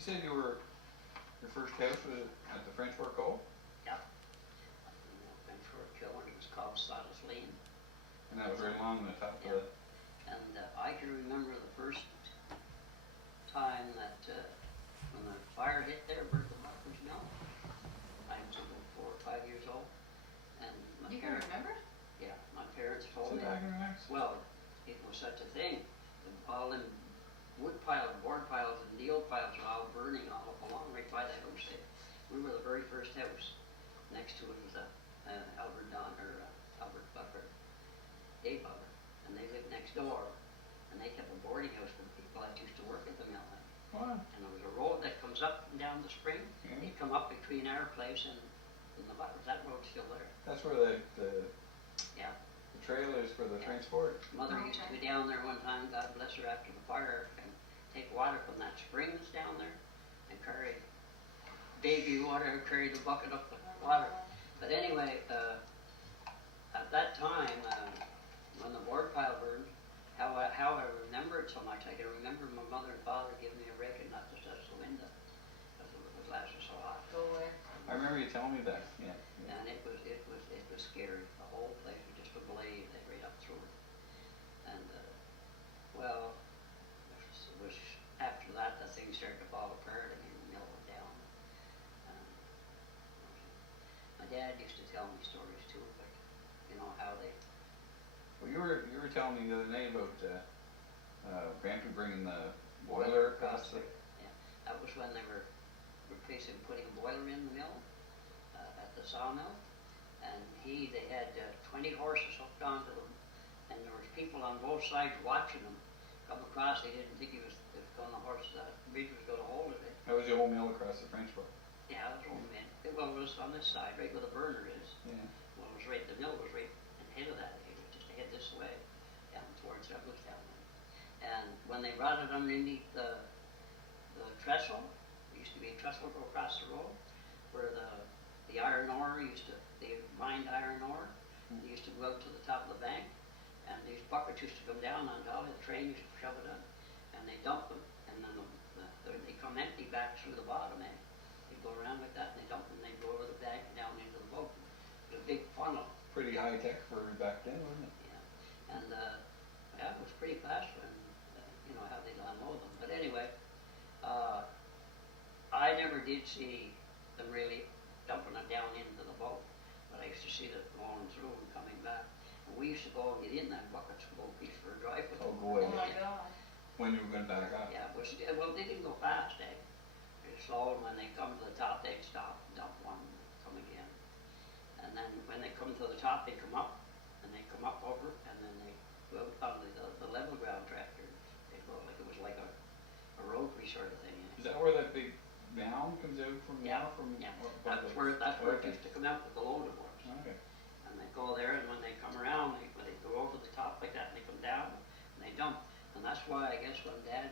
You said your first house was at the French Fork Cove? Yep. French Fork Hill, and it was called Saddles Lane. And that was right along the top of the... And I can remember the first time that when the fire hit there, burnt the Buckers Mill. I was about 4 or 5 years old. And my You can parents, remember? yeah, my parents told me, back in the next? well, it was such a thing. All them wood piles, board piles, and deal piles were all burning all along right by the house there. We were the very first house. Next to it was Albert Don, or Albert Bucker, Dave Bucker, and they lived next door. And they kept a boarding house for the people that used to work at the mill. Wow. And there was a road that comes up and down the spring. Yeah. You come up between our place and the Buckers. That road's still there. That's where the Yeah. trail is for the Yeah. transport. Mother used to be down there one time, God bless her, after the fire, and take water from that spring that's down there and carry baby water, carry the bucket up the water. But anyway, at that time, when the board pile burned, how I remember it so much, I can remember my mother and father giving me a rake and not to touch the window because the glass was so hot. Go away. I remember you telling me that, yeah. And it was scary. The whole place was just ablaze right up through it. And well, it was after that the things started to fall apart and the mill went down. My dad used to tell me stories too, but you know how they. Well, you were telling me the other night about Grandpa bringing the boiler across the... Yeah, that was when they were replacing, putting a boiler in the mill at the sawmill, and they had 20 horses hooked onto them, and there was people on both sides watching them come across. They didn't think it was going the horse, the bridge was going to hold it. That was the old mill across the French Fork. Yeah, that was old man. Well, it was on this side, right where the burner is. Yeah. Well, it was right. The mill was right ahead of that. It was just ahead this way, down towards Douglas down there. And when they brought it underneath the trestle, there used to be a trestle go across the road, where the iron ore they mined iron ore. They used to go out to the top of the bank, and these buckets used to come down on top. The train used to shove it in, and they dump them, and then they come empty back through the bottom end. They go around like that, and they dump them, and they go over the bank and down into the boat. It was a big funnel. Pretty high tech for back then, wasn't it? Yeah, and yeah, it was pretty fast when you know how they unload them. But anyway, I never did see them really dumping it down into the boat, but I used to see them going through and coming back. And we used to go and get in that bucket to go piece for a drive with them. Oh, boy. Oh my God. When you were going to back up. Yeah, well, they didn't go fast, eh? They were slow, and when they come to the top, they'd stop, dump one, come again. And then when they come to the top, they come up, and they come up over, and then they go out on the level ground tractor. They go like it was like a rotary sort of thing. Is that where that big mound comes out from? Yeah, From yeah. what- That's where it okay. used to come out with the loaded ones. Okay. And they go there, and when they come around, when they go over the top like that, and they come down, and they dump. And that's why I guess when Dad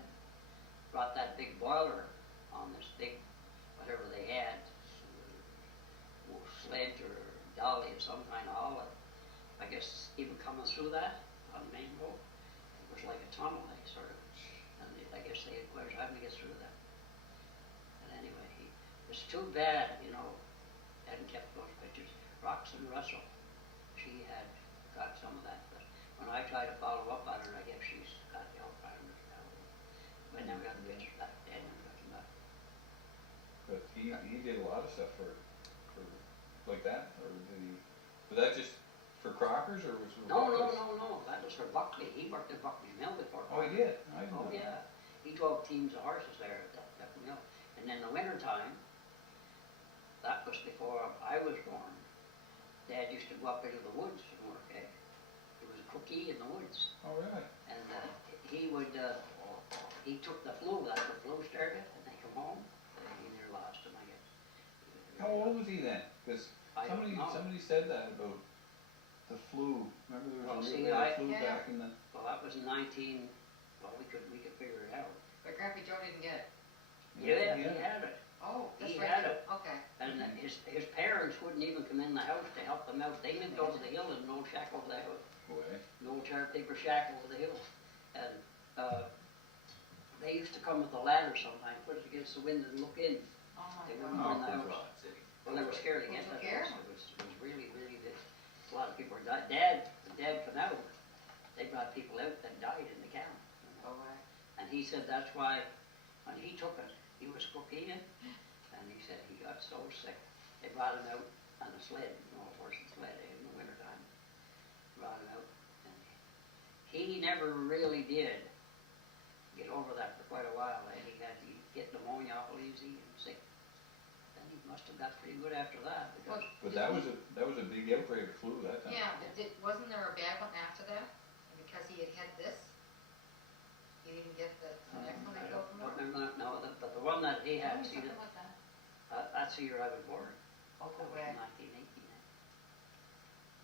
brought that big boiler on this big, whatever they had, sledge or dolly of some kind of haul, I guess even coming through that on the main road, it was like a tunnel, like sort of. And I guess they had quite having to get through that. And anyway, it's too bad, you know, hadn't kept those pictures. Roxanne Russell, she had got some of that, but when I try to follow up on her, I guess she's got the Alzheimer's now. But I never got the pictures back. Dad never got them back. But he did a lot of stuff for like that, or did he? Was that just for Crockers, or was it? No. That was for Buckley. He worked at Buckley's Mill before. Oh, he did? I didn't Oh, know that. yeah. He drove teams of horses there at that mill. And in the winter time, that was before I was born, Dad used to go up into the woods and work, eh? He was a cookie in the woods. Oh, really? And he would, he took the flu, that's the flu started, and they come home, and he near lost him, I guess. How old was he then? Because I don't know. somebody said that about the flu. Remember there Well, was see, a flu Yeah. back in the... Well, that was 19, well, we could figure it out. But Grandpa Joe didn't get it. Yeah, he had it. Oh, that's He right. had it. Okay. And his parents wouldn't even come in the house to help them out. They lived over the hill in an old shack over the house. Boy. An old charred paper shack over the hill. And they they used to come with a ladder sometimes, put it against the window and look in. Oh my They God. wouldn't go in the Oh, house. Well, they were scared to Who get took that care house. of It was really, really big. A lot of people died. Dad come out, they brought people out that died in the camp. Oh, right. And he said that's why, when he took it, he was cooking it, and he said he got so sick. They brought him out on a sled, a horse and sled in the wintertime. Brought him out, and he never really did get over that for quite a while. And he had to get pneumonia awful easy and sick. And he must have got pretty good after that, because But that was a big outbreak of flu that time. Yeah, but wasn't there a bad one after that? Because he had had this? He didn't get the next one I they don't go from there? remember that, no, but the one that he had, see, Something like that. that's the year I was born. Oh, go back. 1918.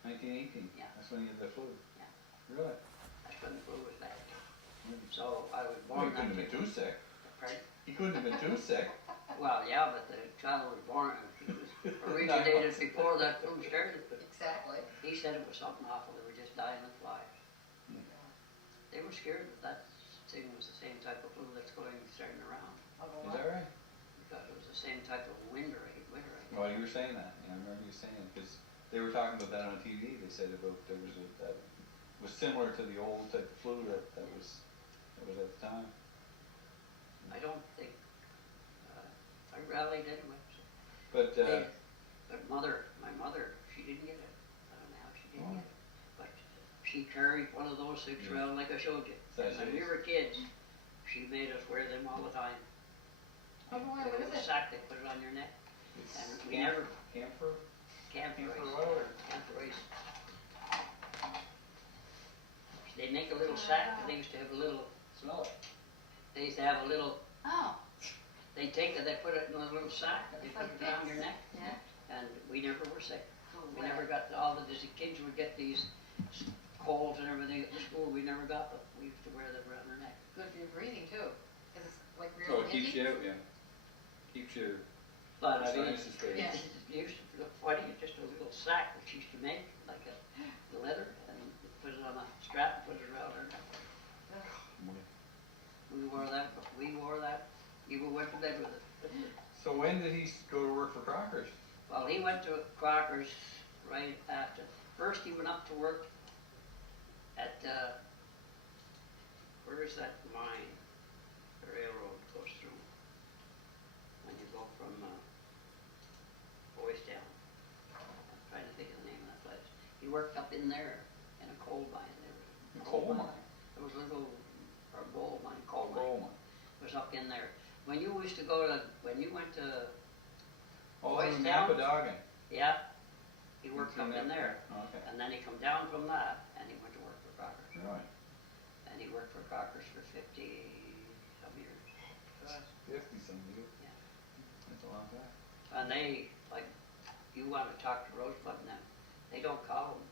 1918? Yeah. That's when he had the flu? Yeah. Really? That's when the flu was bad. Maybe. So I was Well, he born. couldn't have been too sick. Right? He couldn't have been too sick. Well, yeah, but the child was born, he was originated before that flu started. Exactly. He said it was something awful, they were just dying with flies. They were scared that that thing was the same type of flu that's starting around, Oh, Is what? that right? because it was the same type of winter. Well, you were saying that, yeah, I remember you saying it, because they were talking about that on TV. They said about there was that was similar to the old type of flu that was at the time. I don't think, I rallied anyway. But, But my mother, she didn't get it. I don't know how she didn't Oh. get it. But she carried one of those things Yeah. around like I showed you. That's When we it. were kids, she made us wear them all the time. Oh, boy, There what was is a it? sack they put it on your neck. it's And we never, camphor? camphor Camphor ice. oil or? Camphor ice. They make a little sack, and they used to have a little, Smell it. they used to have a little, Oh, they take it, they put it in a little sack, and they it's put like it around your this. neck. Yeah. And we never were sick. Oh, We wow. never got, all the kids would get these colds and everything at the school, we never got them. We used to wear them around our neck. Good for your breathing too, because it's like So real it keeps hinky. you out, yeah. Keeps your But I mean, sinuses straight. Yeah. it used to look funny, just a little sack that she used to make, like a leather, and put it on a strap, put it around her neck. We wore that, you went to bed with it. So when did he go to work for Crockers? Well, he went to Crockers right after, first he went up to work at, where is that mine? The railroad goes through, when you go from, Boys Town. I'm trying to think of the name of that place. He worked up in there, in a coal mine there. A coal mine? There was a little, or gold mine, coal mine, Coal mine. was up in there. When you used to go to, when you went to, Oh, Boys in Town? Napadogan. yeah, he worked up in there. Oh, okay. And then he come down from that, and he went to work for Crockers. Right. And he worked for Crockers for 50-some years. 50-some years. Yeah. That's a long time. And they, like, you want to talk to Rosebud now, they don't call him,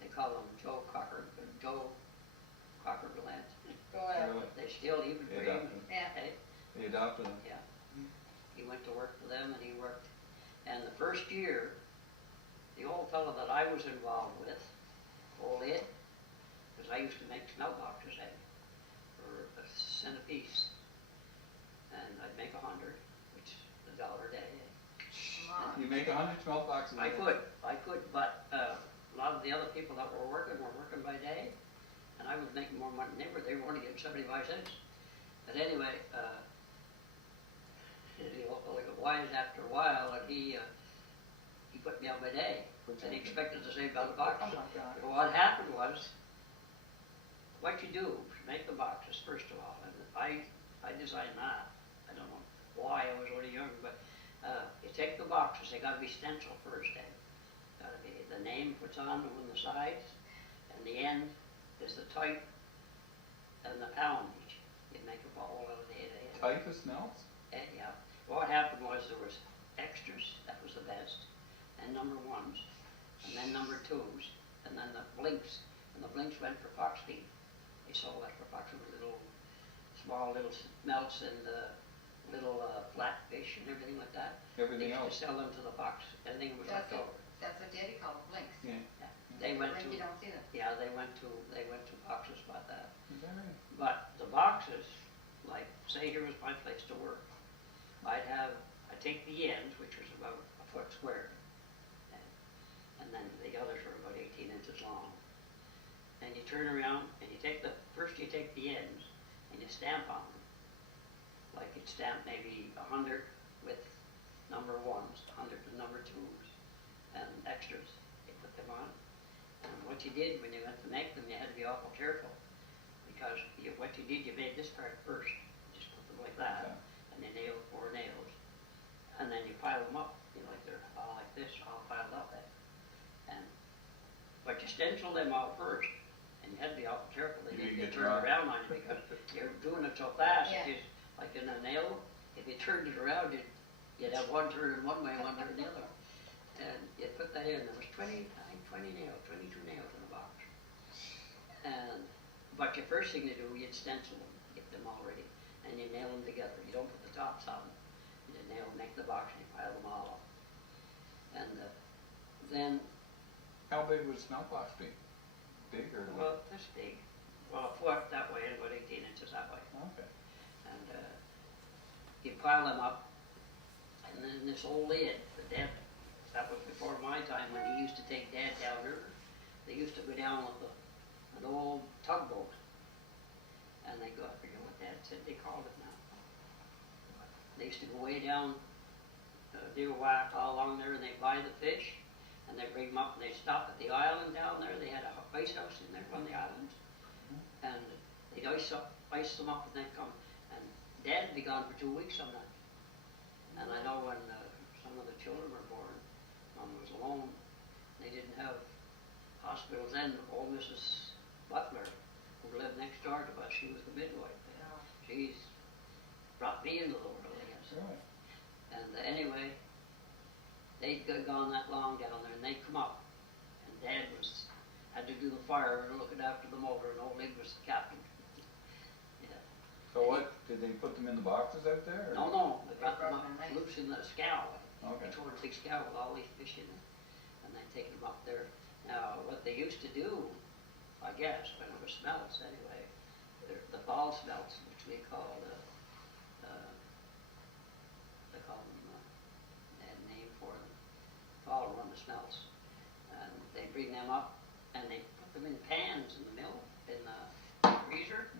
they call him Joe Crocker, Joe Crocker Gallant. Go ahead. Really? They still even They bring him. adopted him. Yeah. Hey, They adopted him. yeah. He went to work for them, and he worked, and the first year, the old fellow that I was involved with, old Ed, because I used to make smell boxes for a cent apiece, and I'd make 100, which is $1 a day. Come on. You make 100 smelt boxes a I day? could, but a lot of the other people that were working by day, and I was making more money than they were only getting 75 cents. But anyway, like a wise after a while, and he put me on by day, and he expected the same $1 box. Oh my God. But what happened was, what you do, is make the boxes first of all, and I designed that. I don't know why, I was already young, but you take the boxes, they gotta be stencil first, and gotta be, the name puts on the sides, and the end is the type and the poundage. You make a ball out of the head. Type of smelts? And, yeah, what happened was there was extras, that was the best, and number ones, and then number twos, and then the blinks, and the blinks went for fox feet. They sold that for fox, with small little melts and little flatfish and everything like that. Everything They used else? to sell them to the fox, everything was left over. That's what Daddy called blinks. Yeah. Yeah. They went Blink, to, you don't see them. yeah, they went to boxes about that. Is that right? But the boxes, like say here was my place to work, I'd take the ends, which was about a foot square, and then the others were about 18 inches long. And you turn around and you take first you take the ends and you stamp on them. Like you'd stamp maybe 100 with number ones, 100 with number twos, and extras. You put them on. And what you did when you went to make them, you had to be awful careful. Because what you did, you made this part first. You just put them like that. And you nailed 4 nails. And then you pile them up. Like they're all like this, all piled up. But you stencil them out first. And you had to be awful careful. They didn't turn around on you because you're doing it so fast. Yeah. Just like in a nail, if you turned it around, you'd have one turn in one way, one turn in the other. And you put that in. There was 20 nails, 22 nails in the box. But the first thing you do, you'd stencil them, get them all ready, and you nail them together. You don't put the tops on them. You make the box and you pile them all up. And then... How big would a smelt box be? Big or? Well, this big. Well, a foot that way and about 18 inches that way. Okay. And you pile them up, and then this old lid, that was before my time when he used to take Dad down there. They used to go down with an old tugboat, and they go, I forget what Dad said they called it now. They used to go way down Deer Whack all along there, and they buy the fish, and they bring them up, and they stop at the island down there. They had a ice house in there on the island, and they'd ice them up, and they'd come. And Dad would be gone for 2 weeks on that. And I know when some of the children were born, Mom was alone. They didn't have hospitals then. Old Mrs. Butler, who lived next door to us, she was the midwife. She's brought me into the world, I guess. Right. And anyway, they'd gone that long down there, and they'd come up, and Dad had to do the fire and looking after the motor, and old Lig was the captain. Yeah. So what, did they put them in the boxes out there? Or? No, they brought them up loose in the scow. Okay. They tore a big scow with all these fish in it, and they'd take them up there. Now, what they used to do, I guess, when it was smelts anyway, the ball smelts, which we call they call them, they had a name for them, fall run the smelts. And they bring them up, and they put them in pans in the mill, in the freezer.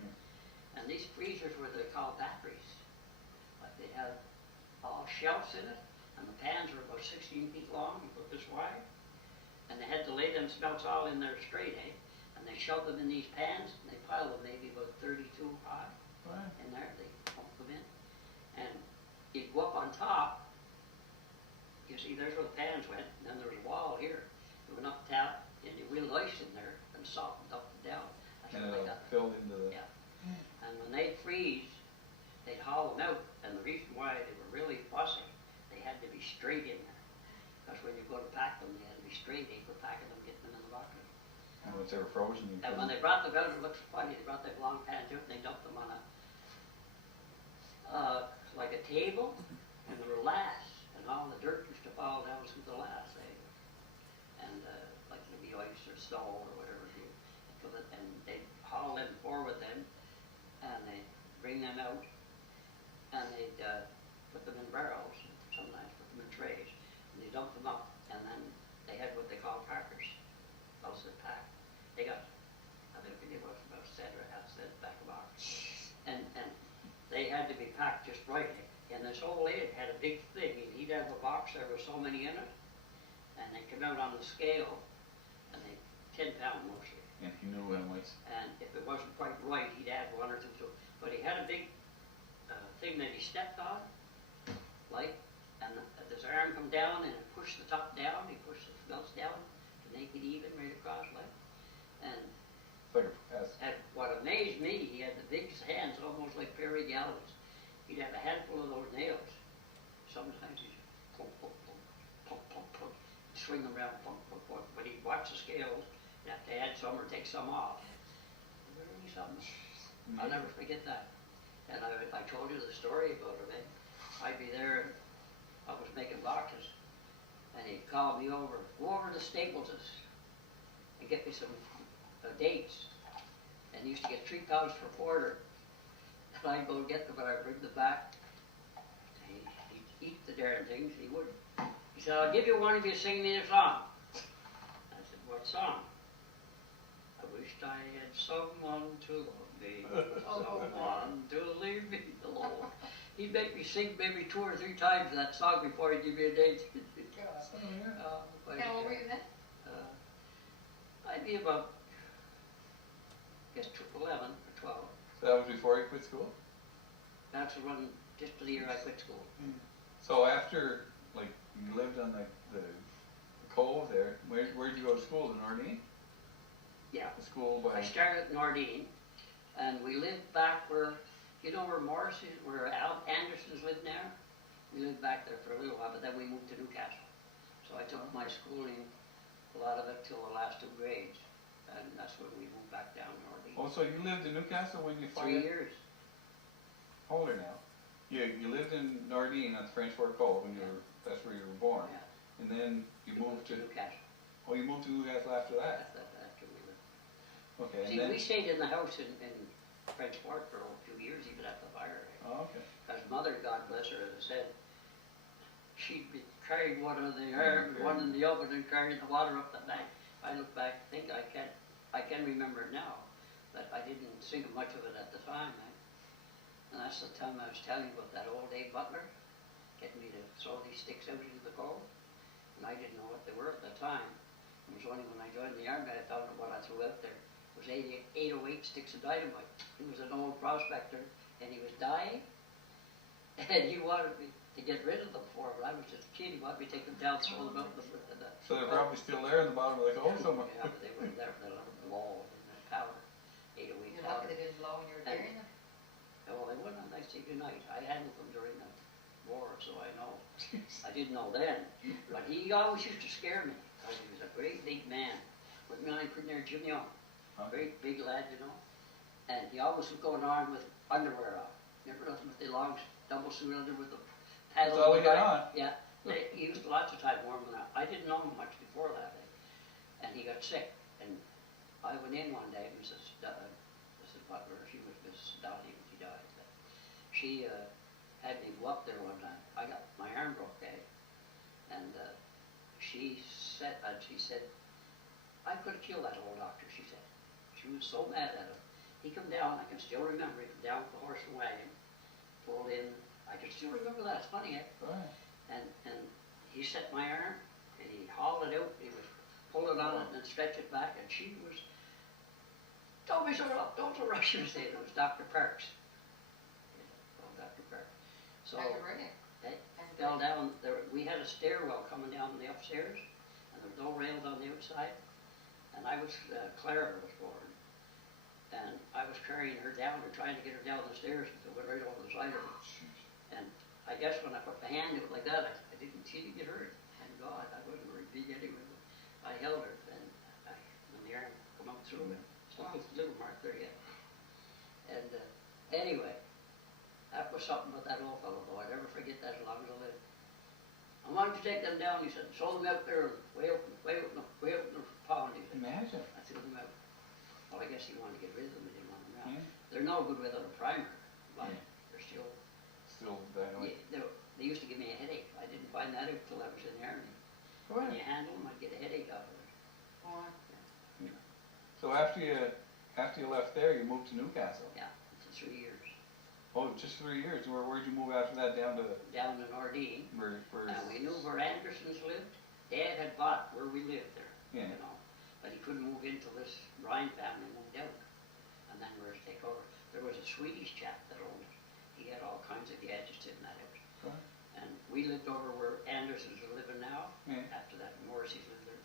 And these freezers were they called batteries. Like they had all shelves in it, and the pans were about 16 feet long, about this wide. And they had to lay them smelts all in there straight, and they shoved them in these pans, and they piled them maybe about 32 high. Right. In there, they pumped them in. And you'd go up on top, you see there's where the pans went, and then there was a wall here. There went up tap, and you wheeled ice in there, and softened up and down. That's And how they got them. filled into the... Yeah. And when they'd freeze, they'd haul them out, and the reason why they were really fussy, they had to be straight in there. Because when you go to pack them, they had to be straight. They were packing them, getting them in the box. And once they were frozen, you And when they brought them out, it looks funny. They brought that long pans out, and they dumped them on like a table, and there were laths, and all the dirt used to fall down through the laths. Like maybe ice or snow or whatever. And they'd haul them forward then, and they'd bring them out, and they'd put them in barrels, and sometimes put them in trays, and they dump them up, and then they had what they call packers. Those that pack. They got, I think it was about a cent or a half cent back a box. And they had to be packed just right. And this old lid had a big thing, and he'd have a box, there were so many in it, and they come out on the scale, and they 10-pound mostly. And he knew how much. And if it wasn't quite right, he'd add 1 or 2 to it. But he had a big thing that he stepped on, like, and his arm come down and pushed the top down. He pushed the smelts down to make it even right across, like. And It's like a press. what amazed me, he had the big hands, almost like Perry Gallows. He'd have a handful of those nails. Sometimes he'd pump, pump, pump, pump, pump, pump, swing them around, pump, pump, pump. But he'd watch the scales. You have to add some or take some off. Really something. I'll never forget that. And I told you the story about it. I'd be there, I was making boxes, and he'd call me over, go over to Staples' and get me some dates. And he used to get 3 pounds per quarter. And I'd go get them, but I'd bring them back. He'd eat the darn things, he wouldn't. He said, I'll give you one if you sing me a song. I said, what song? I wished I had someone to love me, someone to leave me alone. He'd make me sing maybe 2 or 3 times that song before he'd give me a date. How old were you then? I'd be about, I guess, 11 or 12. So that was before you quit school? That's the one, just the year I quit school. So after, like, you lived on the cove there, where'd you go to school, in Ardeen? Yeah. The school by... I started in Ardeen, and we lived back where, you know where Morris is, where Al Anderson's lived now? We lived back there for a little while, but then we moved to Newcastle. So I took my schooling, a lot of it till the last 2 grades, and that's when we moved back down to Ardeen. Oh, so you lived in Newcastle when you 3 years. How old are you now? You lived in Ardeen at the French Fork Cove when you were, that's where you were born. Yeah. And then you moved to... Newcastle. Oh, you moved to Newcastle after that? After we lived. Okay, and See, then... we stayed in the house in French Fork for a few years, even after the fire. Oh, okay. Because mother, God bless her, as I said, she'd be carrying one in the arm, one in the oven, and carrying the water up the bank. I look back, think I can remember it now, but I didn't think much of it at the time. And that's the time I was telling you about that old Dave Butler, getting me to throw these sticks out into the cove. And I didn't know what they were at the time. It was only when I joined the army I found out what I threw out there. It was 808 sticks of dynamite. He was an old prospector, and he was dying. And he wanted me to get rid of them for him. I was just a kid. He wanted me to take them down, throw them out the So they're probably still there in the bottom of the cove somewhere. Yeah, but they were there for the blow and the powder. 808 You're powder. lucky they didn't blow when you were carrying them. Well, they went on nice every night. I handled them during the war, so I know. I didn't know then. But he always used to scare me. Because he was a great big man. With me on near Jim Young. Great big lad, you know. And he always was going on with underwear on. Never nothing with the long double suit under with the paddle. That's all he had on? Yeah. He used lots of time warming up. I didn't know him much before that. And he got sick. And I went in one day, Mrs. Butler, she was Mrs. Downey when she died. But she had me go up there one night. I got my arm broke, and she said, I could have killed that old doctor, she said. She was so mad at him. He come down, I can still remember, he come down with the horse and wagon, pulled in, I can still remember that, it's funny, Right. And he set my arm, and he hauled it out, he was pulling on it and stretch it back, and she was, don't be so rough, don't so rush, she was saying, it was Dr. Parks. Oh, Dr. Parks. So, Dr. Brigham. they fell down, we had a stairwell coming down the upstairs, and there was no rails on the outside, and I was, Clara was born, and I was carrying her down or trying to get her down the stairs, and it went right over the side of her. And I guess when I put my hand out like that, I didn't, she didn't get hurt, thank God, I wasn't very big anyway. I held her, and when the arm come out through it, still a little mark there yet. And anyway, that was something about that old fellow, though. I'd never forget that as long as I live. And why don't you take them down? He said, throw them out there, way up in the pond, he said. Imagine. I threw them out. Well, I guess he wanted to get rid of them, he didn't want them around. Yeah. They're no good without a primer, but they're still... Still dynamite. They used to give me a headache. I didn't find that out till I was in the army. Right. When you handle them, I'd get a headache out of it. Oh, So after you left there, you moved to Newcastle. Yeah, for 3 years. Oh, just 3 years. Where'd you move after that? Down to Down in Ardeen. where? And we knew where Andersons lived. Dad had bought where we lived there, Yeah. you know. But he couldn't move in till this Ryan family moved out. And then we were to take over. There was a Swedish chap that owned it. He had all kinds of gadgets in that house. Right. And we lived over where Andersons are living now. Yeah. After that, Morrissey's lived there.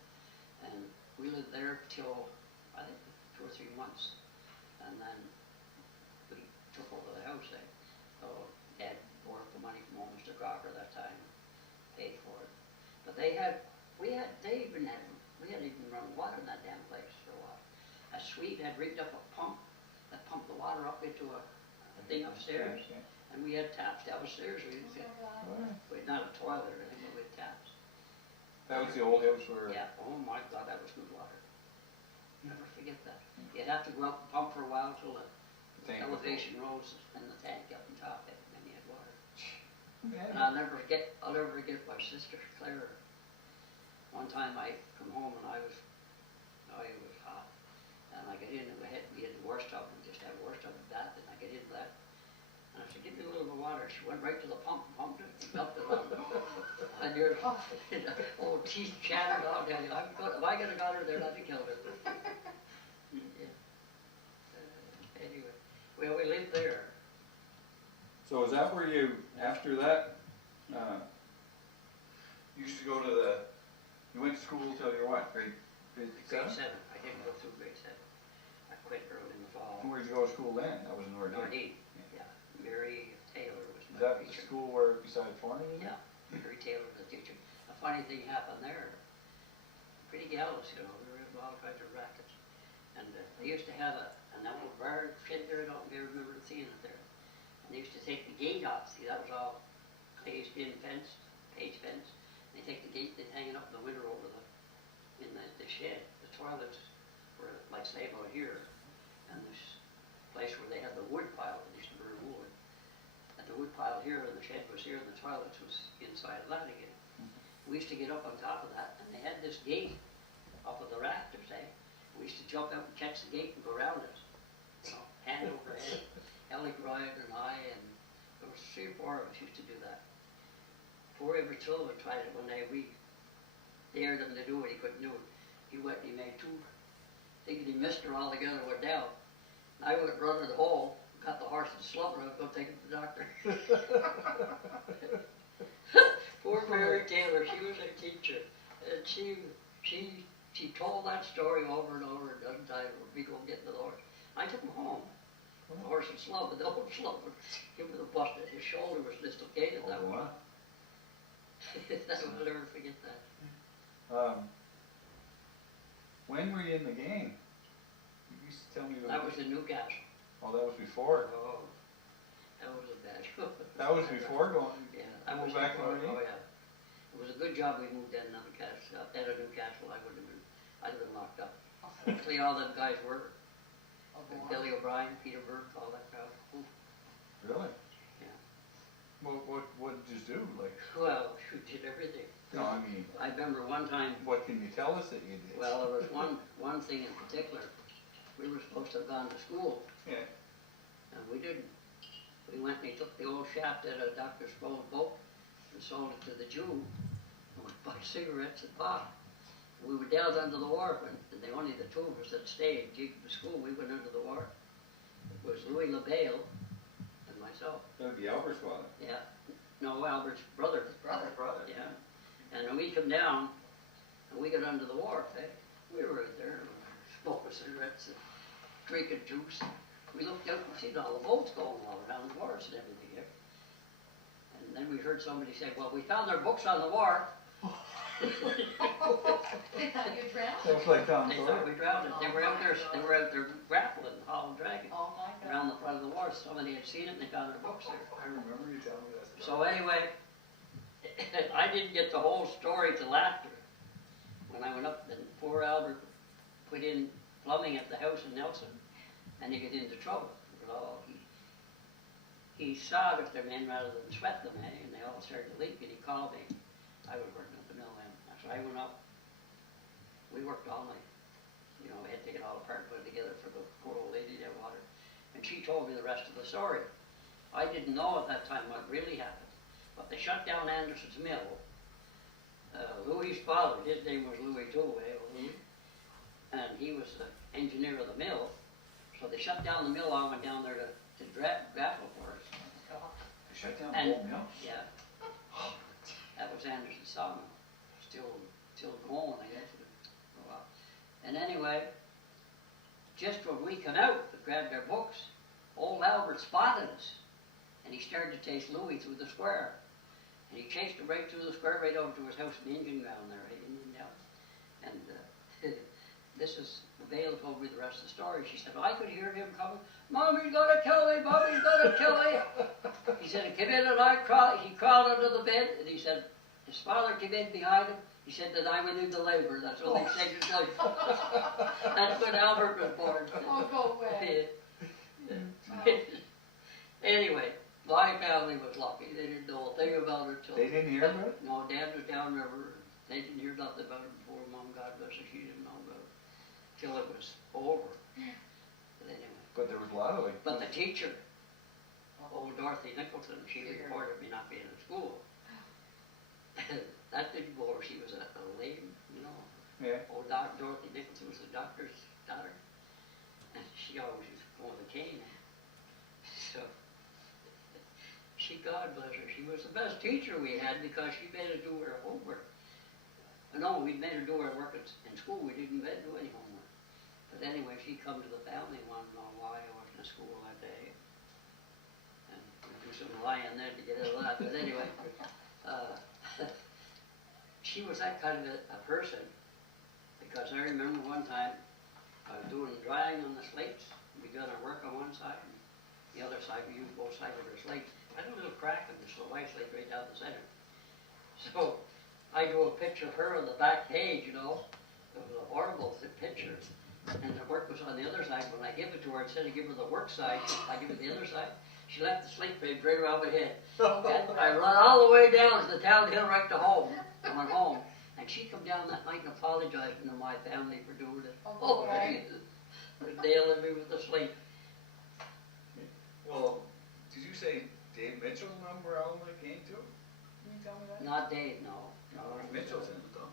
And we lived there till, I think, 2 or 3 months. And then we took over the house, So Dad borrowed the money from old Mr. Crocker that time, paid for it. But we hadn't even run water in that damn place for a while. A Swede had rigged up a pump that pumped the water up into a thing upstairs. Yeah. And we had taps downstairs. We didn't get, not a toilet or anything, but we had taps. That was the old house where. Yeah, oh my God, that was good water. Never forget that. You'd have to go out and pump for a while till the tank was elevation rose and the tank up on top of it, and then you had water. Yeah. And I'll never forget my sister Claire. One time I come home and it was hot, and I get in and we had the wash tub, and just had a wash tub and bath, and I get into that, and I said, give me a little bit of water. She went right to the pump and pumped it, and dumped it on. And your old teeth chattered out there. If I could have got her there, I'd have killed her. Yeah. Anyway, well, we lived there. So is that where you, after that, used to go to you went to school till you were what, grade Grade 7. I didn't go through grade 7. I quit early in the fall. And where'd you go to school then? That was in North North yeah. Mary Taylor was Is my that the teacher. school where beside Forney? Yeah, Mary Taylor was the teacher. A funny thing happened there. Pretty gallus, you know, there were all kinds of rackets. And they used to have an old bar shed there, I don't remember seeing it there. And they used to take the gate off. See, that was all glazed in fence, cage fence. They take the gate, they'd hang it up in the winter over in the shed. The toilets were like say about here. And this place where they had the wood pile, they used to burn wood. And the wood pile here, and the shed was here, and the toilets was inside of that again. We used to get up on top of that, and they had this gate up of the rafters, eh? We used to jump out and catch the gate and go around it. You know, hand over head. Ellie Bryant and I, and there was 3 or 4 of us used to do that. Poor every children tried it one day. We dared him to do it, he couldn't do it. He went and he made 2, thinking he missed her altogether, went down. I went running the hole, got the horse and slumber, I was going to take him to the doctor. Poor Mary Taylor, she was a teacher, and she told that story over and over a dozen times when we go get the horse. I took him home. The horse and slumber, the old slumber, he was busted. His shoulder was dislocated that one. I'll never forget that. When were you in the game? You used to tell me That was in Newcastle. Oh, that was before. Oh, that was a bad show. That was before going. Yeah, I was back to before. Marine? Oh yeah, it was a good job we moved out of Newcastle. I'd have been locked up. Actually, all them guys were. Billy O'Brien, Peter Burke, all that crowd. Ooh. Really? Yeah. What did you do? Like? Well, we did everything. No, I mean. I remember one time. What can you tell us that you did? Well, there was one thing in particular. We were supposed to have gone to school, Yeah. and we didn't. We went and he took the old shaft out of Dr. Sproul's boat and sold it to the Jew, and we bought cigarettes and pot. We were down under the wharf, and only the 2 of us that stayed. Jacob to school, we went under the wharf. It was Louis LaBelle and myself. That would be Albert's father. Yeah. No, Albert's brother. Brother. Yeah. And when we come down, and we got under the wharf, eh? We were out there smoking cigarettes and drinking juice. We looked out and seen all the boats going all around the wharves and everything here. And then we heard somebody say, well, we found their books on the wharf. They thought you drowned? That was like Tom They Sawyer. thought we drowned it. They were out there grappling, hauling, dragging Oh my God. around the front of the wharf. Somebody had seen it and they found their books there. I remember you telling me that. So anyway, I didn't get the whole story till after. When I went up, and poor Albert put in plumbing at the house in Nelson, and he got into trouble. Well, he soldered them in rather than sweat them, eh? And they all started to leak, and he called me. I was working at the mill then. So I went up. We worked all night. You know, we had to take it all apart and put it together for the poor old lady to have water. And she told me the rest of the story. I didn't know at that time what really happened. But they shut down Anderson's mill. Louis's father, his name was Louis too, Louis. And he was the engineer of the mill. So they shut down the mill. I went down there to grapple for us. They shut down the And, whole mill? yeah. That was Anderson's sawmill. Still going, I guess. Oh, well. And anyway, just when we come out to grab their books, old Albert spotted us. And he started to chase Louis through the square. And he chased him right through the square, right over to his house in the engine ground there, right? And this is, the Vale told me the rest of the story. She said, I could hear him coming, Mommy's gonna kill me, Mommy's gonna kill me. He said, he came in and he crawled under the bed, and he said, his father came in behind him. He said that I went into labor. That's all he said to tell you. That's when Albert was born. Oh, go away. Anyway, my family was lucky. They didn't know a thing about it till. They didn't hear about it? No, Dad was downriver. They didn't hear nothing about it before. Mom, God bless her, she didn't know about it till it was over. But anyway. But there was a lot of like. But the teacher, old Dorothy Nicholson, she reported me not being in school. That didn't go over. She was a lady, you know. Yeah. Old Dorothy Nicholson was the doctor's daughter. And she always used to go with a cane. So, God bless her, she was the best teacher we had because she made us do our homework. No, we made her do our work in school. We didn't do any homework. But anyway, she come to the family and wanted to know why I wasn't in school that day. And we do some lying there to get out of that. But anyway, she was that kind of a person, because I remember one time I was doing drying on the slates. We done our work on one side, and the other side we used both sides of our slates. I had a little crack in this little white slate right down the center. So I drew a picture of her on the back page, you know. It was a horrible picture. And the work was on the other side. When I give it to her, instead of giving her the work side, I give her the other side. She left the slate page right around my head. And I run all the way down to the town hill right to home. I went home. And she come down that night and apologized to my family for doing it. Oh, Jesus. They're nailing me with the slate. Well, did you say Dave Mitchell remember where Alan Lake came to? Can you tell me that? Not Dave, no. Mitchell's in it though.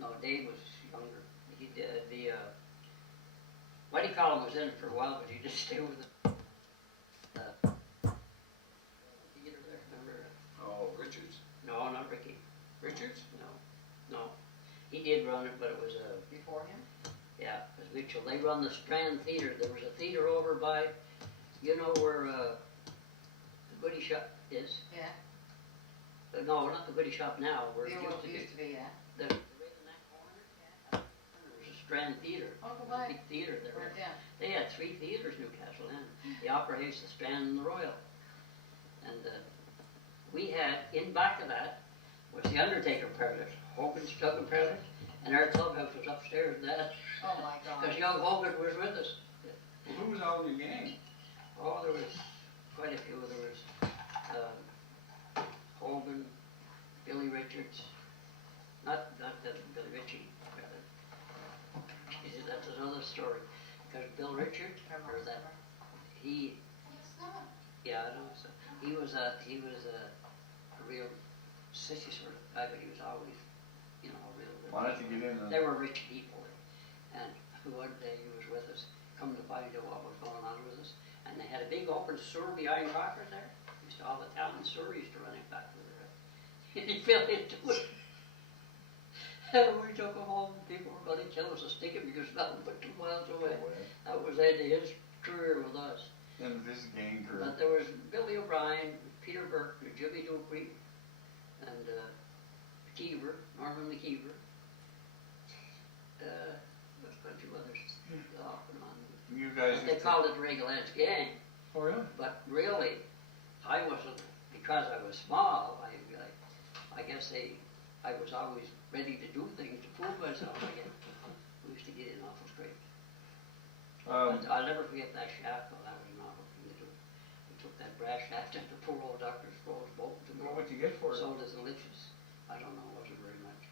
No, Dave was younger. He did what do you call him, was in it for a while, but he just stayed with the theater there, remember? Oh, Richards. No, not Ricky. Richards? No. He did run it, but it was Before him? yeah, it was Mitchell. They run the Strand Theater. There was a theater over by, you know where the Goody Shop is? Yeah. No, not the Goody Shop now, where it It used to be. used to be, yeah. Right in that corner, there was a Strand Theater. Oh, go by. Big theater there. Right, yeah. They had 3 theaters, Newcastle, and the Opera House, the Strand, and the Royal. And we had, in back of that, was the Undertaker parlor, Hogan's Tugging parlor, and our clubhouse was upstairs in that. Oh, my God. Because young Hogan was with us. Well, who was all in your gang? Oh, there was quite a few. There was Hogan, Billy Richards, not Billy Ritchie, rather. That's another story. Because Bill Richards, or that, he, yeah, I know. So he was a real sissy sort of guy, but he was always, you know, a real. Why don't you get in? They were rich people, and one day he was with us, come to find out what was going on with us, and they had a big open sewer behind Crocker there. Used to all the town and sewer used to run it back with her, and he fell into it. And we took him home. People were going to kill us, to stick him because nothing but 2 miles away. That was the end of his career with us. And this gang career. But there was Billy O'Brien, Peter Burke, Jimmy Dupree, and Keever, Norman McKeever. There's a bunch of others off and on. You guys. They called it the Gallant SD gang. Oh really? But really, I wasn't, because I was small. I guess I was always ready to do things to prove myself again. We used to get in awful straight. But I'll never forget that shaft, though. That was an awful thing to do. We took that brass shaft into poor old Dr. Sproul's boat. What would you get for it? Sold as the liches. I don't know, it wasn't very much.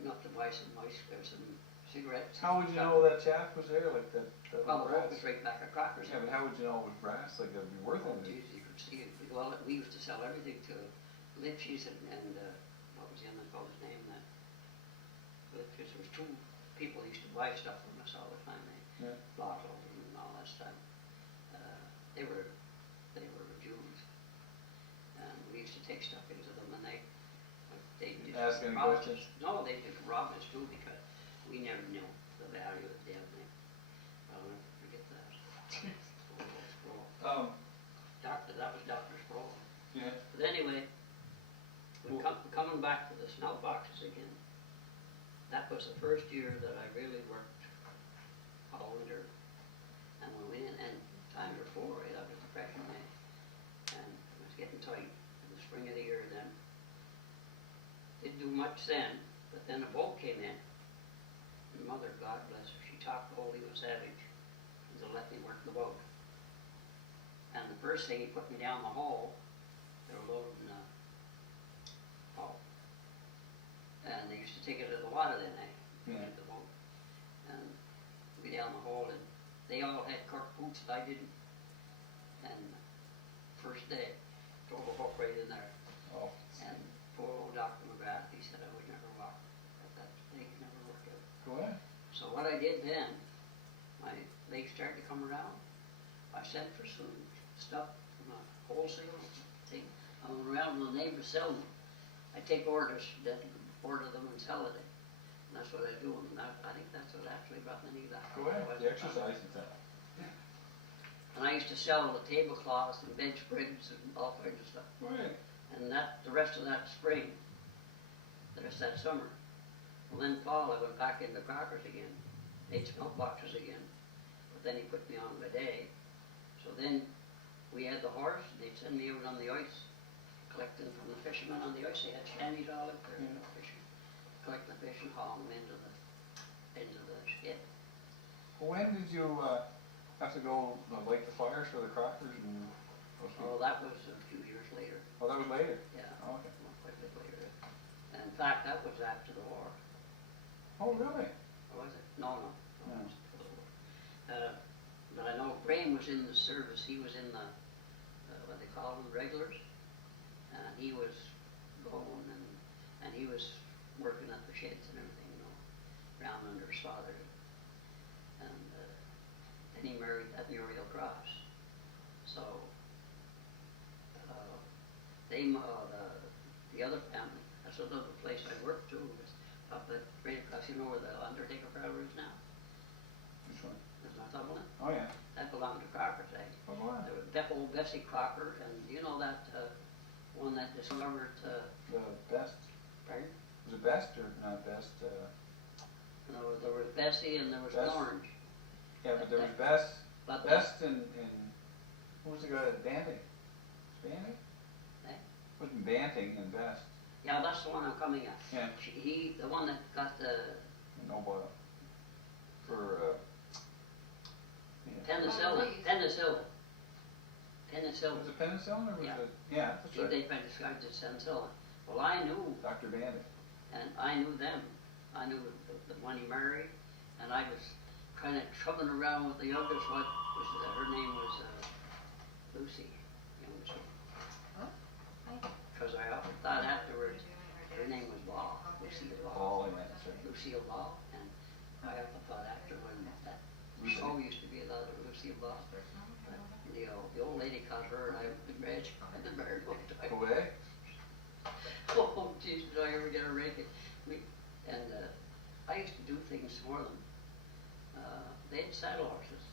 Enough to buy some some cigarettes. How would you know that shaft was there, like that? Well, the boat brass? was right back at Crocker's. Yeah, but how would you know it was brass? Like it'd be worth Oh, it. geez, you could see it. Well, we used to sell everything to liches and what was the other fellow's name? That liches. There was 2 people who used to buy stuff from us all the time. They bought all them and all that stuff. They were Jews, and we used to take stuff into them, and they did Ask any rob us. questions? No, they did rob us too, because we never knew the value of the damn thing. I'll never forget that. That was Dr. Sproul. Yeah. But anyway, coming back to the snout boxes again, that was the first year that I really worked all winter. And when we went in, time before, that was Depression May, and it was getting tight in the spring of the year then. Didn't do much then, but then a boat came in. And Mother, God bless her, she talked to old Leo Savage and to let me work the boat. And the first thing, he put me down the hole, they were loading pulp. And they used to take it to the water then, Yeah. the boat. And we down the hole, and they all had cork boots, but I didn't. And first day, drove a hook right in there. Oh. And poor old Dr. McGrath, he said I would never walk, that thing never worked out. Go ahead. So what I did then, my legs started to come around. I sent for some stuff from a wholesale thing. I went around to the neighbors selling them. I take orders, then order them and sell it. And that's what I do. And I think that's what actually brought me to that. Go ahead. The exercise is that. And I used to sell the tablecloths and bedspreads and all kinds of stuff. Go ahead. And that, the rest of that spring, the rest of that summer. Well, then fall, I went back into Crockers again, made smelt boxes again. But then he put me on the day. So then we had the horse, and they'd send me out on the ice, collecting from the fishermen on the ice. They had shanties all up there, fishing, collecting the fish and hauling them into the skid. When did you have to go light the fires for the crackers and those Well, things? that was a few years later. Oh, that was later? Yeah, Oh, okay. quite a bit later. And in fact, that was after the war. Oh, really? Or was it? No. No. It was after the war. But I know Graham was in the service. He was in the, what they call them, regulars. And he was going and he was working at the sheds and everything, you know, around under his father. And then he married at Muriel Cross. So, the other family, that's another place I worked too, was up at right across, you know where the Undertaker Parlor is now? Which one? There's Northumberland. Oh, yeah. That belonged to Crockers, eh? Oh, go on. There was old Bessie Crocker, and you know that one that discovered, The best. pardon? Was it best or not best? There was Bessie and there was Bess? Orange. Yeah, but there was best. But Best and who was the guy that Banting? Banting? Eh? Wasn't Banting and Best. yeah, that's the one I'm coming at. Yeah. The one that got the No, but for yeah. penicillin. Was it penicillin or was Yeah. it? Yeah, that's right. They described it as penicillin. Well, I knew, Dr. Banting. and I knew them. I knew the one he married, and I was kind of trubbing around with the youngest one. Her name was Lucy, youngest one. Because I often thought afterwards, her name was Ball, Lucille Ball. Oh, yeah, that's right. Lucille Ball, and I often thought after when that Lucy. show used to be about Lucille Ball. The old lady caught her, and I was married, I've been married one time. Go away. Oh, geez, did I ever get a rake? I used to do things for them. They had saddle horses.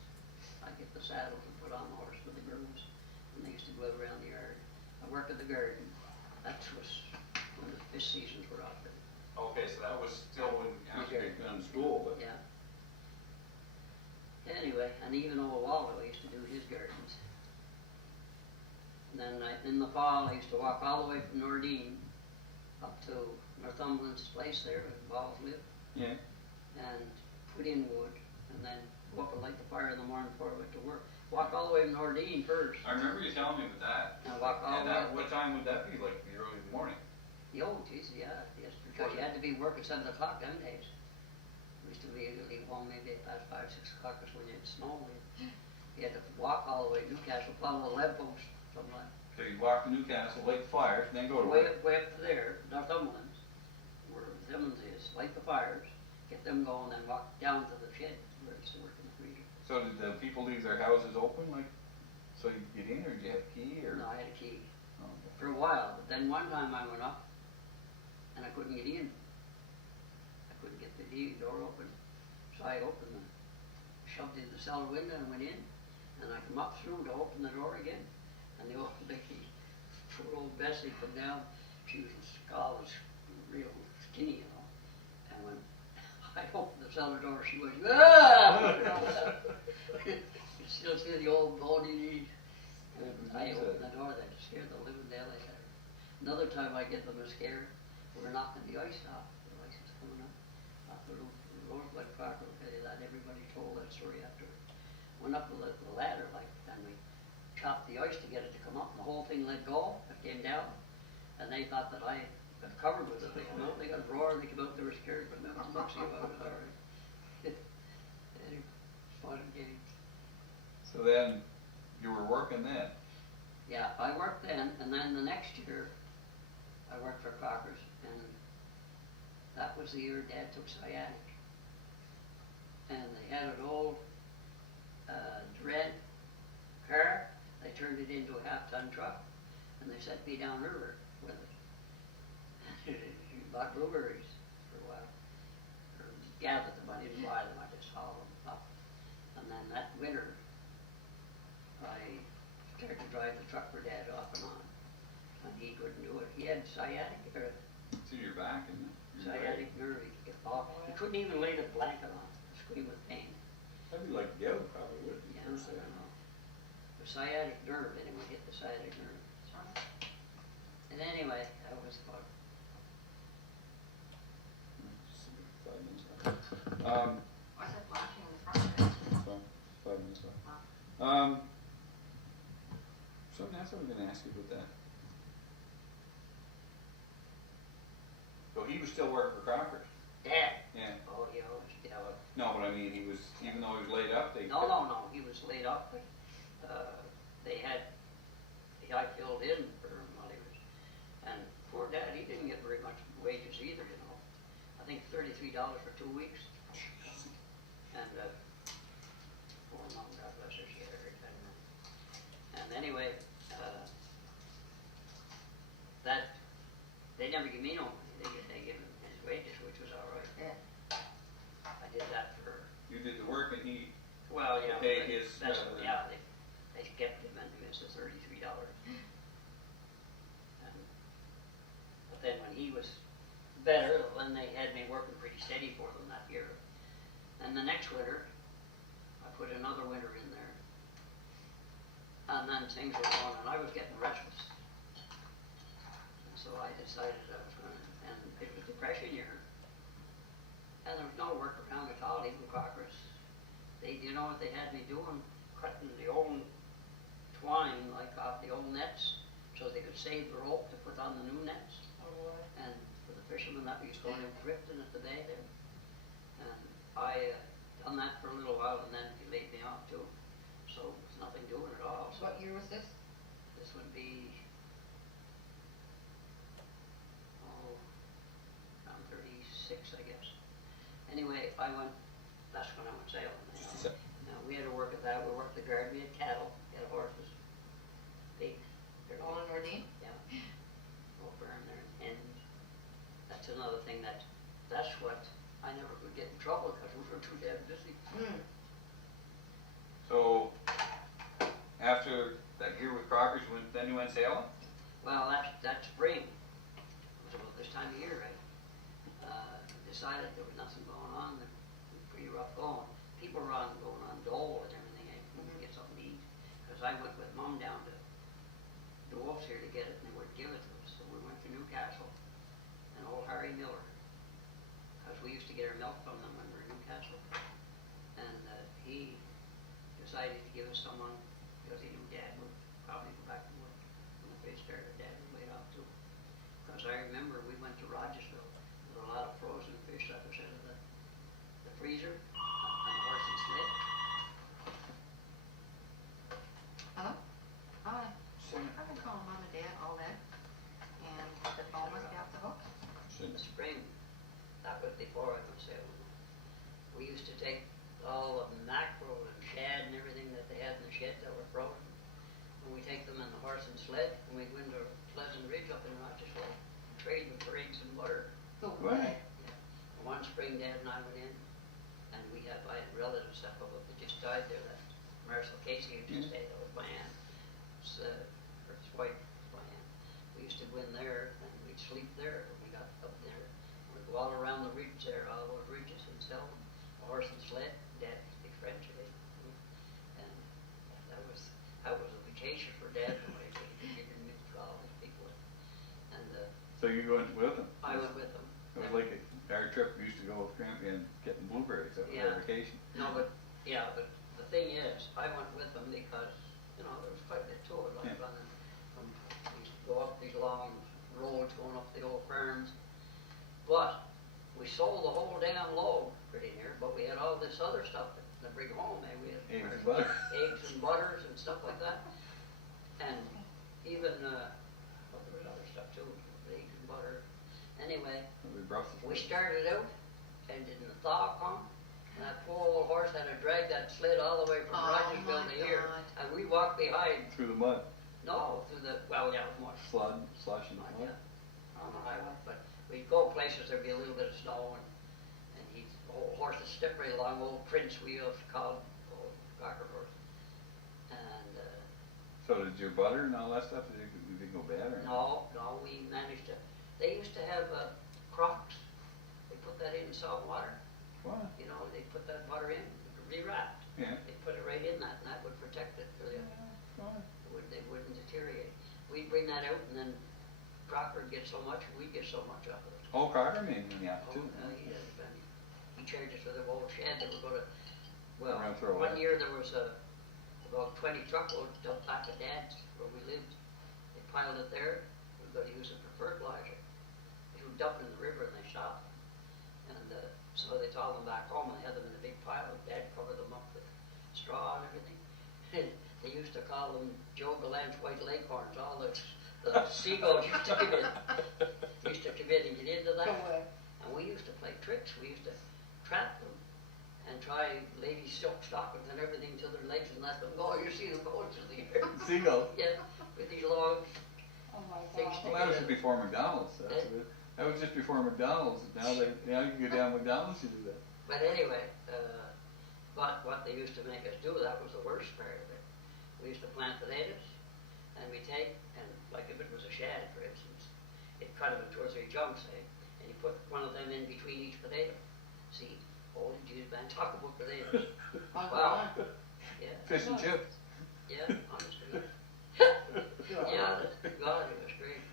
I'd get the saddles and put on the horse with the grooms, and they used to go out around the yard. I worked in the garden. That was when the fish seasons were off. Okay, so that was still when after you'd been in school, but. Yeah. Anyway, and even old Waldo used to do his gardens. And then in the fall, I used to walk all the way from Nordine up to Northumberland's place there, where the Balls lived, Yeah. and put in wood, and then go up and light the fire in the morning before I went to work. Walk all the way to Nordine first, I remember you telling me about that. and walk all And the way that, up. what time would that be, like the early morning? The old geez, yeah, yes, because you had to be working 7 o'clock them days. We used to leave home maybe at past 5, 6 o'clock, because when it snowed, you had to walk all the way to Newcastle, follow the lead post, something like. So you'd walk to Newcastle, light the fires, and then go to Way work. up to there, Northumberland's, where Simmons is, light the fires, get them going, then walk down to the shed where I used to work in the freezer. So did the people leave their houses open, like, so you could get in, or did you have a key, or? No, I had a key Oh, okay. for a while, but then one time I went up and I couldn't get in. I couldn't get the door open, so I opened shoved in the cellar window and went in, and I come up through to open the door again, and the old lady, poor old Bessie, come down. She was real skinny, you know, and when I opened the cellar door, she was, ah! You still see the old bony knees. And I opened the door, that scared the living daylight out of her. Another time I get them a scare, we were knocking the ice off. The ice is coming up off the roof. Rosebud Crocker will tell you that. Everybody told that story after. went up the ladder like, and we chopped the ice to get it to come up, and the whole thing let go, it came down, and they thought that I got covered with it. They came out, they got a roar, they came out, they were scared, but no, don't see about it, all right. Anyway, fun and games. So then, you were working then? Yeah, I worked then, and then the next year, I worked for Cockers, and that was the year Dad took sciatic. And they had an old dread car, they turned it into a half-ton truck, and they sent me downriver with it. Bought blueberries for a while, or gathered them, I didn't buy them, I just hauled them up. And then that winter, I started to drive the truck for Dad off and on, and he couldn't do it. He had sciatic, or To your back, isn't it? Your sciatic nerve, he could get off. He couldn't even lay the blanket on, scream with pain. That'd be like gout, probably, wouldn't it? Yeah, I don't know. The sciatic nerve, anyway, hit the sciatic nerve. And anyway, that was fun. 5 minutes left. I said flashing in the front of it. So, 5 minutes left. Something else I was gonna ask you about that. So he was still working for Crockers? Dad? Yeah. Oh, yeah, No, but I mean, he was, even though he was laid up, they. no, he was laid off, but, they had, I filled in for him while he was, and poor Dad, he didn't get very much wages either, you know. I think $33 for 2 weeks. And, poor mom, God bless her, she had a hard time. And anyway, that, they never give me no money, they give him his wages, which was all right. Yeah. I did that for, You did the work and he, well, yeah, Pay but his, that's, yeah, they kept him and it was the $33. But then when he was better, then they had me working pretty steady for them that year. And the next winter, I put another winter in there. And then things were going, and I was getting restless. And so I decided I was going to, and it was depression year. And there was no work around at all, even Cockers. They, you know what they had me doing? Cutting the old twine, like off the old nets, so they could save the rope to put on the new nets. And for the fishermen that we used to go in drifting at the bay there. And I done that for a little while, and then he laid me off too. So there's nothing doing at all. So What year was this? this would be, around 36, I guess. Anyway, I went, that's when I went sailing. You know. Now, we had to work at that, we worked the garden, we had cattle, we had horses, pigs. All in Nordine? Yeah. Over in there, and that's another thing that's what, I never could get in trouble because we were too damn busy. so, after that year with Crockers, then you went sailing? Well, that spring, it was about this time of year, right? Decided there was nothing going on, it was pretty rough going. People were going on dole and everything, I couldn't get something to eat. Because I went with Mom down to the Wolves here to get it, and they wouldn't give it to us, so we went to Newcastle. And old Harry Miller, because we used to get our milk from them when we were in Newcastle. And he decided to give us someone, because he knew Dad would probably go back to work. When the fish started, Dad was laid off too. Because I remember we went to Rogersville, there were a lot of frozen fish that was out of the freezer on the horse and sled. Hello? Hi. I've been calling Mom and Dad all day, and the phone must be off the hook. In the spring, that was before I went sailing. We used to take all the mackerel and shad and everything that they had in the shed that were frozen, and we take them in the horse and sled, and we'd go into Pleasant Ridge up in Rochester, trade them for eggs and butter. Oh, Right. Yeah. And one spring, Dad and I went in, and I had relatives up above that just died there. That Marcel Casey who just died, that was my aunt. His wife was my aunt. We used to go in there, and we'd sleep there when we got up there. We'd go all around the ridge there, all those ridges, and sell them. A horse and sled. Dad speak French, and that was a vacation for Dad. He didn't meet all these people, and So you went with them? I went with them. It was like our trip, we used to go with Grandpa and getting blueberries, that was Yeah. our vacation. No, but, yeah, but the thing is, I went with them because, you know, there was quite a bit to it, like Yeah. running from, we used to go up these long roads going up the old farms. But we sold the whole damn load pretty near, but we had all this other stuff to bring home, and we had Eggs and butter. eggs and butters and stuff like that. And even, well, there was other stuff too, eggs and butter. Anyway, We brought the we started out, and didn't the thaw come, and that poor old horse had to drag that sled all the way from Oh, Rogersville my to here, God. and we walked behind, through the mud, no, through the, well, yeah, it was more, slush and not mud. yet, on the highway, but we'd go places, there'd be a little bit of snow, and he's, the old horse would step right along, old Prince, we used to call him, old cocker horse. And, So did your butter and all that stuff, did it go bad or? no, we managed to, they used to have, crocks, they put that in salt water, What? you know, they put that butter in, re-wrapped. Yeah. They put it right in that, and that would protect it for the, What? they wouldn't deteriorate. We'd bring that out, and then Crocker would get so much, we'd get so much out of it. Oh, Carter made me out Oh, too. he did, and he charged us with a old shed that would go to, well, Around throw one away. year there was about 20 truckloads dumped back at Dad's where we lived. They piled it there, we were gonna use it for fertilizer. They would dump it in the river and they shot them. And so they hauled them back home and they had them in a big pile. Dad covered them up with straw and everything. And they used to call them Joe Gallant's white leghorns. All the seagulls used to come in. Used to come in and get into that. And we used to play tricks. We used to trap them and try ladies' silk stockings and everything till their legs and let them go. You see them going through the air. Seagull. Yeah, with these long Oh, my things God. Well, that was just before McDonald's. That was just before McDonald's. Now you can go down McDonald's, you do that. But anyway, but what they used to make us do, that was the worst part of it. We used to plant potatoes, and we take, and like if it was a shad, for instance, you'd cut them in 2 or 3 chunks, eh? And you put one of them in between each potato. See, holy Jews, man, talk about potatoes. Wow. Yeah. Fish and chips. Yeah, honestly. Yeah, God, it was great.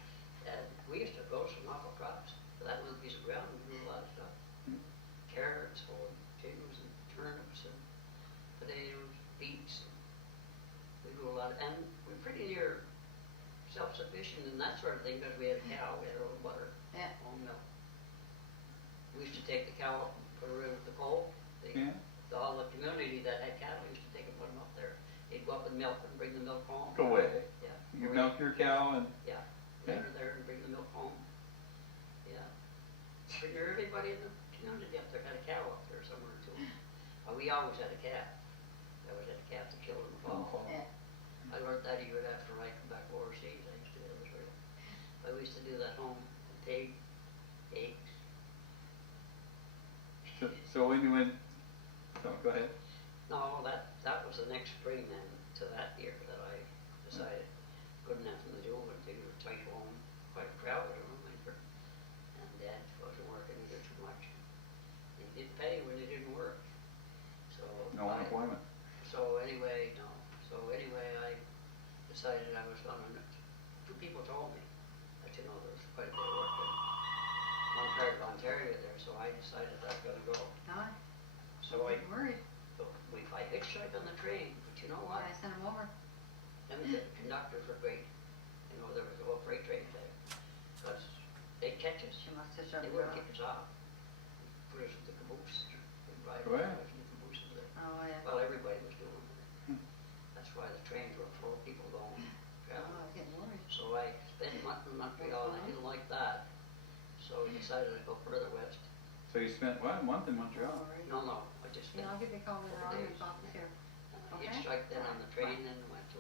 And we used to grow some awful crops. For that little piece of ground, we grew a lot of stuff. Carrots, potatoes, and turnips, and potatoes, beets. We grew a lot, and we're pretty near self-sufficient and that sort of thing because we had a cow, we had our own butter, Yeah. own milk. We used to take the cow up and put her in with the coal. Yeah. All the community that had cattle used to take and put them up there. They'd go up and milk and bring the milk home. Go away. Yeah. You milk your cow and Yeah, let her there and bring the milk home. Yeah. Pretty near everybody in the community up there had a cow up there somewhere too. We always had a calf. I always had a calf to kill in the fall. Yeah. I learned that a year after I come back overseas. I used to do that. I used to do that home. Pig, eggs. So when you went, go ahead. No, that was the next spring then to that year that I decided couldn't have nothing to do with it. We were tight home, quite proud of them, and Dad wasn't working either too much. They did pay when they didn't work. So No unemployment. So anyway, I decided I was gonna. 2 people told me that there was quite a bit of work in one part of Ontario there, so I decided I was gonna go. No, So I worried. I hitchhiked on the train, but you know what? I sent him over. Them the conductors were great. You know, there was a little freight train there. Because they'd catch us. She must have shut They it wouldn't off. kick us off. Put us in the caboose. We'd ride Right. in the cabooses there. Oh, yeah. Well, everybody was doing it. That's why the trains were full of people going, Oh, I traveling. was getting worried. So I spent a month in Montreal, and I didn't like that. So I decided I'd go further west. So you spent, what, a month in Montreal? Worried. No, I just Yeah, spent, I'll give you a call later on and talk here. Okay. hitchhiked then on the train and went to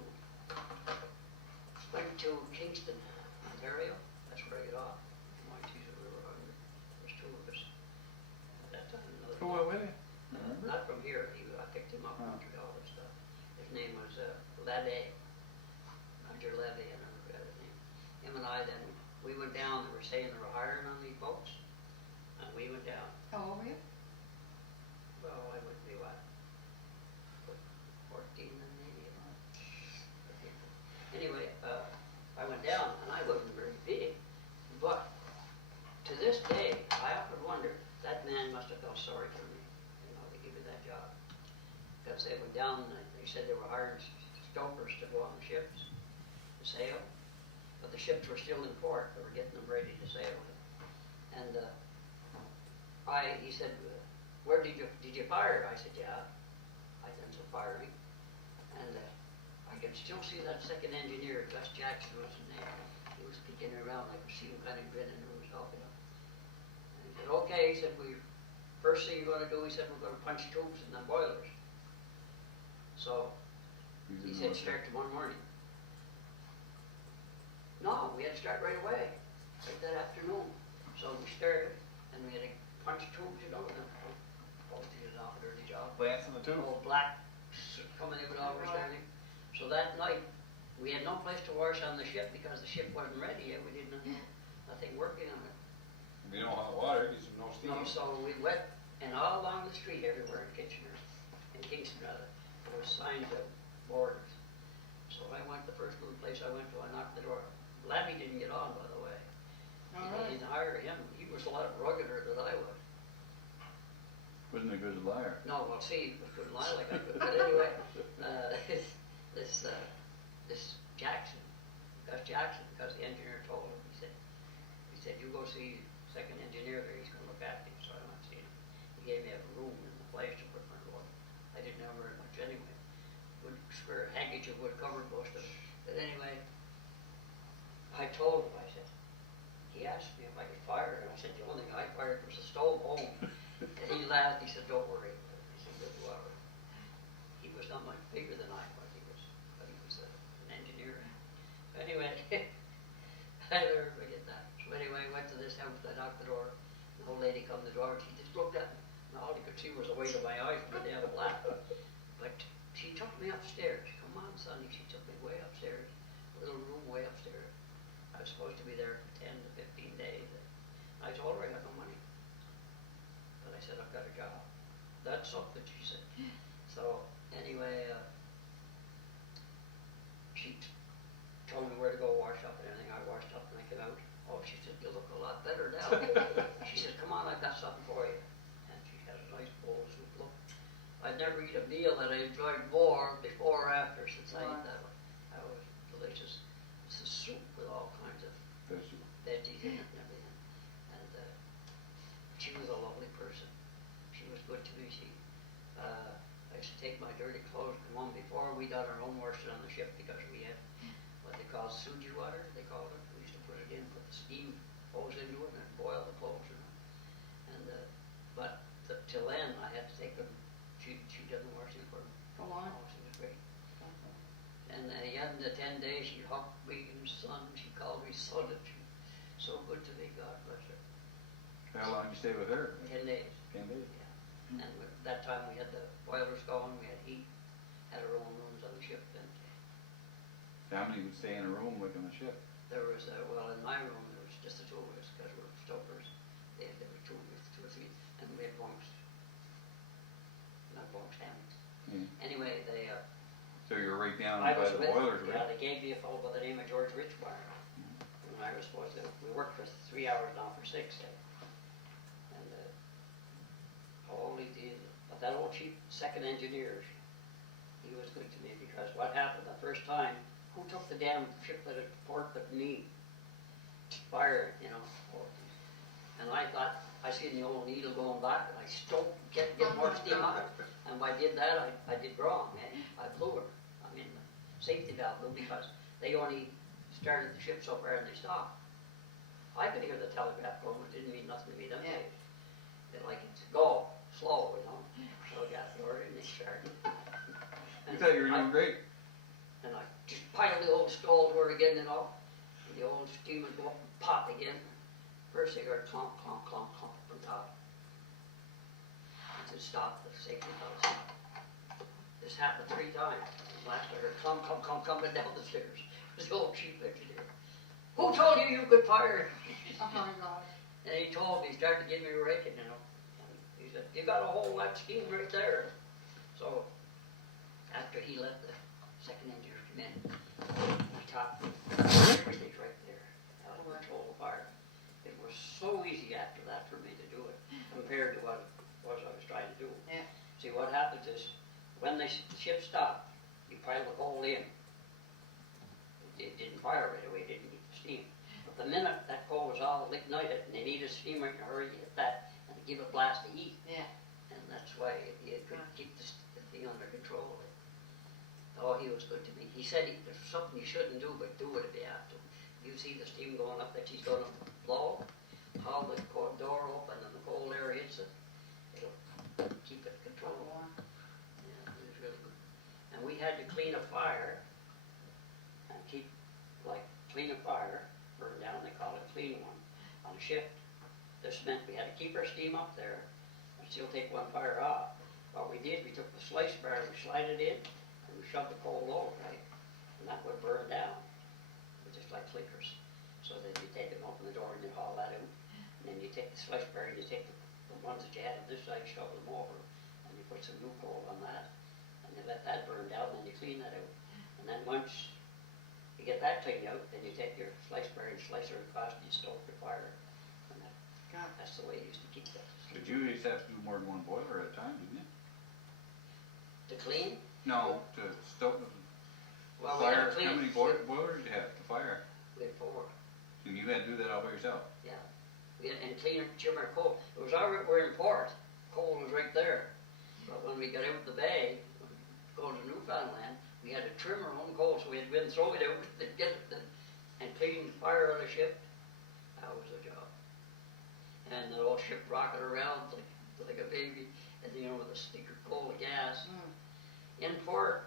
Kingston, Ontario. That's where I got off. My teacher, we were hungry. There's 2 of us. At that time, another. Who went with you? Remember? Not from here. I picked him up in Oh. Montreal and stuff. His name was Levy. Roger Levy, I never forgot his name. Him and I then, we went down. They were saying they were hiring on these boats. And we went down. How old were you? Well, I would be what? 14 then maybe. Anyway, I went down and I wasn't very big. But to this day, I often wonder, that man must have felt sorry for me, you know, to give me that job. because they were down, they said they were hiring stokers to go on the ships to sail, but the ships were still in port, they were getting them ready to sail. And he said, where did you fire? I said, yeah, I done some firing. And I can still see that second engineer, Gus Jackson was his name. He was peeking around, I could see him kind of grinning and was helping him. And he said, okay, he said, first thing you're gonna do, he said, we're gonna punch tubes in the boilers. So, he said, start tomorrow morning. No, we had to start right away, right that afternoon. So we started, and we had to punch tubes, you know, and voltage is off, dirty job. Plants in the tube. Old black coming in with all our standing. So that night, we had no place to wash on the ship because the ship wasn't ready yet. We didn't have nothing working on it. We don't have water, because no steam. No, so we went, and all along the street everywhere in Kitchener, in Kingston rather, there was signs of borders. So I went, the first little place I went to, I knocked the door. Labby didn't get on, by the way. I didn't hire him. He was a lot ruggeder than I was. Wasn't a good liar. No, well, see, he couldn't lie like I could. But anyway, this Jackson, Gus Jackson, because the engineer told him, he said, you go see second engineer there, he's going to look at me. So I went to see him. He gave me a room in the place to put my wood. I didn't have very much anyway. Wood square handkerchief would cover most of it. But anyway, I told him, I said, he asked me if I could fire, and I said, the only thing I fired was a stove home. And he laughed, he said, don't worry. He said, good luck. He was not much bigger than I was, but he was an engineer. Anyway, I never forget that. So anyway, I went to this house, I knocked the door, the old lady come to the door, and she just looked at me, and all you could see was the weight of my eyes, but they had a black. But she took me upstairs. Come on, Sonny, she took me way upstairs, a little room way upstairs. I was supposed to be there for 10 to 15 days. I told her I had no money. But I said, I've got a job. That's something, she said. So, anyway, she told me where to go wash up and everything. I washed up and I came out. Oh, she said, you look a lot better now. She said, come on, I've got something for you. And she had a nice bowl of soup. Look, I'd never eat a meal that I enjoyed more before or after since I ate that one. That was delicious. It's a soup with all kinds of veggies in it and everything. And she was a lovely person. She was good to me. I used to take my dirty clothes and one before we got our own washer on the ship because we had what they call suji water, they called it. We used to put it in, put the steam hose into it and boil the clothes. But till then I had to take them. She did the washing for me. Go on. Oh, she was great. And at the end of 10 days, she hugged me and son. She called me son. And she was so good to me. God bless her. How long did you stay with her? 10 days. 10 days. Yeah. And at that time, we had the boilers going. We had heat. Had our own rooms on the ship. And How many would stay in a room like on the ship? there was, well, in my room, there was just the two of us because we were stokers. There were two or three, and we had bunks. Not bunks, hammocks. Anyway, they. So you were right down I by was the with, boilers, yeah, right? they gave me a fellow by the name of George Richmeyer. When I was supposed to, we worked for 3 hours, now for 6. And holy deal. But that old chief second engineer, he was good to me because what happened the first time, who took the damn ship at a port but me? Fire, you know. And I thought, I seen the old needle going back and I stoked, get more steam out of it. And when I did that, I did wrong. I blew her. I mean, the safety valve blew because they only started the ship so far and they stopped. I could hear the telegraph going, which didn't mean nothing to me. Them days. They like it to go slow, you know. So I got the order and they started. You thought you were doing great. And I just piled the old stall door again, you know. And the old steam would go up and pop again. First they heard clonk, clonk, clonk, clonk from top. To stop, the safety valve stopped. This happened 3 times. Last I heard clonk, clonk, clonk coming down the stairs. It was the old chief engineer. Who told you you could fire? Oh my God. And he told me, he started to give me a raking, you know. And he said, you got a whole lot of steam right there. So, after he let the second engineer come in, he taught me everything's right there. How to control the fire. It was so easy after that for me to do it, compared to what it was I was trying to do. Yeah. See, what happens is, when ship stopped, you pile the coal in. It didn't fire right away, it didn't get the steam. But the minute that coal was all ignited, and they needed steam right in a hurry, you hit that, and give it a blast of heat. Yeah. And that's why you could keep the thing under control. Oh, he was good to me. He said there's something you shouldn't do, but do it if you have to. You see the steam going up that she's going to blow, haul the door open and the cold air hits it. It'll keep it controlled. Yeah, it was really good. And we had to clean a fire and clean a fire, burn down, they call it clean one, on a shift. This meant we had to keep our steam up there and still take one fire off. What we did, we took the slice bar and we slide it in and we shoved the coal over, right? And that would burn down. It was just like clickers. So then you take it, open the door and you haul that out. And then you take the slice bar and you take the ones that you had on this side, shove them over, and you put some new coal on that. And you let that burn down, and then you clean that out. And then once you get that cleaned out, then you take your slice bar and slice it across and you stoke the fire. And that's the way you used to keep that. But you used to have to do more than one boiler at a time, didn't you? To clean? No, to stoke the Well, fire. we had to clean. How many boilers did you have to fire? We had 4. And you had to do that all by yourself? Yeah. And clean it, trim our coal. It was all right, we're in port. Coal was right there. But when we got out the bay, going to Newfoundland, we had to trim our own coal, so we had to go and throw it out and get it and clean the fire on the ship. That was the job. And the old ship rocking around like a baby, and with a sticker coal of gas. In port,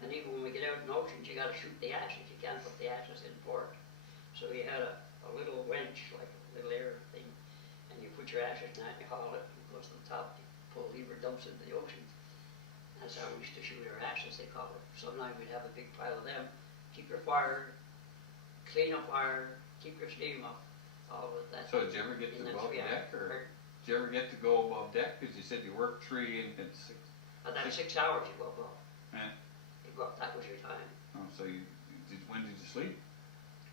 and even when we get out in the oceans, you got to shoot the ashes. You can't put the ashes in port. So we had a little winch, like a little air thing, and you put your ashes in that, and you haul it, and it goes to the top, you pull the lever, dumps it in the ocean. That's how we used to shoot our ashes, they call it. Sometimes we'd have a big pile of them. Keep your fire, clean up fire, keep your steam up, all of that. So did you ever get to above deck, or did you ever get to go above deck? Because you said you worked 3 and 6. That's 6 hours you go above. Yeah. You go up, that was your time. Oh, so when did you sleep?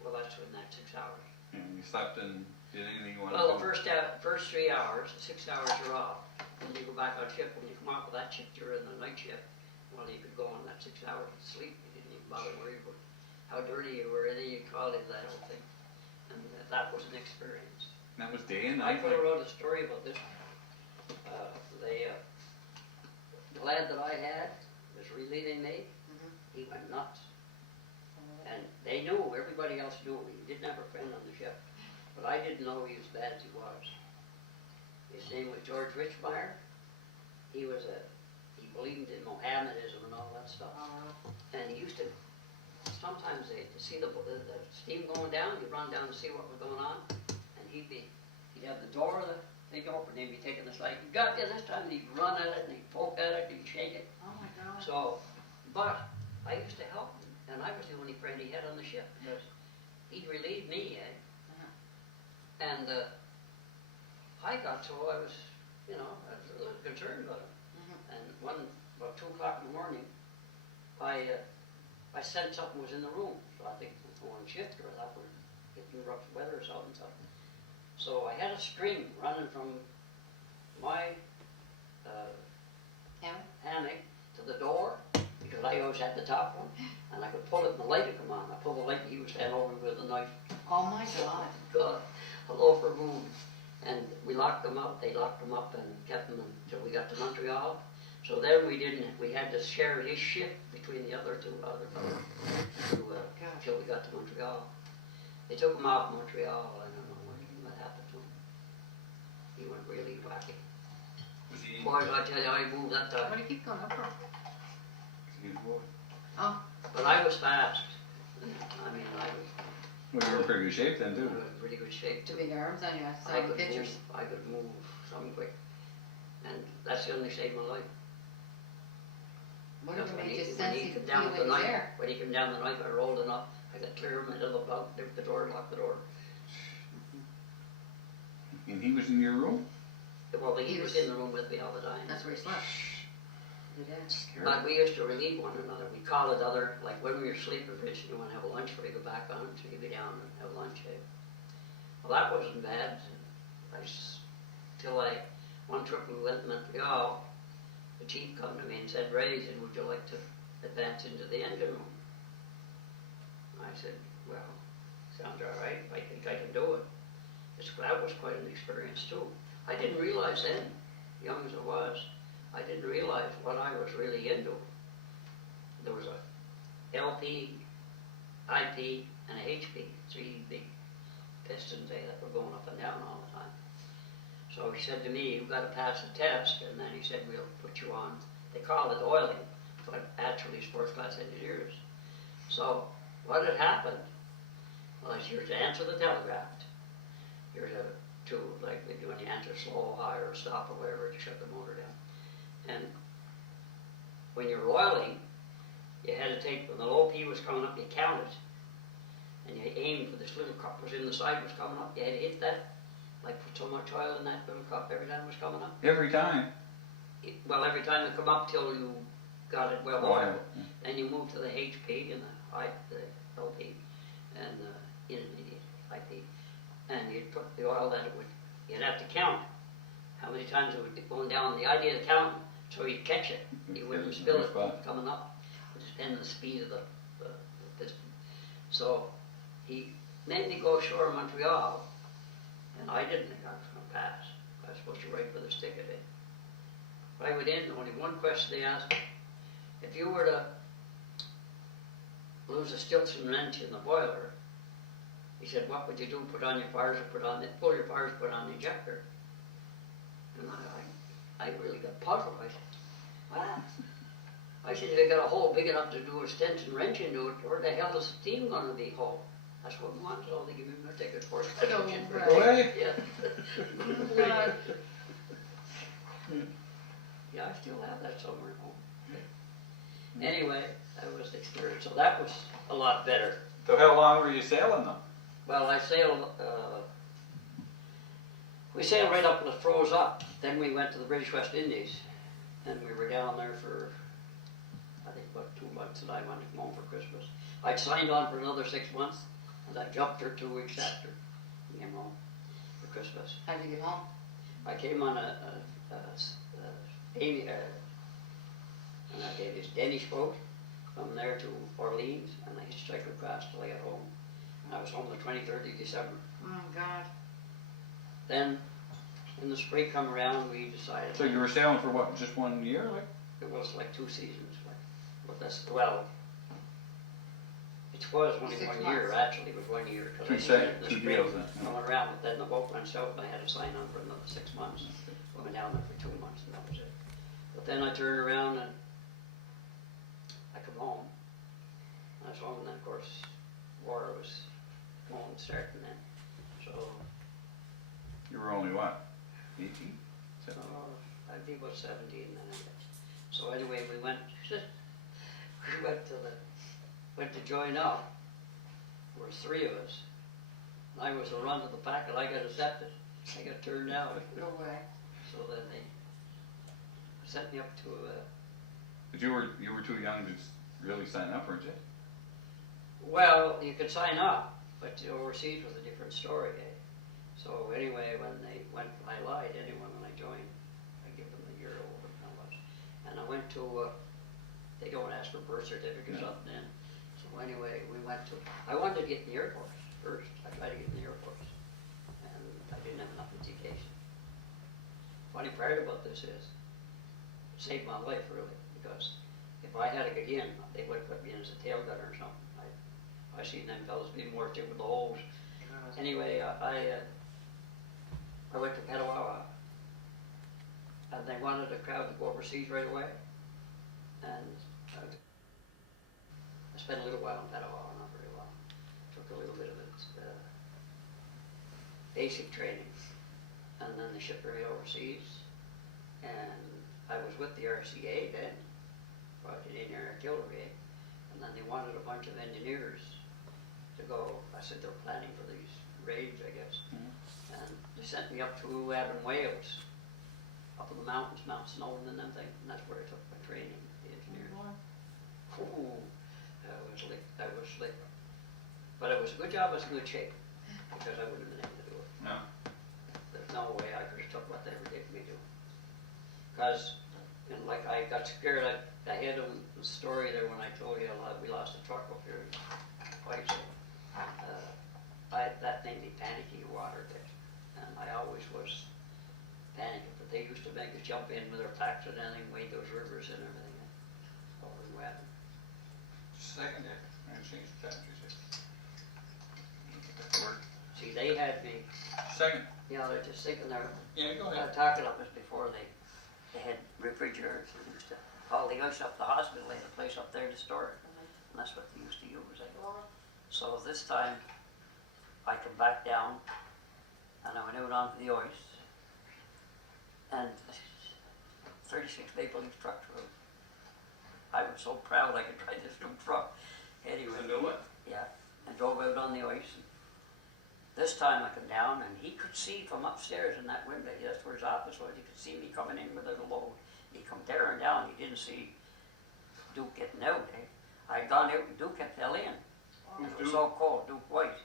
Well, that's when that 6 hours. And you slept and did anything you wanted Well, to the do? first 3 hours, 6 hours you're off. When you go back on shift, when you come off of that shift, you're in the night shift. Well, you could go on that 6 hours and sleep. You didn't even bother worrying about how dirty you were, anything you called it, that whole thing. And that was an experience. And that was day and I night? could have wrote a story about this. The lad that I had was relieving me. He went nuts. And they knew, everybody else knew. He didn't have a friend on the ship. But I didn't know he was as bad as he was. His name was George Richmeyer. He believed in Mohammedanism and all that stuff. And he used to, sometimes to see the steam going down, he'd run down to see what was going on. And he'd have the door of the thing open, and he'd be taking the slide. You got there this time, and he'd run at it, and he'd poke at it, and he'd shake it. Oh my God. So, but I used to help him, and I was the only friend he had on the ship, because he'd relieve me, And I got so I was, I was a little concerned about him. And about 2 o'clock in the morning, I sensed something was in the room. So I think it was going shift, or I thought we're getting rough weather or something. So I had a string running from my hammock to the door, because I always had the top one, and I could pull it and the light would come on. I pulled the light and he was standing over with a knife. Oh my God. God, a loafer room. And we locked them up, they locked them up and kept them until we got to Montreal. So then we had to share his shift between the other fellows until we got to Montreal. They took him off Montreal, I don't know what happened to him. He went really wacky. Boys, I tell you, I moved that time. What do you keep going up for? He was boy. Oh. But I was fast. I mean, Well, you were in pretty good shape then, I too. was in pretty good shape. Two big arms on you, I I saw the could pictures. move some quick. And that's the only saved my life. What if When it he- just when sense he you come could down feel with the it was knife, there? when he came down the knife, I rolled enough, I could clear him into the bunk, open the door, lock the door. And he was in your room? Well, he was in the room with me all the time. That's where he slept. Your dad. Scary. But we used to relieve one another. We call it other, like when we were sleeping, Rich, you want to have a lunch before you go back on, so you'd be down and have lunch. Well, that wasn't bad. One trip we went to Montreal, the chief come to me and said, Ray, said, would you like to advance into the engine room? I said, well, sounds all right. I think I can do it. That was quite an experience too. I didn't realize then, young as I was, I didn't realize what I was really into. There was a LP, IP, and a HP, three big pistons that were going up and down all the time. So he said to me, you've got to pass the test, and then he said, we'll put you on, they call it oiling, but actually it's first class engineers. So what had happened was you're to answer the telegraph. Here's a tool, like they do when you answer slow, high, or stop, or whatever, to shut the motor down. And when you're oiling, you had to take, when the low P was coming up, you count it. And you aimed for this little cup was in the side was coming up, you had to hit that, like put so much oil in that little cup every time it was coming up. Every time? Well, every time it come up till you got it well oiled. Then you move to the HP and the LP and the intermediate IP. And you'd put the oil that it would, you'd have to count how many times it would be going down. The idea of counting, so you'd catch it. You wouldn't spill it coming up. It depends on the speed of the piston. So he made me go ashore in Montreal, and I didn't think I was going to pass. I was supposed to write for this ticket in. But I went in, only one question they asked me. If you were to lose a Stilson wrench in the boiler, he said, what would you do? Put on your fires or pull your fires, put on the ejector. And I really got puzzled. I said, what? I said, if they got a hole big enough to do a Stilson wrench into it, where the hell is the steam going to be hole? That's what we want, so they give me my ticket for it. Right. Yeah. Yeah, I still have that somewhere at home. Anyway, that was the experience. So that was a lot better. So how long were you sailing them? Well, we sailed right up till it froze up. Then we went to the British West Indies, and we were down there for, I think, about 2 months, and I went home for Christmas. I'd signed on for another 6 months, and I jumped her 2 weeks after. Came home for Christmas. How did you get home? I came on and I gave this Danish boat from there to Orleans, and I hitchhiked across till I got home. And I was home the 23rd of December. Oh, God. Then, when the spring come around, we decided... So you were sailing for what, just 1 year? Like? It was like 2 seasons. But that's 12. It was only 6 1 year, months. actually. It was 1 year. Because I Two in the spring deals then. coming around, but then the boat runs out, and I had to sign on for another 6 months. We went down there for 2 months, and that was it. But then I turned around, and I come home. I was home, and then, of course, war was going starting then. So... You were only what, 18? I'd be about 17 then, I guess. So anyway, we went to join up. There were 3 of us. I was a run to the pack, and I got accepted. I got turned out. No way. So then they sent me up to But you were too young to really sign up, weren't you? well, you could sign up, but overseas was a different story, eh? So anyway, when I lied, anyone when I joined, I give them the year or whatever it was. And I went to, they don't ask for birth certificates up then. So anyway, I wanted to get in the Air Force first. I tried to get in the Air Force. And I didn't have enough education. Funny part about this is, it saved my life really, because if I had to get in, they would put me in as a tail gunner or something. I seen them fellas being worked in with the holes. Anyway, I went to Petawawa, and they wanted a crowd to go overseas right away. And I spent a little while in Petawawa, not very long. Took a little bit of it, basic training, and then they shipped me overseas. And I was with the RCA then, in Air Artillery, and then they wanted a bunch of engineers to go. I said they're planning for these raids, I guess. Mm-hmm. And they sent me up to Avon, Wales, up in the mountains, Mount Snowdon and them things, and that's where I took my training, the engineers. Ooh, that was slick. But it was a good job, it was in good shape, because I wouldn't have been able to do it. No. There's no way I could have took what they ever gave me to. Because And like I got scared, I had a story there when I told you we lost a truck up here twice. That made me panicky, water bit. And I always was panicking, but they used to make us jump in with our packs and anything, wade those rivers and everything. All in wet. Second it, and change the time, See, they had me, Second. you know, they're just thinking they're Yeah, go ahead. talking of us before they had refrigerators. They used to haul the ice up the hospital, they had a place up there to store it. And that's what they used to use. So this time, I come back down, and I went out onto the ice, and 36 Maple Leaf trucks rode. I was so proud I could drive this new truck. Anyway, So do what? yeah, and drove out on the ice. And this time I come down, and he could see from upstairs in that window. That's where his office was. He could see me coming in with a load. He come tearing down. He didn't see Duke getting out. I had gone out, and Duke had fell in. It was so cold, Duke White.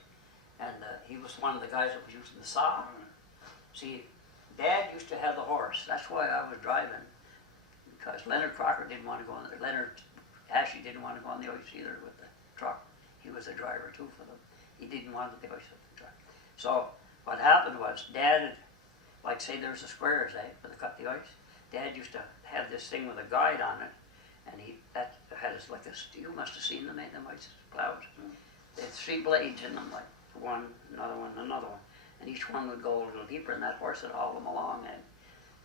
And he was one of the guys that was using the saw. See, Dad used to have the horse. That's why I was driving. Because Leonard Crocker didn't want to go on the, Leonard Ashley didn't want to go on the ice either with the truck. He was a driver too for them. He didn't want the ice with the truck. So what happened was Dad, like say there's the squares, where they cut the ice. Dad used to have this thing with a guide on it, and that had like this, you must have seen them, them ice plows. They had 3 blades in them, like one, another one, another one. And each one would go a little deeper, and that horse would haul them along,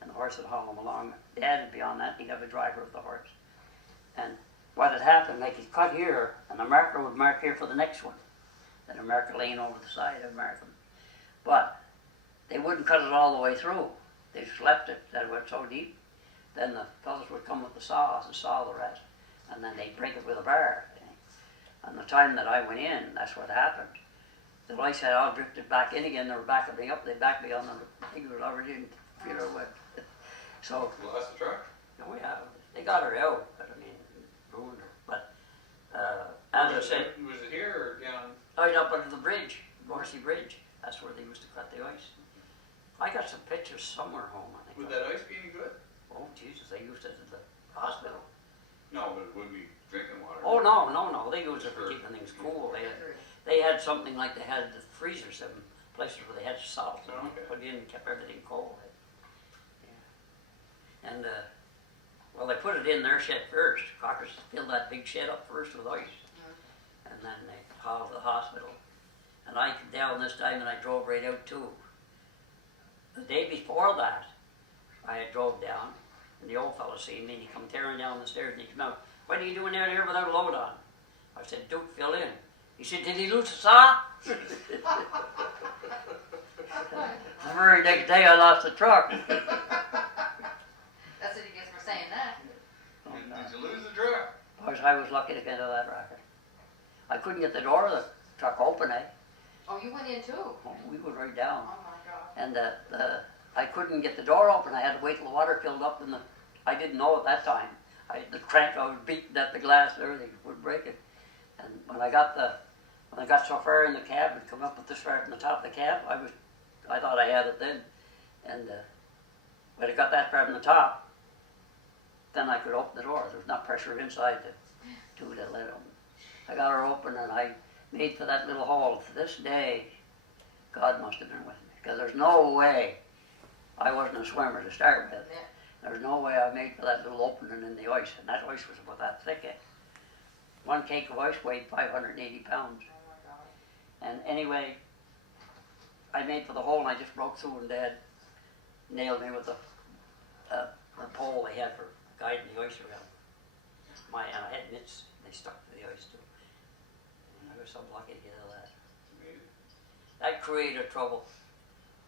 and the horse would haul them along. Dad would be on that, and he'd have a driver of the horse. And what had happened, like he'd cut here, and a marker would mark here for the next one. Then a marker laying over the side would mark them. But they wouldn't cut it all the way through. They just left it, that it went so deep. Then the fellows would come with the saws and saw the rest, and then they'd break it with a bar. And the time that I went in, that's what happened. The ice had all drifted back in again. They were backing me up. They backed me on the, I think it was already in, So, You lost the truck? oh yeah, they got her out, but I mean, ruined her. But, as I said, Was it here or down? right up under the bridge, Morrissey Bridge. That's where they used to cut the ice. I got some pictures somewhere home, I think. Would that ice be any good? Oh, Jesus, they used it at the hospital. No, but it would be drinking water. Oh, no, they used it for keeping things cool. They had something like they had the freezers, some places where they had salt Oh, okay. put in, kept everything cold. Yeah. And, well, they put it in their shed first. Crockers filled that big shed up first with ice. And then they hauled to the hospital. And I came down this time and I drove right out too. The day before that, I had drove down, and the old fellow seen me, and he come tearing down the stairs, and he came out, "What are you doing out here without a load on?" I said, "Duke fell in." He said, "Did he lose the saw?" The very next day I lost the truck. That's what he gets for saying that. Did you lose the truck? I was lucky to get out of that racket. I couldn't get the door of the truck open, Oh, you went in too? Oh, we were right down. Oh my God. And I couldn't get the door open. I had to wait till the water filled up in the, I didn't know at that time. The crank, I was beating at the glass and everything, would break it. And when I got so far in the cab and come up with this far from the top of the cab, I thought I had it then. And when I got that far from the top, then I could open the door. There was not pressure inside to let it open. I got her open and I made for that little hole. To this day, God must have been with me, because there's no way I wasn't a swimmer to start with. Yeah. There's no way I made for that little opening in the ice, and that ice was about that thick. One cake of ice weighed 580 pounds. Oh my God. And anyway, I made for the hole, and I just broke through, and Dad nailed me with the pole they had for guiding the ice around. And I had mitts, they stuck to the ice too. I was so lucky to get out of that. That created trouble.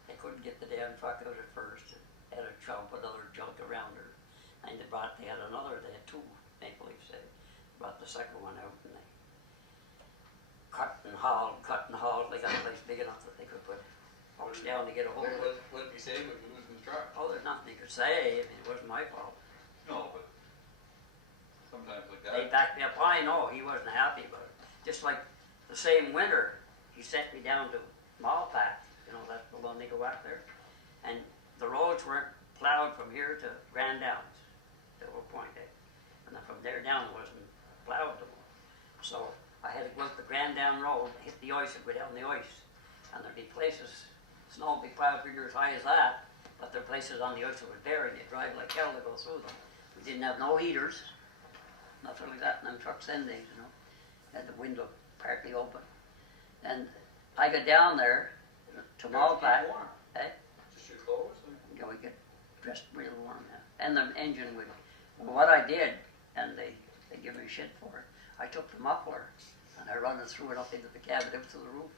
They couldn't get the damn truck out at first. They had to chop another junk around her. And they had 2 Maple Leafs. They brought the second one out and they cut and hauled. They got a place big enough that they could put hooks down to get a hold of it. What did you say with losing the truck? Oh, there's nothing you could say. I mean, it wasn't my fault. No, but sometimes like They that. backed me up. I know he wasn't happy, but just like the same winter, he sent me down to Malpack, that's the Lundigo out there. And the roads weren't plowed from here to Grand Downs. the whole point, eh? And then from there down it wasn't plowed no more. So I had to go up the Grand Down Road, hit the ice and go down the ice. And there'd be places, snow would be plowed pretty as high as that, but there are places on the ice that were bare and you drive like hell to go through them. We didn't have no heaters, nothing like that in them trucks then days, you know. Had the window partly open. And I got down there to Malpac. Eh? Just your clothes? You know, we get dressed real warm, yeah. And the engine would, well, what I did, and they give me shit for it, I took the muffler and I run it through it up into the cabin, up to the roof.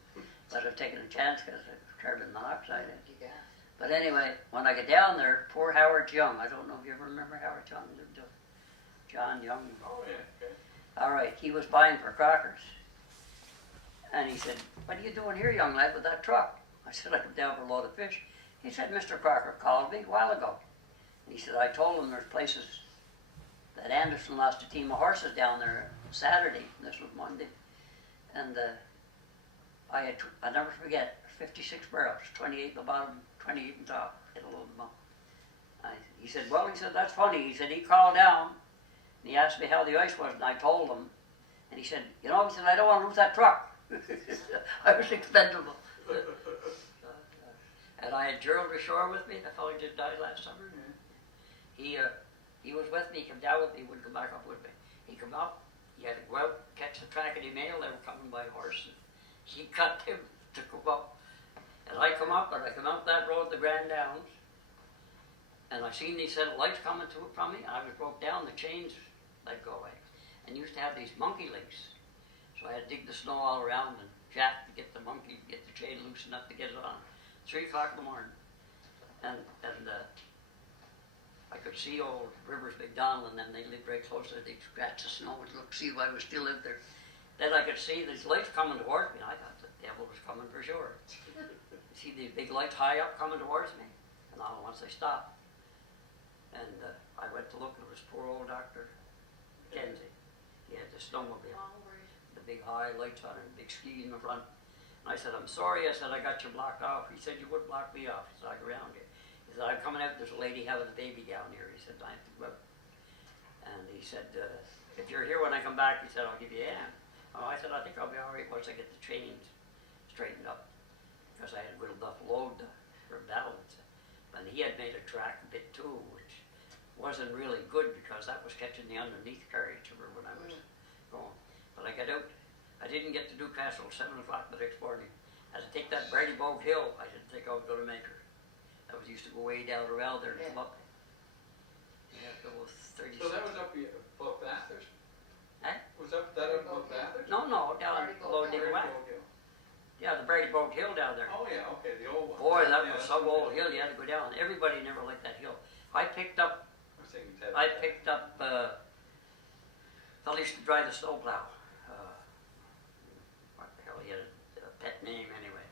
But I've taken a chance because of carbon monoxide in it. But anyway, when I get down there, poor Howard Young, I don't know if you ever remember Howard Young, lived up, John Young. Oh, yeah, okay. All right, he was buying for crackers. And he said, what are you doing here, young lad, with that truck? I said, I come down for a load of fish. He said, Mr. Crocker called me a while ago. He said, I told him there's places that Anderson lost a team of horses down there Saturday. This was Monday. And I never forget, 56 barrels, 28 in the bottom, 28 in the top. Hit a load of them up. He said, well, he said, that's funny. He said, he called down and he asked me how the ice was, and I told him. And he said, you know, he said, I don't want to lose that truck. I was expendable. And I had Gerald ashore with me, the fellow who just died last summer. He was with me, he came down with me, he wouldn't come back up with me. He come up, he had to go out, catch the track of the mail, they were coming by horse. And he cut him to come up. And I come up, and I come out that road, the Grand Downs, and I seen these set of lights coming to it from me, and I was broke down, the chains let go away. And used to have these monkey links. So I had to dig the snow all around and jack to get the monkey, get the chain loose enough to get it on. 3 o'clock in the morning. And I could see old Rivers McDonald and them, they lived very close to it. They'd scratch the snow and look, see if I was still in there. Then I could see these lights coming towards me, and I thought the devil was coming for sure. See these big lights high up coming towards me, and all at once they stopped. And I went to look, and it was poor old Dr. Kenzie. He had the snowmobile, the big high lights on it, big ski in the front. And I said, I'm sorry, I said, I got you blocked off. He said, you would block me off. He said, I go around you. He said, I'm coming out, there's a lady having a baby down here. He said, I have to go out. And he said, if you're here when I come back, he said, I'll give you a hand. Oh, I said, I think I'll be all right once I get the chains straightened up. Because I had a good enough load for balance. And he had made a track a bit too, which wasn't really good because that was catching the underneath carriage when I was going. But I got out. I didn't get to do Castle 7 o'clock the next morning. I had to take that Brady Bogue Hill. I didn't think I was going to make her. I was used to go way down around there and come up. Yeah, go 36. So that was up above Bathurst? Eh? Was that up above Bathurst? No, down below Digger Way. Yeah, the Brady Bogue Hill down there. Oh yeah, okay, the old one. Boy, that was some old hill. You had to go down. Everybody never liked that hill. I picked up, fellow used to drive the snowplow. What the hell, he had a pet name anyway.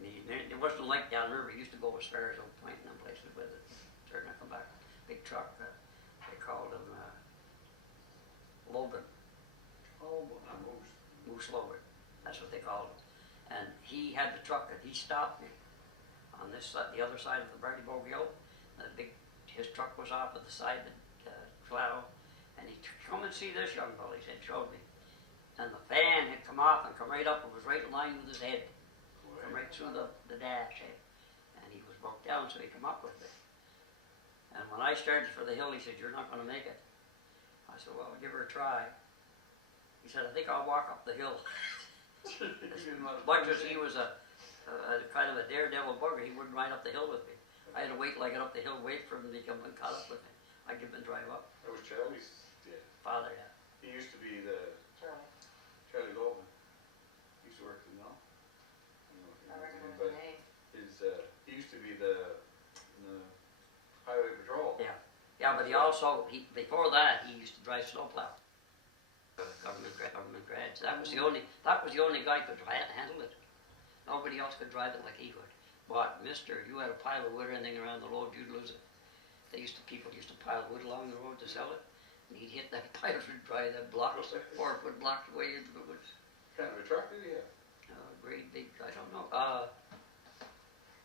And it wasn't like downriver. He used to go as far as Oak Point and them places with it. Starting to come back. Big truck. They called him Logan. Oh, not Moose. Moose Logan. That's what they called him. And he had the truck and he stopped me on this side, the other side of the Brady Bogue Hill. His truck was off at the side of the plow. And he come and see this young fellow, he said, showed me. And the fan had come off and come right up and was right in line with his head. Come right through the dash, eh? And he was broke down, so he come up with it. And when I started for the hill, he said, you're not going to make it. I said, well, give her a try. He said, I think I'll walk up the hill. Much as he was a kind of a daredevil bugger, he wouldn't ride up the hill with me. I had to wait till I got up the hill, wait for him to come and caught up with me. I'd give him a drive up. That was Charlie's father, yeah. He used to be the Charlie Goldman. He used to work in the mill. But he used to be in the highway patrol. Yeah, but before that, he used to drive snowplow. Government grads. That was the only guy who could handle it. Nobody else could drive it like he could. But mister, if you had a pile of wood or anything around the road, you'd lose it. People used to pile wood along the road to sell it. And he'd hit that pile and drive that block, 4-foot block way into the woods. What kind of a truck did he have? Great big, I don't know.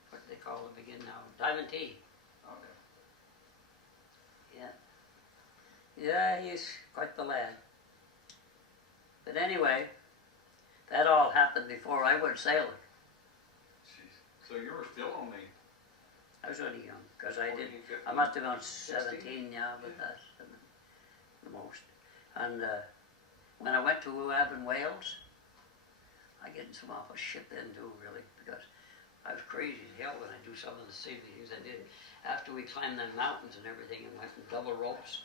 What do they call them again now? Diamond T. Okay. Yeah. Yeah, he's quite the lad. But anyway, that all happened before I went sailing. Jeez. So you were still only I was only young, because I 14, did, 15, I must have been 16? 17, yeah, but that's the most. And when I went to Uab in Wales, I get some off a ship then too, really, because I was crazy as hell when I do some of the silly things I did. After we climbed them mountains and everything and went in double ropes,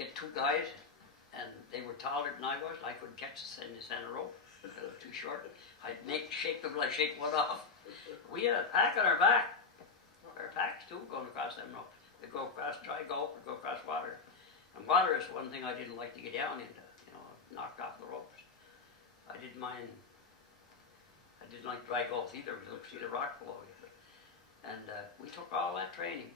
get two guys, and they were taller than I was, I couldn't catch the center rope, they were too short. I'd shake them like shake one off. We had a pack on our back. Our packs too going across them ropes. They go across dry gulf or go across water. And water is one thing I didn't like to get down into, knocked off the ropes. I didn't mind, I didn't like dry gulf either, because you see the rock below you. And we took all that training.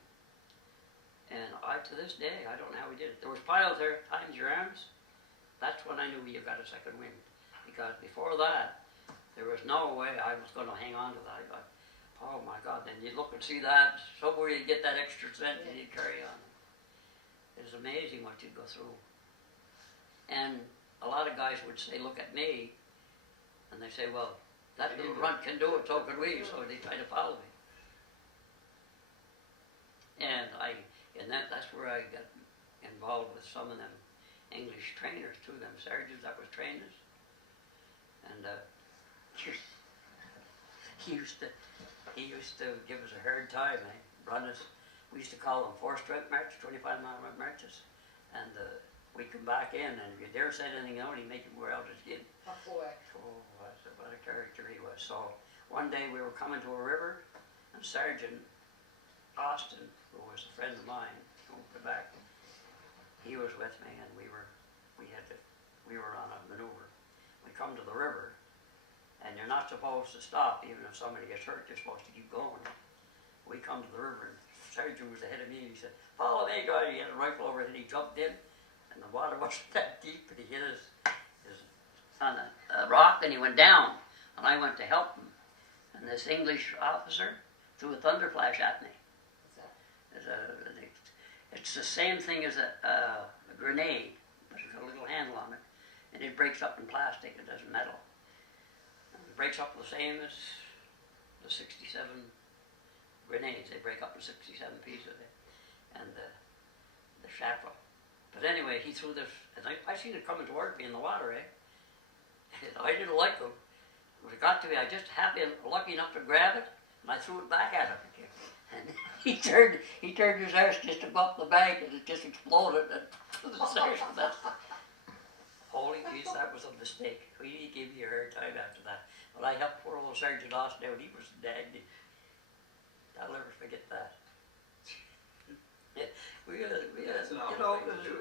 And to this day, I don't know how we did it. There was piles there, times your arms. That's when I knew you got a second wind. Because before that, there was no way I was going to hang on to that. Oh my God, then you'd look and see that, somewhere you'd get that extra cent and you'd carry on. It was amazing what you'd go through. And a lot of guys would say, look at me, and they say, well, that little runt can do it, so can we, so they try to follow me. And that's where I got involved with some of them English trainers too, them sergeants that was trained us. And he used to give us a hard time, run us. We used to call them 4-stroke march, 25-mile marches. And we'd come back in, and if you dare say anything out, he'd make you wear out his skin. Oh boy. Oh, what a character he was. So one day we were coming to a river, and Sergeant Austin, who was a friend of mine from Quebec, he was with me, and we were on a maneuver. We come to the river, and you're not supposed to stop, even if somebody gets hurt, you're supposed to keep going. We come to the river, and Sergeant was ahead of me, and he said, follow me, guy. He had a rifle over his head, he jumped in, and the water wasn't that deep, and he hit his on a rock, and he went down, and I went to help him. And this English officer threw a thunder flash at me. What's that? It's the same thing as a grenade, but it's got a little handle on it, and it breaks up in plastic, it doesn't metal. It breaks up the same as the 67 grenades. They break up in 67 pieces, and the shackle. But anyway, he threw this, and I seen it coming toward me in the water, and I didn't like him. When it got to me, I just happened lucky enough to grab it, and I threw it back at him. And he turned his arse just above the bank, and it just exploded to the section. Holy jeez, that was a mistake. He gave me a hard time after that. But I helped poor old Sergeant Austin out. He was dagged. I'll never forget that. That's an awful thing to do.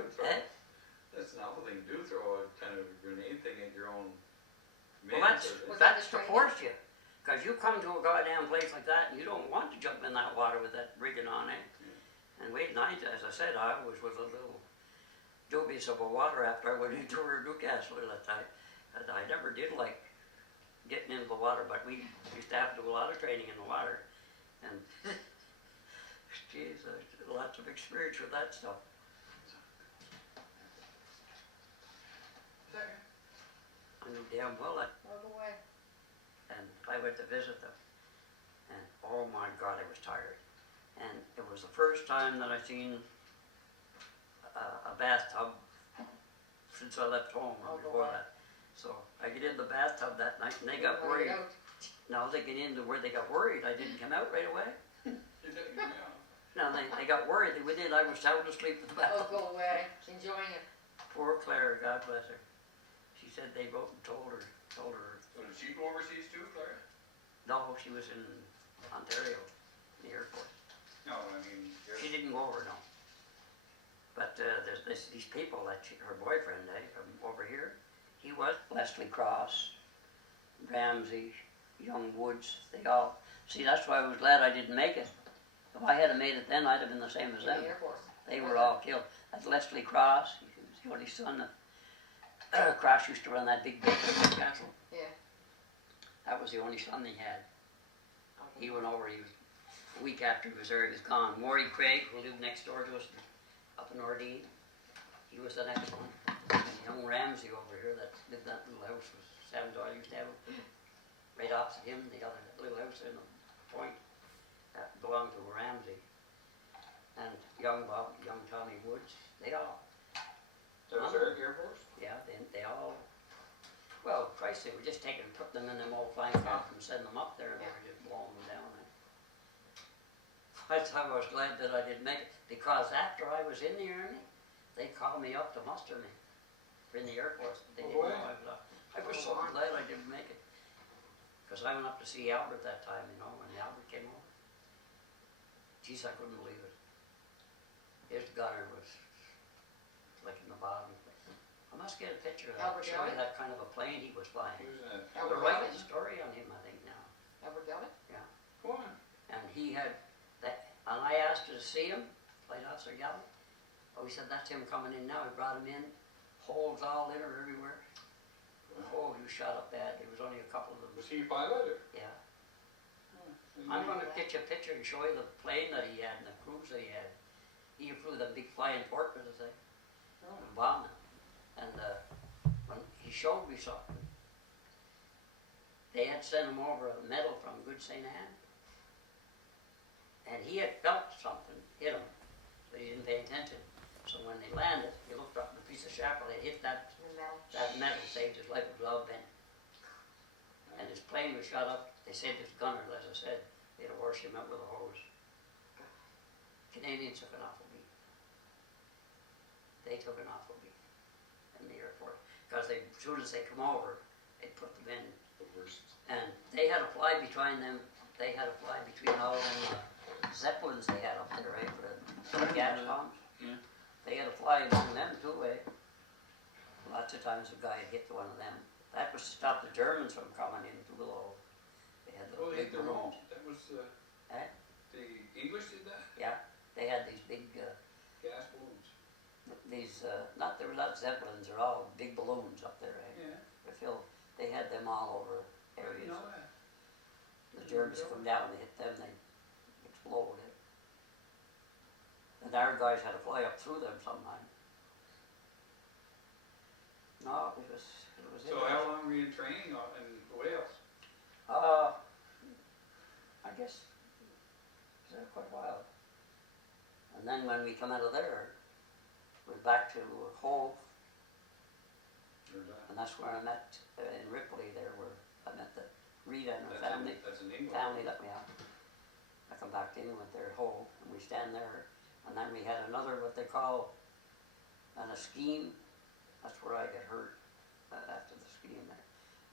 That's an awful thing to do, throw a kind of grenade thing at your own men. Well, that's to force you. Because you come to a goddamn place like that, and you don't want to jump in that water with that rigging on it. Yeah. And as I said, I always was a little dubious about water after I went into Newcastle that time. I never did like getting into the water, but we used to have to do a lot of training in the water. And, geez, lots of experience with that stuff. I knew damn well that. Go away. And I went to visit them, and oh my God, I was tired. And it was the first time that I seen a bathtub since I left home or before that. So I get in the bathtub that night, and they got worried. Now they get into where they got worried. I didn't come out right away. No, they got worried. They did. I was sound asleep in the bathtub. Oh, go away. Enjoying it. Poor Claire, God bless her. She said they wrote and told her. So did she go overseas too, Claire? No, she was in Ontario, the airport. No, I mean... She didn't go over, no. But there's these people that her boyfriend, from over here, he was Leslie Cross, Ramsey, Young Woods, they all... See, that's why I was glad I didn't make it. If I had made it then, I'd have been the same as them. They were all killed. That's Leslie Cross, he was the only son that... Cross used to run that big castle. Yeah. That was the only son he had. He went over, a week after he was there, he was gone. Maury Craig, who lived next door to us, up in Ordine, he was the next one. And young Ramsey over here that lived in that little house was Sam Doyle used to have it. Right opposite him, the other little house in the point that belonged to Ramsey. And young Bob, young Tommy Woods, they all. So was there Air Force? Yeah, they all. Well, Christ, they were just taking, put them in them old flying cop and send them up there, and they were just blowing them down. I was glad that I didn't make it, because after I was in the Army, they called me up to muster me in the Air Force. They didn't know I was up. I was so glad I didn't make it, because I went up to see Albert that time, you know, when Albert came over. Geez, I couldn't believe it. His gunner was like in the bottom. I must get a picture of that, Albert show you Elliott? that kind of a plane he was flying. He was in a, They're writing a story on him, I think, now. Albert Gallant? come on. And he had that, and I asked to see him, Flight Officer Gallant. Oh, he said, that's him coming in now. He brought him in, holes all in her everywhere. Oh, he was shot up bad. There was only a couple of them. Was he a pilot or? Yeah. Hmm. I'm going to get you a picture and show you the plane that he had and the crews that he had. He flew the big flying porpoise, I think, and bombed it. And when he showed me something, they had sent him over a medal from Good St. Anne. And he had felt something hit him, but he didn't pay attention. So when they landed, he looked up at the piece of shrapnel, they hit that metal, saved his life, it was all bent. And his plane was shot up. They said his gunner, as I said, they had washed him out with a hose. Canadians took an awful beat. They took an awful beat in the Air Force. Because as soon as they come over, they put them in. The worst. And they had to fly between them, they had to fly between all them Zeppelins they had up there, right, for the gas bombs. Yeah. They had to fly among them too, eh? Lots of times a guy had hit one of them. That was to stop the Germans from coming into Willow. They had Oh, those they big hit the wall. balloons. That was, Eh? the English did that? Yeah, they had these big, Gas balloons. these, they were not Zeppelins, they're all big balloons up there, eh? Yeah. They're filled, they had them all over I didn't areas. know that. The Germans come down, they hit them, they explode. Eh? And our guys had to fly up through them sometime. No, it was So how long were you in training in Wales? I guess, it was there quite a while. And then when we come out of there, we're back to Hove, Or that? and that's where I met, in Ripley there, where I met the Rita and her That's family. That's in England. Family let me out. I come back to England there, Hove, and we stand there, and then we had another, what they call, a scheme. That's where I got hurt, after the scheme there.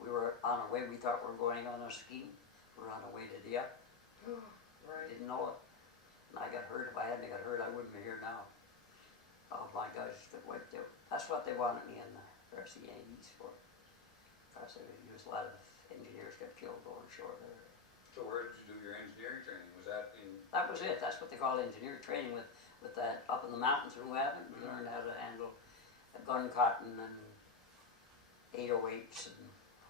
We were on our way, we thought we were going on a scheme. We were on our way to Dieppe. Right. Didn't know it. And I got hurt. If I hadn't got hurt, I wouldn't be here now. Oh, my guys got wiped out. That's what they wanted me in the RCAEs for. Because there was a lot of engineers got killed going shore there. So where did you do your engineering training? Was that in? That was it. That's what they call engineer training with that up in the mountains in Wavin. We learned how to handle a gun cotton and 808s and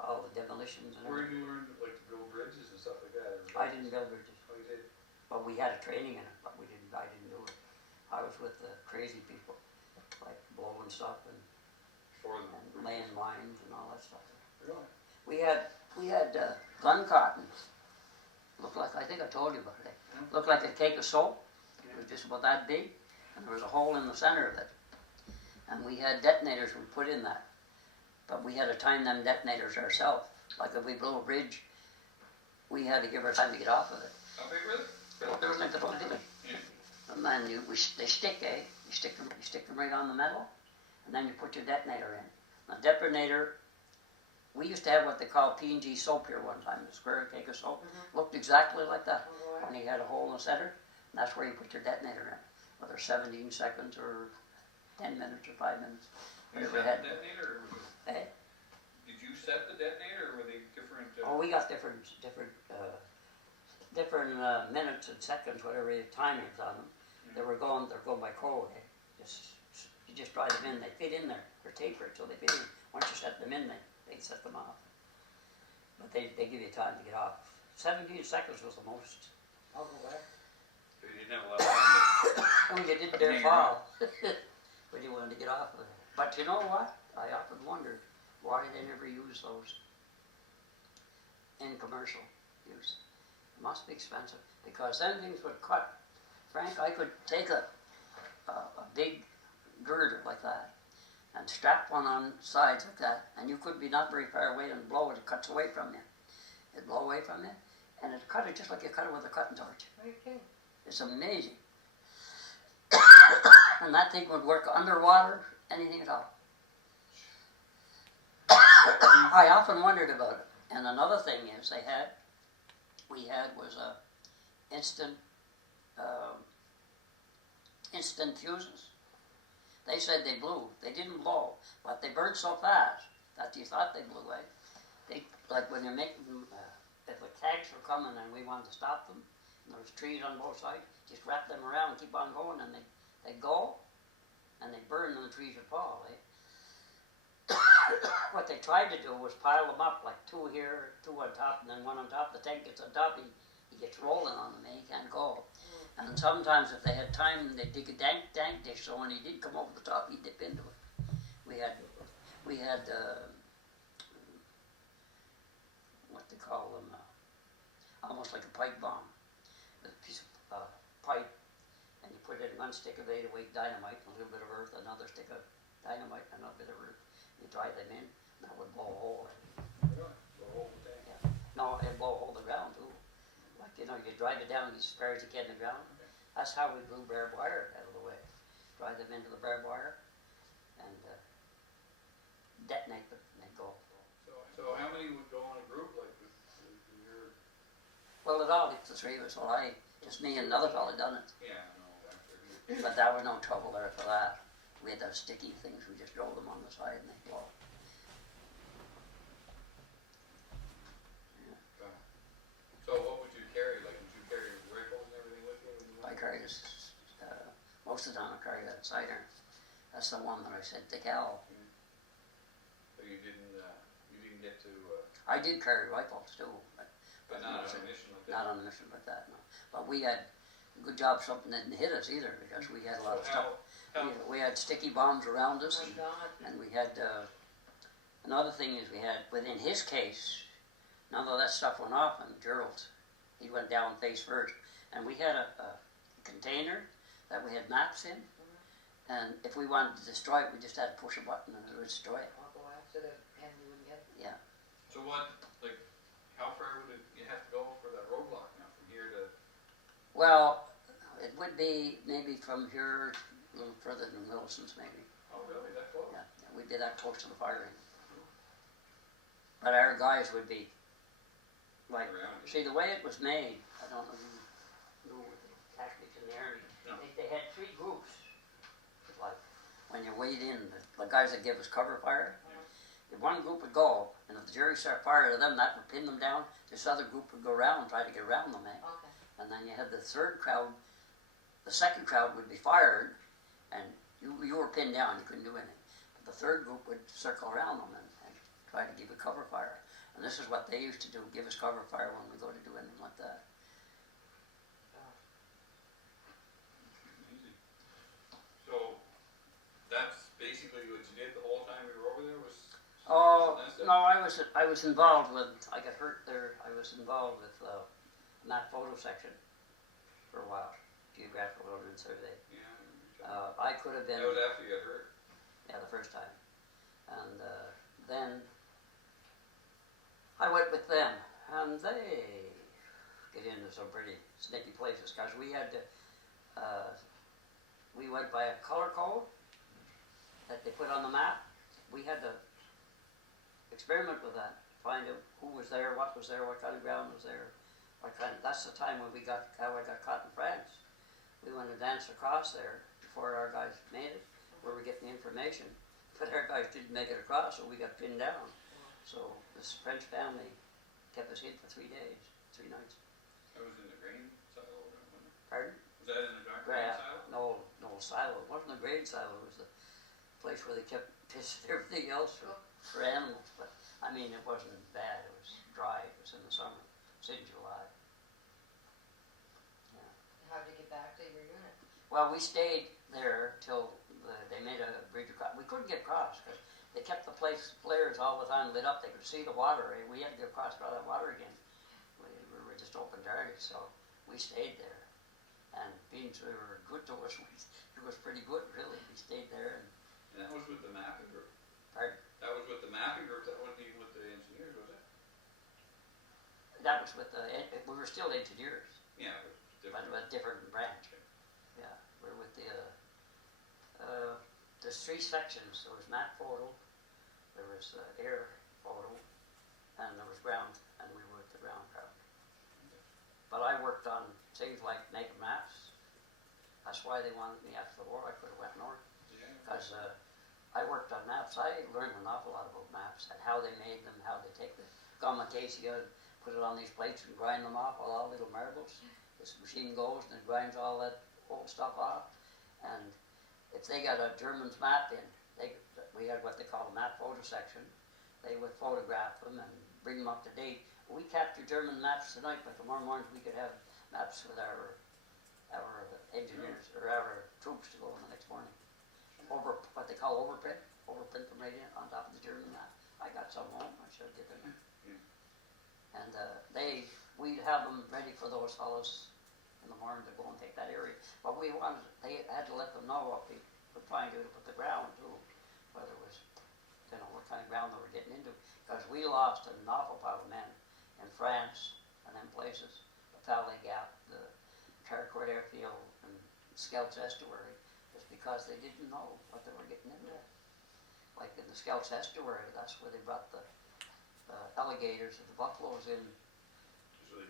all the demolitions and Where did everything. you learn like to build bridges and stuff like that? I didn't build bridges, Oh, you did? but we had a training in it, but I didn't do it. I was with the crazy people, like blowing stuff and For the laying mines and all that stuff. Really? We had gun cotton. Looked like, I think I told you about it. Looked like a cake of soap. It was just about that big, and there was a hole in the center of it. And we had detonators we put in that. But we had to time them detonators ourselves. Like if we blew a bridge, we had to give our time to get off of it. How big were they? They were like the whole thing. And then they stick, eh? You stick them right on the metal, and then you put your detonator in. The detonator, we used to have what they call P&G soap here one time, the square cake of soap. Looked exactly like that. When you had a hole in the center, and that's where you put your detonator in. Whether 17 seconds or 10 minutes or 5 minutes. You Whatever set had. the detonator, or was it, Eh? did you set the detonator, or were they different? Oh, we got different minutes and seconds, whatever the timings on them. They're going by code. Eh? You just drive them in. They fit in there. They're tapered, so they fit in. Once you set them in, they set them off. But they give you time to get off. 17 seconds was the most. So you didn't have a lot of time Oh, you didn't dare Hang fall. when you wanted to get off of it. But you know what? I often wondered why they never use those in commercial use. It must be expensive, because then things would cut. Frank, I could take a big girder like that and strap one on sides like that, and you could be not very far away and blow it. It cuts away from you. It'd blow away from you, and it'd cut it just like you cut it with a cutting torch. Okay. It's amazing. And that thing would work underwater, anything at all. I often wondered about it. And another thing is we had was a instant fuses. They said they blew. They didn't blow, but they burned so fast that you thought they blew away. They, like when you're making, if the tanks were coming and we wanted to stop them, and there was trees on both sides, just wrap them around, keep on going, and they'd go, and they'd burn and the trees would fall, eh? What they tried to do was pile them up, like two here, two on top, and then one on top. The tank gets on top, he gets rolling on them, eh? He can't go. And sometimes if they had time, they'd dig a dank dish, so when he did come over the top, he'd dip into it. We had what they call them, almost like a pipe bomb. A piece of pipe, and you put it in one stick of 808 dynamite, and a little bit of earth, another stick of dynamite, and another bit of earth. You drive them in, and that would blow a hole in. Really? The whole thing? Yeah. No, it'd blow a hole in the ground too. Like, you know, you drive it down as far as you can in the ground. Okay. That's how we blew barbed wire out of the way. Drive them into the barbed wire and detonate them and they go. So how many would go in a group like this? Your... Well, it all gets the three of us. Well, just me and another fellow done it. Yeah, no, actually. But there was no trouble there for that. We had those sticky things, we just rolled them on the side and they blow. Yeah. So what would you carry? Like, would you carry rifles and everything with you? I carried most of the time I carried that cider. That's the one that I said to Cal. So you didn't get to... I did carry rifles too. But not on a mission like that? Not on a mission like that, no. But we had a good job something didn't hit us either, because we had a lot of stuff. We had sticky bombs around us, and we had, another thing is we had, within his case, none of that stuff went off on Gerald's. He went down face first, and we had a container that we had maps in, and if we wanted to destroy it, we just had to push a button and it would destroy it. Yeah. So what, like, how far would you have to go for that roadblock now, from here to... Well, it would be maybe from here a little further than Millicent's, maybe. Oh, really? That close? Yeah, we'd be that close to the firing. But our guys would be, like, see, the way it was made, I don't know if you know what the tactics in the Army. No. They had three groups. Like, when you weighed in, the guys that give us cover fire, if one group would go, and if the Jerry started firing at them, that would pin them down. This other group would go around, try to get around them, eh? Okay. And then you had the third crowd, the second crowd would be fired, and you were pinned down, you couldn't do anything. But the third group would circle around them and try to give a cover fire. And this is what they used to do, give us cover fire when we go to do anything like that. Easy. So, that's basically what you did the whole time we were over there, was... Oh, no, I was involved with, I got hurt there, I was involved with that photo section for a while, geographical ordnance survey. Yeah. I could have been... That was after you got hurt? Yeah, the first time. And then I went with them, and they get into some pretty sneaky places, because we had to, we went by a color code that they put on the map. We had to experiment with that, find out who was there, what kind of ground was there, that's the time when how I got caught in France. We went and danced across there before our guys made it, where we get the information. But our guys didn't make it across, so we got pinned down. So this French family kept us hid for 3 days, 3 nights. That was in the grain silo? Pardon? Was that in the grain silo? No silo. It wasn't a grain silo. It was the place where they kept pissing everything else for animals. But I mean, it wasn't bad. It was dry. It was in the summer. It was in July. Yeah. How did you get back to your unit? Well, we stayed there till the they made a bridge across. We couldn't get across because they kept the place flares all the time lit up. They could see the water. We had to get across that water again. We were just open targets, so we stayed there. And being they were good to us, it was pretty good, really. We stayed there. And that was with the mapping group? Pardon? That was with the mapping group, that wasn't even with the engineers, was it? That was with we were still engineers, Yeah, but with a different branch. Yeah, we're with there's three sections. There was map photo, there was air photo, and there was ground, and we were with the ground crowd. But I worked on things like making maps. That's why they wanted me after the war. I could have went north. Because I worked on maps. I learned an awful lot about maps and how they made them, how they take the gum acacia, put it on these plates and grind them off, all little marbles. This machine goes and it grinds all that old stuff off. And if they got a German's map in, we had what they call a map photo section. They would photograph them and bring them up to date. We captured German maps tonight, but tomorrow morning we could have maps with our engineers or our troops to go in the next morning. Over what they call overprint them right in on top of the German map. I got some home. I should have given them. And we'd have them ready for those fellows in the morning to go and take that area. But they had to let them know what we were trying to do to put the ground too, whether it was, what kind of ground they were getting into. Because we lost an awful pile of men in France and them places, the Valley Gap, the Carrickwood Airfield, and Scouts Estuary, just because they didn't know what they were getting into. Like in the Scouts Estuary, that's where they brought the alligators and the buffaloes in.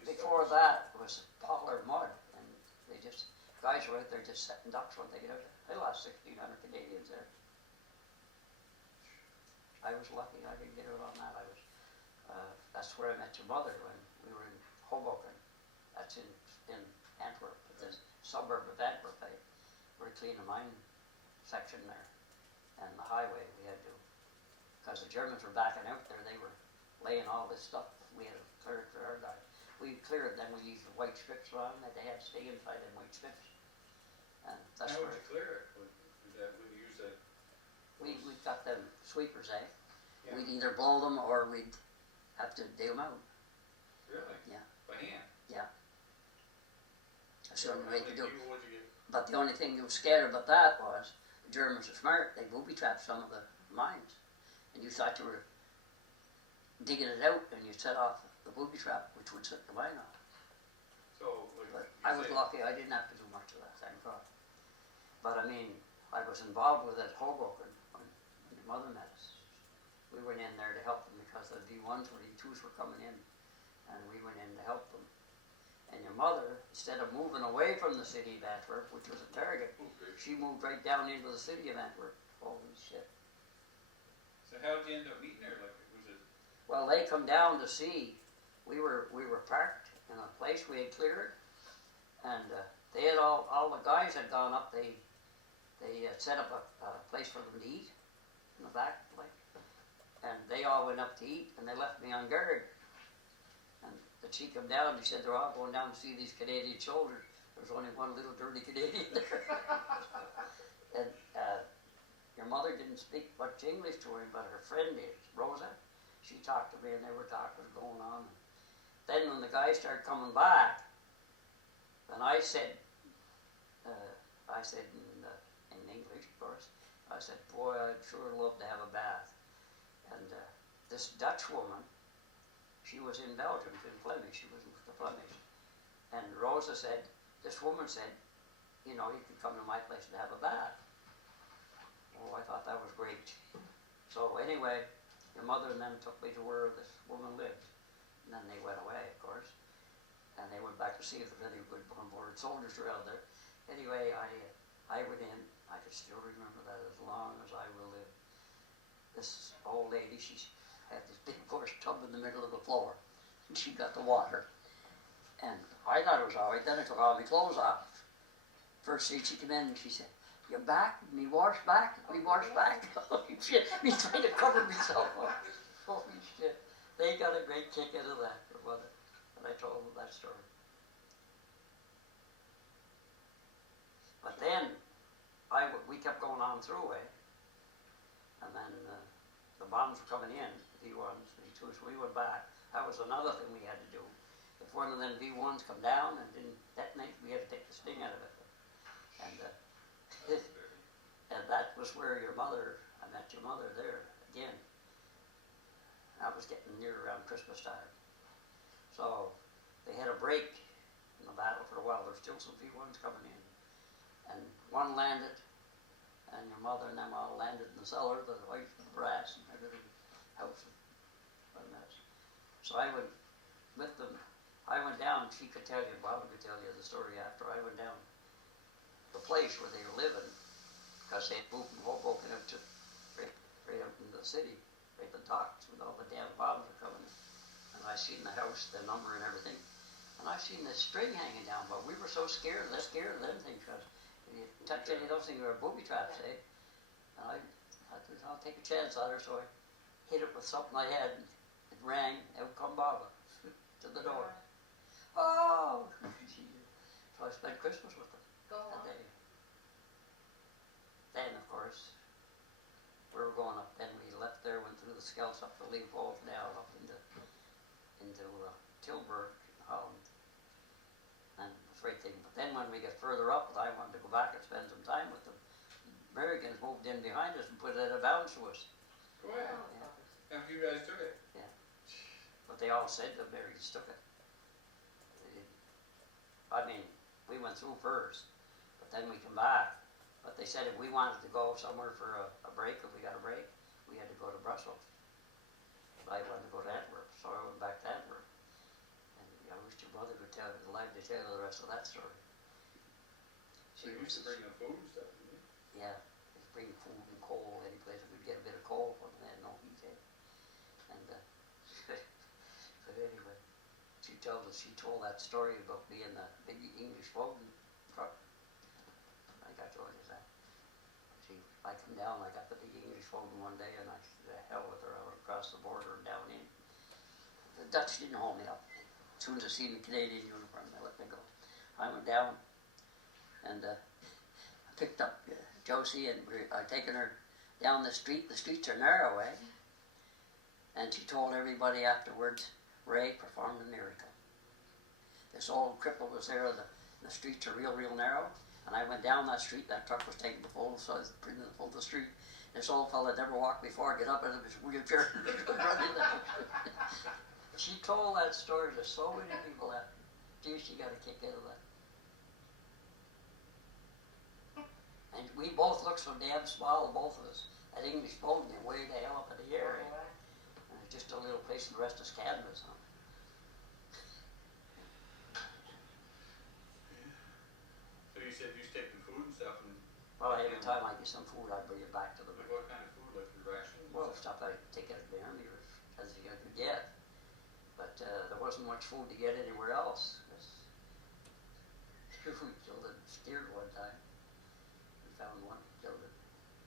Before that was polar mud, and guys were out there just setting ducks when they get out there. They lost 1,600 Canadians there. I was lucky I didn't get out on that. That's where I met your mother when we were in Hoboken. That's in Antwerp, the suburb of Antwerp. We're cleaning the mine section there, and the highway we had to, because the Germans were backing out there. They were laying all this stuff. We had to clear it for our guys. We cleared, then we used the white strips around that. They had to stay inside in white strips. And that's how would you clear it? Would you use that? We got them sweepers, eh? Yeah. We'd either blow them or we'd have to dig them out. Really? Yeah. By hand? Yeah. That's the only way to do it. Would you get? But the only thing you were scared about that was the Germans are smart. They booby-trapped some of the mines. And you thought you were digging it out and you set off the booby trap, which would set the mine off. So, but I was lucky. I didn't have to do much of that, thank God. But I mean, I was involved with it at Hoboken when your mother met us. We went in there to help them because the V1s or V2s were coming in, and we went in to help them. And your mother, instead of moving away from the city of Antwerp, which was a target, she moved right down into the city of Antwerp. Holy shit. So how did you end up meeting her? Like, was it? Well, they come down to see. We were parked in a place we had cleared, and they had all the guys had gone up. They had set up a place for them to eat in the back, like, and they all went up to eat, and they left me on guard. And the chief come down, and he said they're all going down to see these Canadian soldiers. There's only one little dirty Canadian there. And your mother didn't speak much English to him, but her friend did, Rosa. She talked to me, and they were talking what was going on. Then when the guys started coming back, then I said in English, of course, I said, boy, I'd sure love to have a bath. And this Dutch woman, she was in Belgium, in Flemish, she was with the Flemish. And Rosa said, this woman said, you know, you can come to my place to have a bath. Oh, I thought that was great. So anyway, your mother and them took me to where this woman lived. And then they went away, of course. And they went back to see if there were any good on-board soldiers around there. Anyway, I went in. I can still remember that as long as I will live. This old lady, she had this big horse tub in the middle of the floor. And she got the water. And I thought it was all right. Then I took all my clothes off. First thing she came in and she said, "You're back? Me wash back? Me wash back?" Holy shit. Me trying to cover myself up. Holy shit. They got a great kick out of that, or what? And I told them that story. But then, we kept going on through, and then the bombs were coming in, V1s, V2s, so we went back. That was another thing we had to do. If one of them V1s come down and didn't detonate, we had to take the sting out of it. And and that was where I met your mother there again. I was getting near around Christmas time. So they had a break in the battle for a while. There's still some V1s coming in. And one landed, and your mother and them all landed in the cellar, the white brass and everything, house a mess. So I went with them. I went down, she could tell you, Bob could tell you the story after. I went down the place where they were living, because they had moved from Hoboken up to right out into the city, right the docks, with all the damn bombs were coming in. And I seen the house, the number and everything, and I seen this string hanging down, but we were so scared of them things, because if you touch any of those things, they were booby traps, And I thought, I'll take a chance on her, so I hit it with something I had, and it rang, out come Baba to the door. Oh! So I spent Christmas with them that day. Then, of course, we were going up, then we left there, went through the Scouts up to Leopold, down up into Tilburg, Holland, and it was a great thing. But then when we got further up, I wanted to go back and spend some time with them. The Americans moved in behind us and put it out of bounds to us. Go ahead. Yeah. And you guys took it? Yeah. But they all said the Americans took it. I mean, we went through first, but then we come back. But they said if we wanted to go somewhere for a break, if we got a break, we had to go to Brussels. But I wanted to go to Antwerp, so I went back to Antwerp. And I wish your brother would tell you, like to tell you the rest of that story. So you used to bring them food and stuff, didn't you? Yeah, just bring food and coal, any place we could get a bit of coal from, they had no heat in. And, but anyway, she told that story about being the big English folding truck. I got to is that. I come down, I got the big English folding one day, and I said, the hell with her, I went across the border and down in. The Dutch didn't hold me up. As soon as I seen the Canadian uniform, they let me go. I went down, and I picked up Josie, and I taken her down the street. The streets are narrow, And she told everybody afterwards, Ray performed a miracle. This old cripple was there, the streets are real narrow, and I went down that street, that truck was taking the full, so I was bringing the full the street. This old fella had never walked before, get up out of his wheelchair and run in there. She told that story to so many people that, gee, she got a kick out of that. And we both looked so damn small, both of us. That English boat went way the hell up in the air. And it's just a little place, and the rest is canvas. So you said you used to take the food and stuff, and Well, every time I get some food, I bring it back to the like what kind of food, like the rations? Well, stuff I take out of the army as you could get. But there wasn't much food to get anywhere else. We killed a steer one time. We found one, killed it,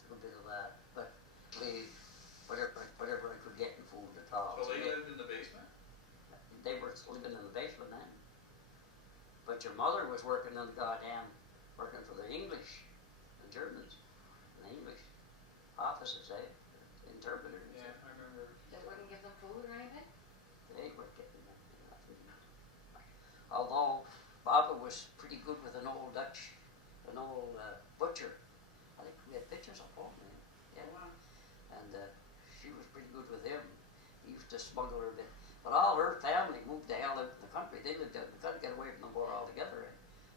took a bit of that. But we, whatever I could get in food at all. So they lived in the basement? They were living in the basement then. But your mother was working for the English, the Germans, the English offices, interpreters. Yeah, I remember. They wouldn't give them food or anything? They were getting nothing. Although Baba was pretty good with an old butcher. I think we had pictures of him. Yeah. And she was pretty good with him. He used to smuggle her a bit. But all her family moved the hell out in the country. They lived out. They couldn't get away from the war altogether.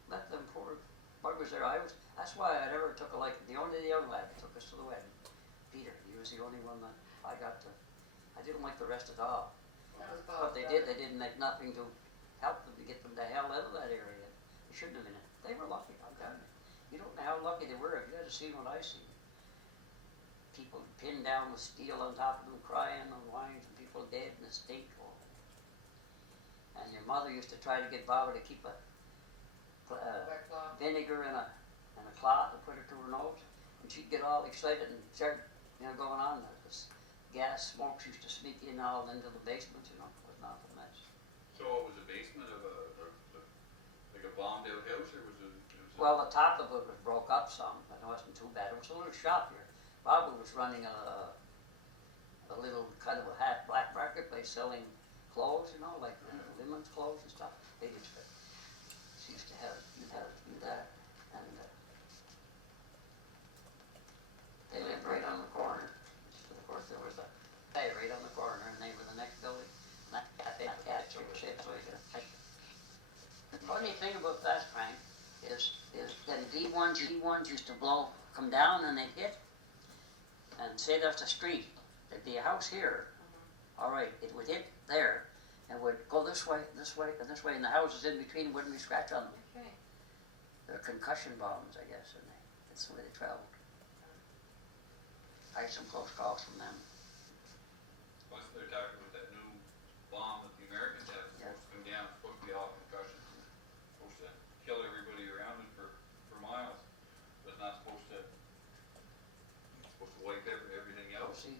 Let them poor buggers there. That's why I never took a liking. The only young lad that took us to the wedding, Peter. He was the only one that I got to. I didn't like the rest at all. But they didn't make nothing to help them to get them the hell out of that area. They shouldn't have been in. They were lucky, I'm telling you. You don't know how lucky they were if you had seen what I seen. People pinned down with steel on top of them, crying and whining, and people dead in the stink. And your mother used to try to get Baba to keep a vinegar in a cloth and put it to her nose. And she'd get all excited and start, going on. This gas smokes used to sneak in all into the basement, It was not a mess. So it was a basement of like a bombed out house, or was it Well, the top of it was broke up some, but it wasn't too bad. It was a little shop here. Bobby was running a little kind of a half black marketplace selling clothes, you know, like women's clothes and stuff. They used to, she used to have do that, and they lived right on the corner. Of course, there was a guy right on the corner, and they were the next building. And that sort of shaped like that. The funny thing about that, Frank, is them D1s used to come down and they'd hit, and say that's a street, there'd be a house here, all right, it would hit there, and would go this way, and this way, and the houses in between wouldn't be scratched on them. Okay. They're concussion bombs, I guess, and that's the way they traveled. I had some close calls from them. Plus they're talking about that new bomb that the Americans have, it's supposed to come down, it's supposed to be all concussion. It's supposed to kill everybody around it for miles, but it's not supposed to, it's supposed to wipe everything Oh, else. see,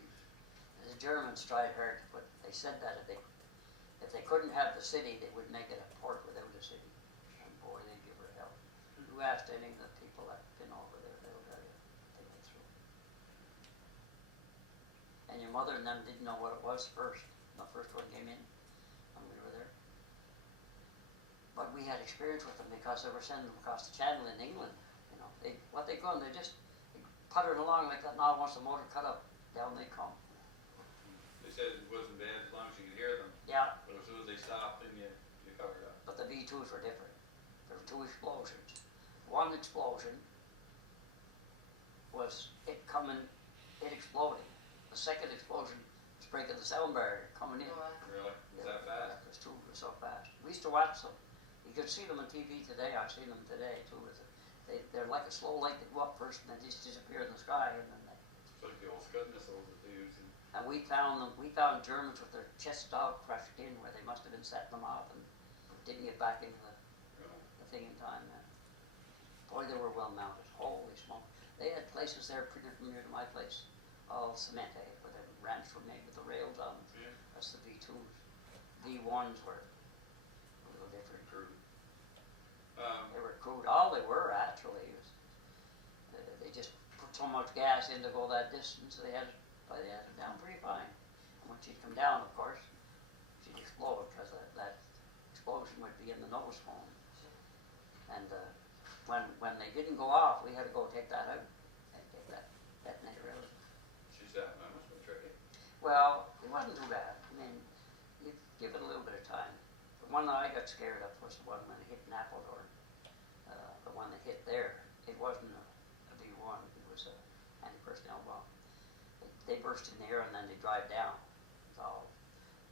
the Germans tried hard, but they said that if they couldn't have the city, they would make it a port without a city. And boy, they'd give her hell. You asked any of the people that have been over there, they'll tell you they went through. And your mother and them didn't know what it was first. The first one came in when we were there. But we had experience with them because they were sending them across the channel in England. You know, they just putter it along like that. Now once the motor cut up, down they come. They said it wasn't bad as long as you could hear them, Yeah, but as soon as they stopped, then you covered up. but the V2s were different. There were two explosions. One explosion was it exploding. The second explosion was breaking the sound barrier coming in. Really? Is that fast? Those two were so fast. We used to watch them. You could see them on TV today. I've seen them today too. They're like a slow light that go up first and then just disappear in the sky, and then It's like the old Scud missiles that they use. and we found Germans with their chests all crushed in where they must have been setting them off and didn't get back into the thing in time then. Boy, they were well mounted. Holy smoke. They had places there pretty near to my place, all cement, where the ramps were made with the rails on them. Yeah. That's the V2s. V1s were a little different. True. They were crude. All they were actually was they just put so much gas in to go that distance, they had it down pretty fine. And when she'd come down, of course, she'd explode because that explosion would be in the nose cone. And when they didn't go off, we had to go take that out and take that detonator out. She's that must be tricky. Well, it wasn't too bad. I mean, you give it a little bit of time. The one that I got scared of was the one when it hit Appledore. The one that hit there, it wasn't a V1, it was a anti-personnel bomb. They burst in the air and then they drive down. It's all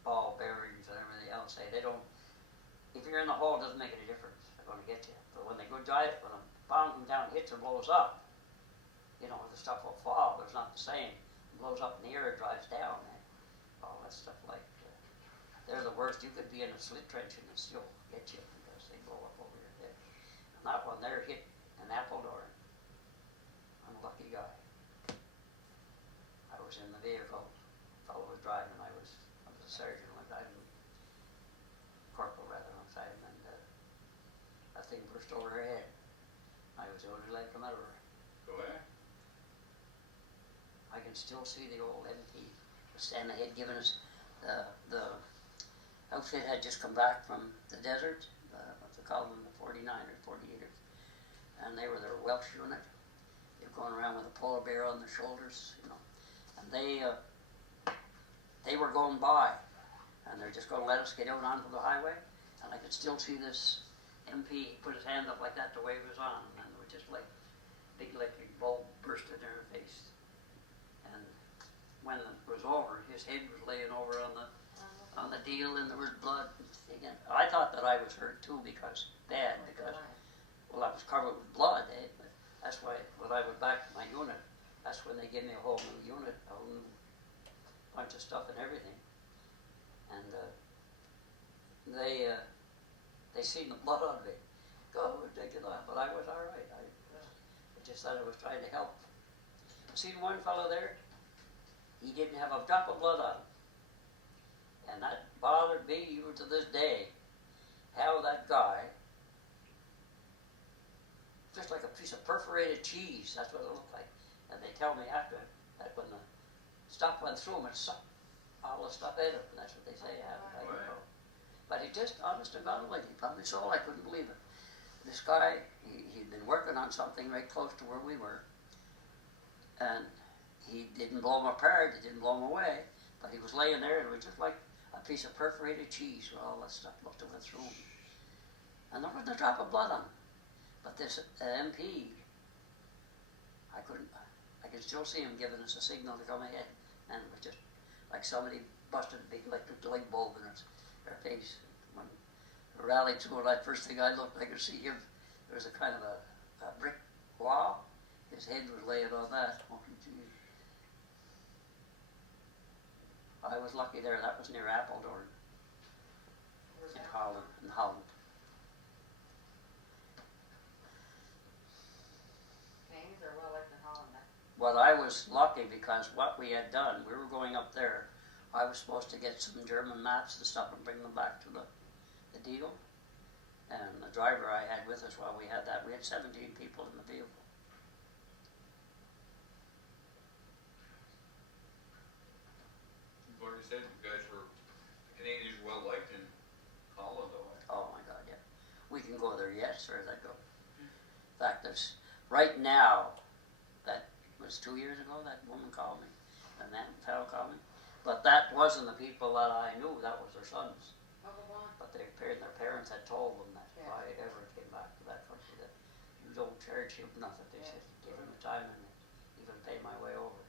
ball bearings and everything else. They don't, if you're in the hole, it doesn't make any difference. They're going to get you. But when they go drive, when a bomb comes down, hits or blows up, you know, the stuff will fall, but it's not the same. It blows up in the air, it drives down. And all that stuff like, they're the worst. You could be in a slit trench and it still get you because they blow up over your head. And that one there hit an Appledore. I'm a lucky guy. I was in the vehicle, the fellow was driving, I was a sergeant, I was driving, corporal rather, alongside him, and that thing burst over her head. I was the only leg come out of her. Go ahead. I can still see the old MP, and they had given us, the outfit had just come back from the desert, what they call them, the 49ers, 48ers, and they were their Welsh unit. They were going around with a polar bear on their shoulders, you know, and they were going by, and they're just going to let us get out onto the highway, and I could still see this MP put his hand up like that to wave us on, and it was just like big electric bulb bursted in her face. And when it was over, his head was laying over on the deal, and there was blood. Again, I thought that I was hurt too because well, I was covered with blood. But that's why when I went back to my unit, that's when they gave me a whole new unit, a whole new bunch of stuff and everything. And they seen the blood on me. God, it was ridiculous, but I was all right. I just thought I was trying to help. See the one fellow there? He didn't have a drop of blood on him. And that bothered me even to this day, how that guy just like a piece of perforated cheese, that's what it looked like. And they tell me after that when the stuff went through him, it sucked all the stuff out of it, and that's what they say happened. I don't know. But he just, honest to God, like, he pumped his soul, I couldn't believe it. This guy, he'd been working on something right close to where we were, and he didn't blow him apart, he didn't blow him away, but he was laying there, and it was just like a piece of perforated cheese where all that stuff must have went through him. And there wasn't a drop of blood on him. But this MP, I could still see him giving us a signal to come ahead, and it was just like somebody busted a big electric light bulb in her face. When I rallied to it, that first thing I looked, I could see him. There was a kind of a brick wall. His head was laying on that. Oh, geez. I was lucky there. That was near Appledorn, in Holland. Canadians are well liked in Holland. Well, I was lucky because what we had done, we were going up there. I was supposed to get some German maps and stuff and bring them back to the deal. And the driver I had with us while we had that, we had 17 people in the vehicle. You've already said you guys were, the Canadians were well liked in Holland, though. Oh my God, yeah. We can go there yet, as far as I go. In fact, there's, right now, that was 2 years ago, that woman called me, and that fellow called me. But that wasn't the people that I knew, that was their sons. But their parents had told them that if I ever came back to that country, that you don't charge him nothing. They said, give him the time and even pay my way over.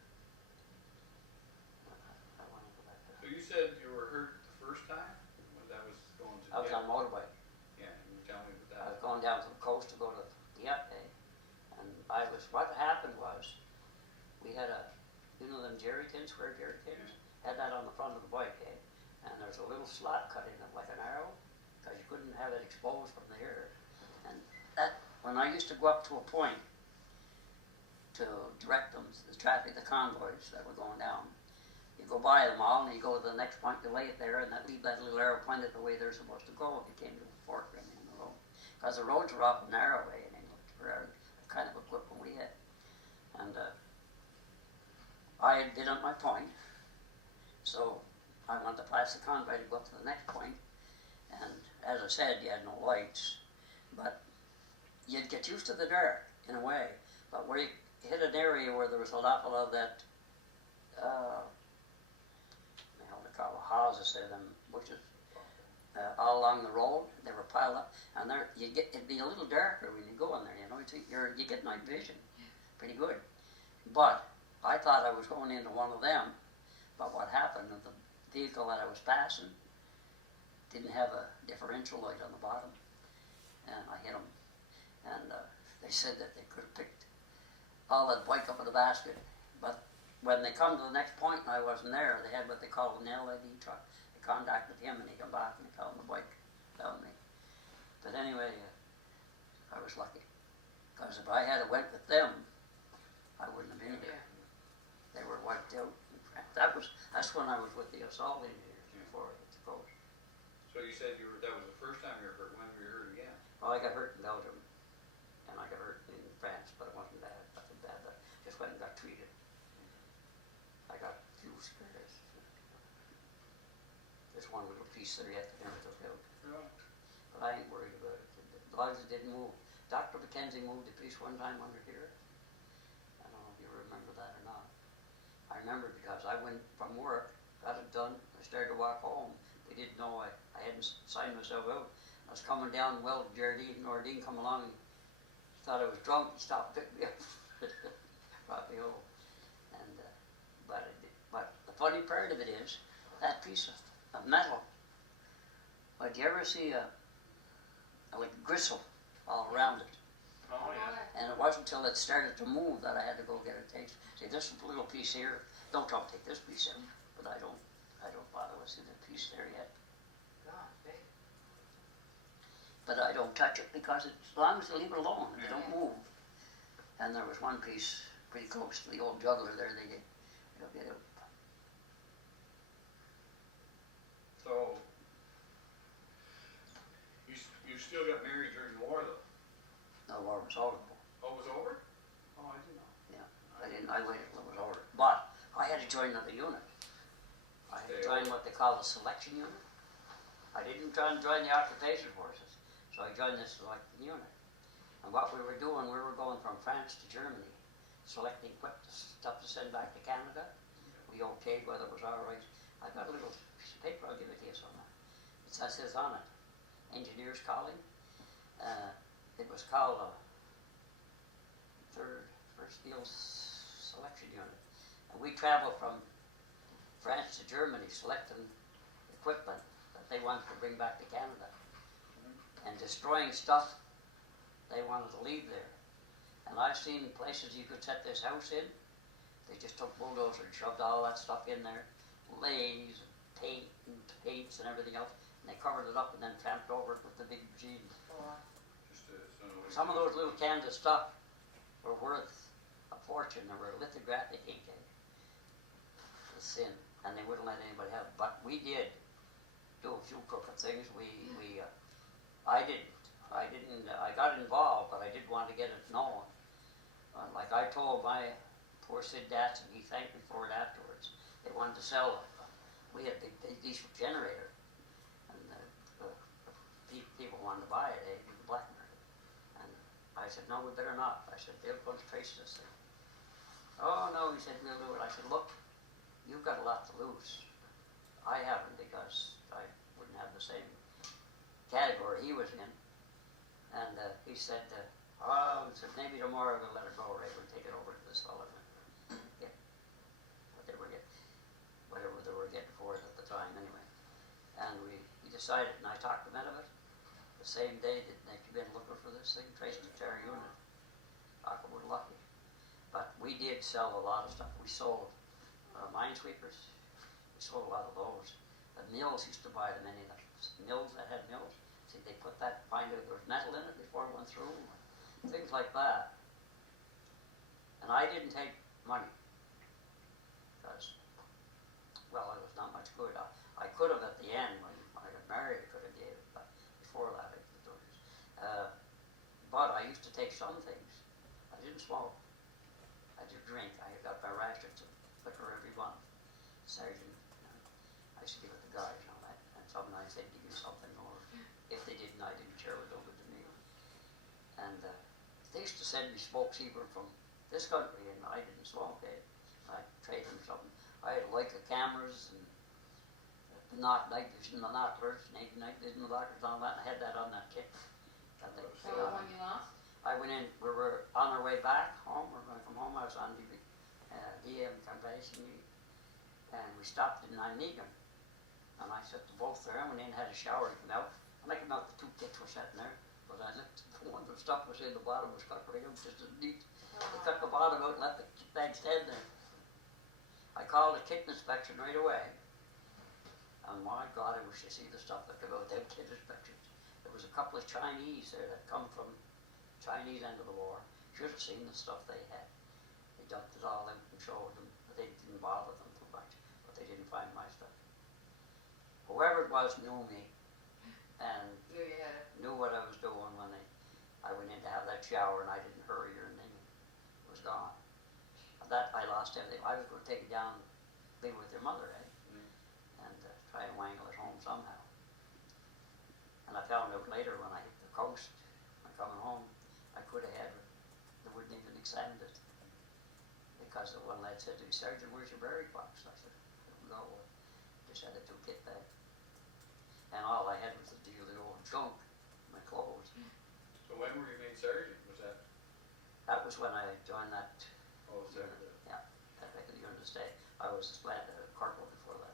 I want to go back there. So you said you were hurt the first time? When that was going to I was on a motorbike. Yeah, you tell me about that. I was going down to the coast to go to Dieppe, and what happened was, we had them jerry cans, square jerry cans, had that on the front of the bike, and there's a little slot cut in it like an arrow, because you couldn't have it exposed from the air. And that, when I used to go up to a point to direct them, the traffic, the convoys that were going down, you go by them all, and you go to the next point, you lay it there, and leave that little arrow pointed the way they're supposed to go if you came to the fork in the road. Because the roads were often narrow way in England, for our kind of equipment we had. And I did on my point, so I wanted to pass the convoy to go up to the next point, and as I said, you had no lights, but you'd get used to the dark in a way. But where you hit an area where there was an awful lot of that, they call it houses, there, them bushes, all along the road, they were piled up, and there it'd be a little darker when you go in there, you get night vision, pretty good. But I thought I was going into one of them, but what happened, the vehicle that I was passing didn't have a differential light on the bottom, and I hit them. And they said that they could have picked all that bike up in the basket, but when they come to the next point and I wasn't there, they had what they call an LED truck. They contacted him and he came back and he found the bike, found me. But anyway, I was lucky, because if I had went with them, I wouldn't have been here. They were wiped out. That's when I was with the assault engineers before at the coast. So you said that was the first time you were hurt. When were you hurt again? Well, I got hurt in Belgium, and I got hurt in France, but it wasn't bad. Nothing bad. I just went and got treated. I got a few scars. There's one little piece there yet that never took out. Right. But I ain't worried about it. The logs didn't move. Dr. McKenzie moved the piece one time under here. I don't know if you remember that or not. I remember because I went from work, got it done, I started to walk home. They didn't know I hadn't signed myself out. I was coming down, well, Nordine come along and he thought I was drunk, he stopped and picked me up, brought me home. And, but the funny part of it is, that piece of metal, did you ever see a like gristle all around it? Oh, yeah. And it wasn't until it started to move that I had to go get a taste. See, this little piece here, don't take this piece in, but I don't bother with the piece there yet. But I don't touch it because as long as they leave it alone, they don't move. And there was one piece pretty close to the old juggler there, they'll get out. So, you still got married during the war, though? The war was over. I waited till it was over. But I had to join another unit. I had to join what they call the selection unit. I didn't try and join the occupation forces, so I joined this selection unit. And what we were doing, we were going from France to Germany, selecting stuff to send back to Canada. We okayed whether it was all right. I've got a little piece of paper, I'll give it to you somewhere. It says on it, Engineers Calling. It was called a First Field Selection Unit. And we traveled from France to Germany selecting equipment that they wanted to bring back to Canada. And destroying stuff they wanted to leave there. And I've seen places you could set this house in. They just took bulldozer and shoved all that stuff in there. Lays and paints and everything else. And they covered it up and then tramped over it with the big machines. Some of those little cans of stuff were worth a fortune. They were lithographic ink. The sin. And they wouldn't let anybody have it. But we did do a few crooked things. I got involved, but I didn't want to get it known. Like I told my poor Sid Datson, he thanked me for it afterwards. They wanted to sell it. We had a big diesel generator, and people wanted to buy it, the black market. And I said, no, we better not. I said, they're going to trace this thing. Oh, no, he said, we'll do it. I said, look, you've got a lot to lose. I haven't, because I wouldn't have the same category he was in. And he said, maybe tomorrow we'll let it go, Ray. We'll take it over to this fellow and get whatever they were getting for it at the time, anyway. And we decided, and I talked them out of it. The same day that they came in looking for this thing, traced it to our unit. Talk we're lucky. But we did sell a lot of stuff. We sold minesweepers. We sold a lot of those. The mills used to buy them, many of the mills that had mills. See, they put that, find out there was metal in it before it went through, things like that. And I didn't take money, because, well, it was not much good. I could have at the end, when I got married, I could have gave it, but before that I did those. But I used to take some things. I didn't smoke. I did drink. I got my rations of liquor every month. Sergeant, I used to give it to guys and all that, and some nights they'd give you something, or if they didn't, I didn't care, it was over to me. And they used to send me smokes even from this country, and I didn't smoke it. I'd trade them something. I had like the cameras and the night vision binoculars, night vision binoculars, all that. I had that on that kit. That they when you lost? I went in. We were on our way back home. We were going from home. I was on DM Foundation, and we stopped in Nijmegen. And I set the both there. I went in, had a shower, and came out. When I came out, the two kits were sitting there. But I looked, one of the stuff was in the bottom, was cut right out, just as neat. They cut the bottom out and let the bag stand there. I called the kit inspection right away. And my God, I wish to see the stuff that came out, them kit inspections. There was a couple of Chinese there that come from Chinese end of the war. Should have seen the stuff they had. They dumped it all out and showed them, but they didn't bother them too much. But they didn't find my stuff. Whoever it was knew me. And knew what I was doing when I went in to have that shower, and I didn't hurry or anything. It was gone. That I lost everything. I was going to take it down, be with your mother, and try and wangle it home somehow. And I found out later when I hit the coast, when coming home, I could have had it. They wouldn't even examine it. Because the one lad said to me, Sergeant, where's your berry box? I said, no, just had a two kit bag. And all I had was the old junk, my clothes. So when were you made sergeant? Was that? That was when I joined that. Oh, was that? Yeah, that back in the unit to stay. I was a corporal before that,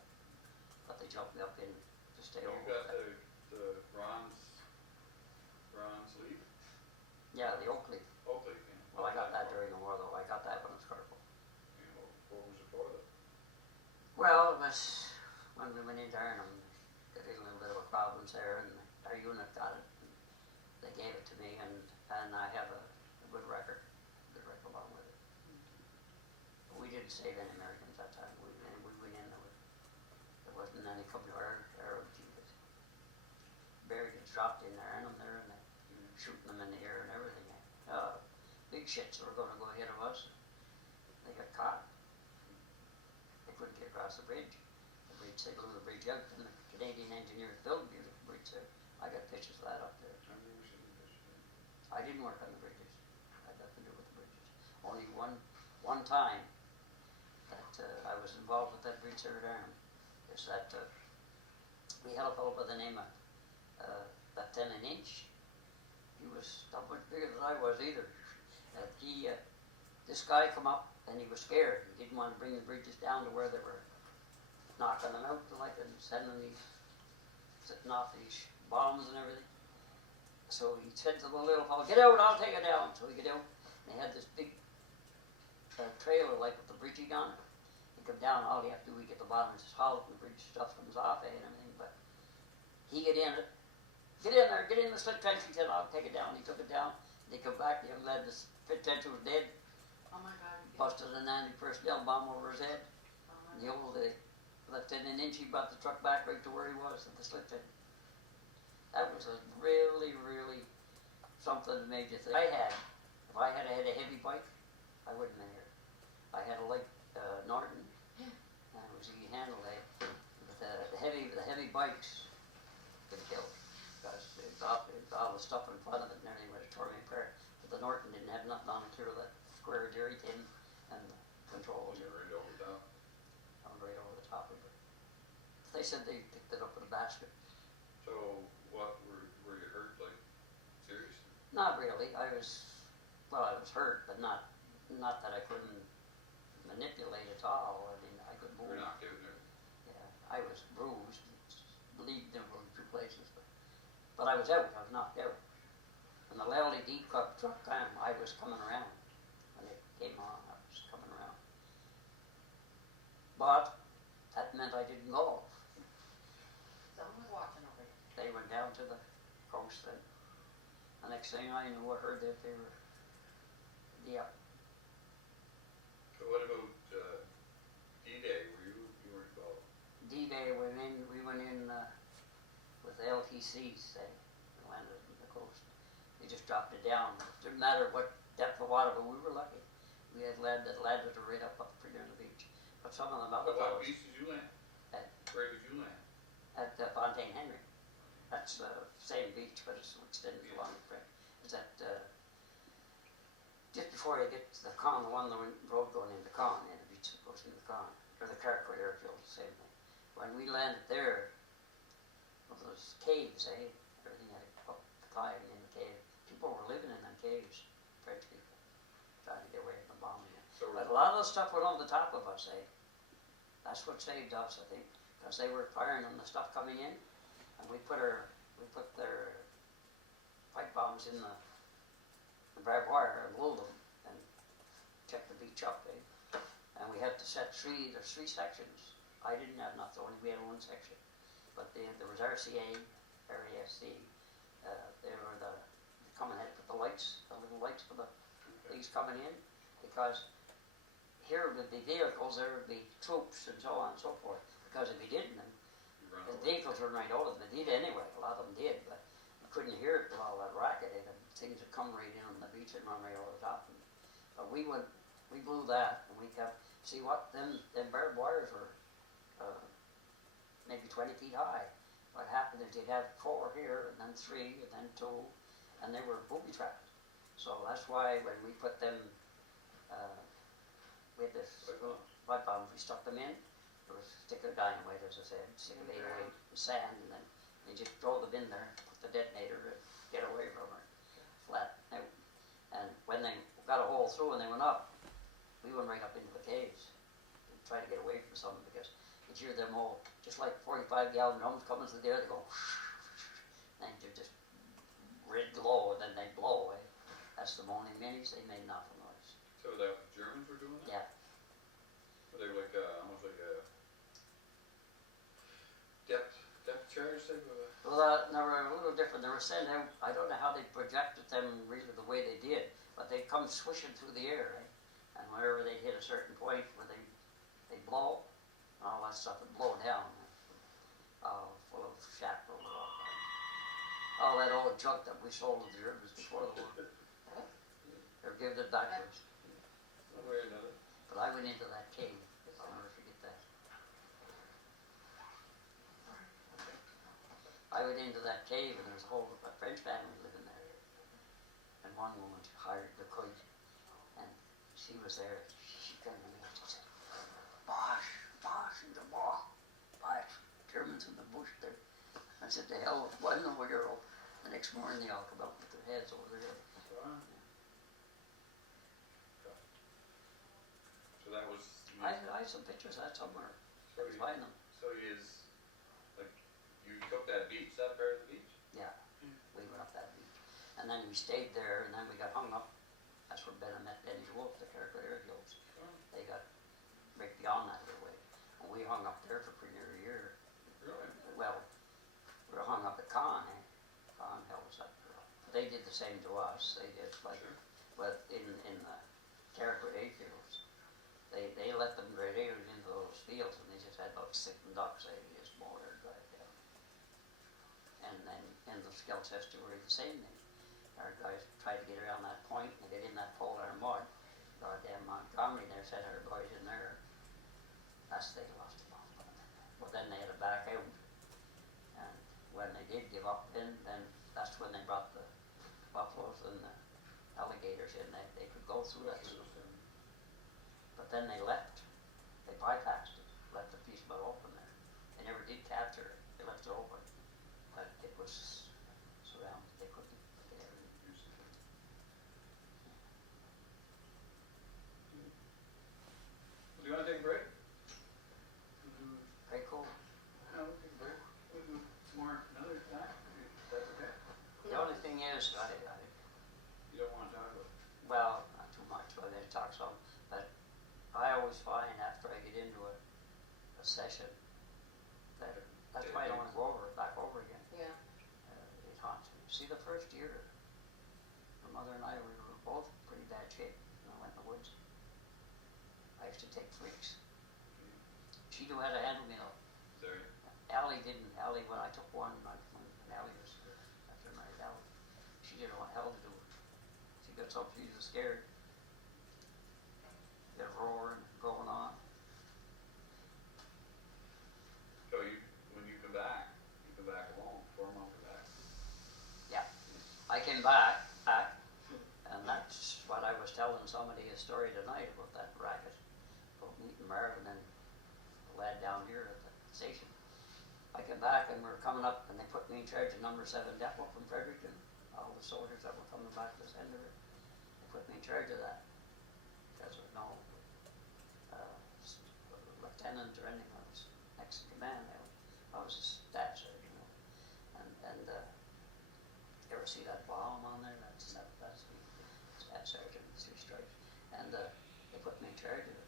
but they jumped me up in to stay over. You got the bronze leaf? Yeah, the oak leaf. Oak leaf, yeah. Well, I got that during the war, though. I got that when I was corporal. You know, what was it for? Well, it was when we went into Arnhem. Got a little bit of a problems there, and our unit got it. And they gave it to me, and I have a good record along with it. But we didn't save any Americans that time. We went in, there wasn't any coming to our unit. Americans dropped in there, and they're shooting them in the air and everything. Big shits were going to go ahead of us. They got across the bridge. The bridge, they blew the bridge out, and the Canadian engineers built a beautiful bridge there. I got pictures of that up there. I've never seen this. I didn't work on the bridges. I had nothing to do with the bridges. Only one time that I was involved with that bridge there at Arnhem is that we had a fellow by the name of Lieutenant Inch. He was not much bigger than I was either. This guy come up and he was scared. He didn't want to bring the bridges down to where they were knocking them out and sending these, setting off these bombs and everything. So he said to the little fellow, "Get out, I'll take it down." So he get out, and they had this big trailer like with the bridging on it. He come down, all you have to do is get the bottom, just haul it, and the bridge stuff comes off and everything. But he get in it. Get in there, get in the slip trench. He said, "I'll take it down." He took it down. They come back, the young lad, the slip trench was dead. Oh my God. Busted an anti-personnel bomb over his head. And the old Lieutenant Inch, he brought the truck back right to where he was at the slip trench. That was a really, really something that made you think. If I had had a heavy bike, I wouldn't have hurt. I had a light Norton, and it was easy handle there. But the heavy bikes could kill. Because all the stuff in front of it and everything was tore me apart. But the Norton didn't have nothing on it through that square jerry tin and the controls. You're right over the top. I went right over the top of it. They said they picked it up in a basket. So what were you hurt, like seriously? Not really. I was hurt, but not that I couldn't manipulate at all. I mean, I could move. You're knocked out there. Yeah, I was bruised, bleeding in one or two places, but I was out. I was knocked out. When the LED truck came, I was coming around. When it came on, I was coming around. But that meant I didn't go. Someone was watching over you. They went down to the coast then. The next thing I knew, I heard that they were, yeah. So what about D-Day? You weren't involved? D-Day, we went in with the LTCs, they landed on the coast. They just dropped it down. Didn't matter what depth of water, but we were lucky. We had landed right up pretty near the beach. But some of them other What fellows. beach did you land? At- Where did you land? At Fontaine Henry. That's the same beach, but it's extended along the front. It's at, just before you get to the Con, the road going into Con, and the beach that goes into the Con, or the Carrickwood airfield, the same thing. When we landed there, well, those caves, everything had up climbing in the cave. People were living in them caves, French people, trying to get away from the bombing. So But a lot of the stuff went on the top of us, That's what saved us, I think, because they were firing on the stuff coming in, and we put their pipe bombs in the barbed wire and blew them and kept the beach up, And we had to set there's three sections. I didn't have nothing, only we had one section. But there was RCA, RASC, they were coming in with the lights, the little lights for the things coming in, because here would be vehicles, there would be troops and so on and so forth. Because if you didn't, you run the over. vehicles were right over them. They did anyway, a lot of them did, but I couldn't hear it with all that racket and things would come right in on the beach and run right over the top. But we blew that and we kept, see what, them barbed wires were maybe 20 feet high. What happened is you'd have 4 here and then 3 and then 2 and they were booby trapped. So that's why when we put them, we had this pipe bombs, we stuck them in. There was a stick of dynamite, as I said, stick of 808 and sand, and then you just throw them in there, put the detonator to get away from her, flat out. And when they got a hole through and they went up, we went right up into the caves and tried to get away from some because you'd hear them all, just like 45-gallon drums coming through the air, they go, and they're just red glow, and then they blow. That's the moaning minis, they made nothing noise. So the Germans were doing that? Yeah. They were like almost like a depth charge type of a... Well, they were a little different. They were sent out, I don't know how they projected them really the way they did, but they'd come swishing through the air, and whenever they'd hit a certain point where they'd blow, all that stuff would blow down, full of shrapnel and all that old junk that we sold to the Germans before the war. They were giving it back to us. One way or another. But I went into that cave, I'll never forget that. I went into that cave and there was a French family living there. And one woman hired the cook, and she was there. She came to me and she said, Bosh, in the wall. Bosh, Germans in the bush there. I said, to hell with one in the world. The next morning they all come out with their heads over their head. So that was. I have some pictures of that somewhere. So Find them. So he is, like, you took that beach, that part of the beach? Yeah, we went up that beach. And then we stayed there, and then we got hung up. That's where Ben met Denny's Wolf, the Carrick Air Hills. They got right beyond that little way. And we hung up there for pretty near a year. Really? Well, we were hung up at Con, eh? Con held us up. They did the same to us. They did, but, Sure. but in the Carrick Air Fields, they let them grenade into those fields, and they just had about 6 ducks. They just mowed their drive down. And then in the Skelts Estuary, the same thing. Our guys tried to get around that point, and they get in that polar mud. Goddamn Montgomery there sent our boys in there. That's they lost them off. But then they had to back out. And when they did give up, then that's when they brought the buffaloes and the alligators in. They could go through that. But then they left. They bypassed it, left the piece of open there. They never did capture it. They left it open. But it was surrounded. They couldn't get everything. Do you want to take a break? Very cool. No, we'll take a break. We'll do some more another time. That's okay. The only thing is, You don't want to talk about it. well, not too much, but I talk some, but I always find after I get into a session that that's why I don't want to go back over again. Yeah. It haunts me. See, the first year, my mother and I we were both in pretty bad shape when I went in the woods. I used to take freaks. She knew how to handle me though. Sorry. Allie didn't. Allie, when I took one, when Allie was after I married Allie, she didn't know what hell to do. She got so she was scared. Got roaring, going on. So when you come back alone, 4 months back. Yeah, I came back, and that's what I was telling somebody a story tonight about that racket, about meeting Marvin and the lad down here at the station. I came back and we were coming up, and they put me in charge of number 7 depot from Fredericton. All the soldiers that were coming back to the center, they put me in charge of that. Because there was no lieutenant or anything. I was next in command. I was a staff sergeant, you know. And you ever see that bomb on there? That's me, staff sergeant, 3 stripes. And they put me in charge of it.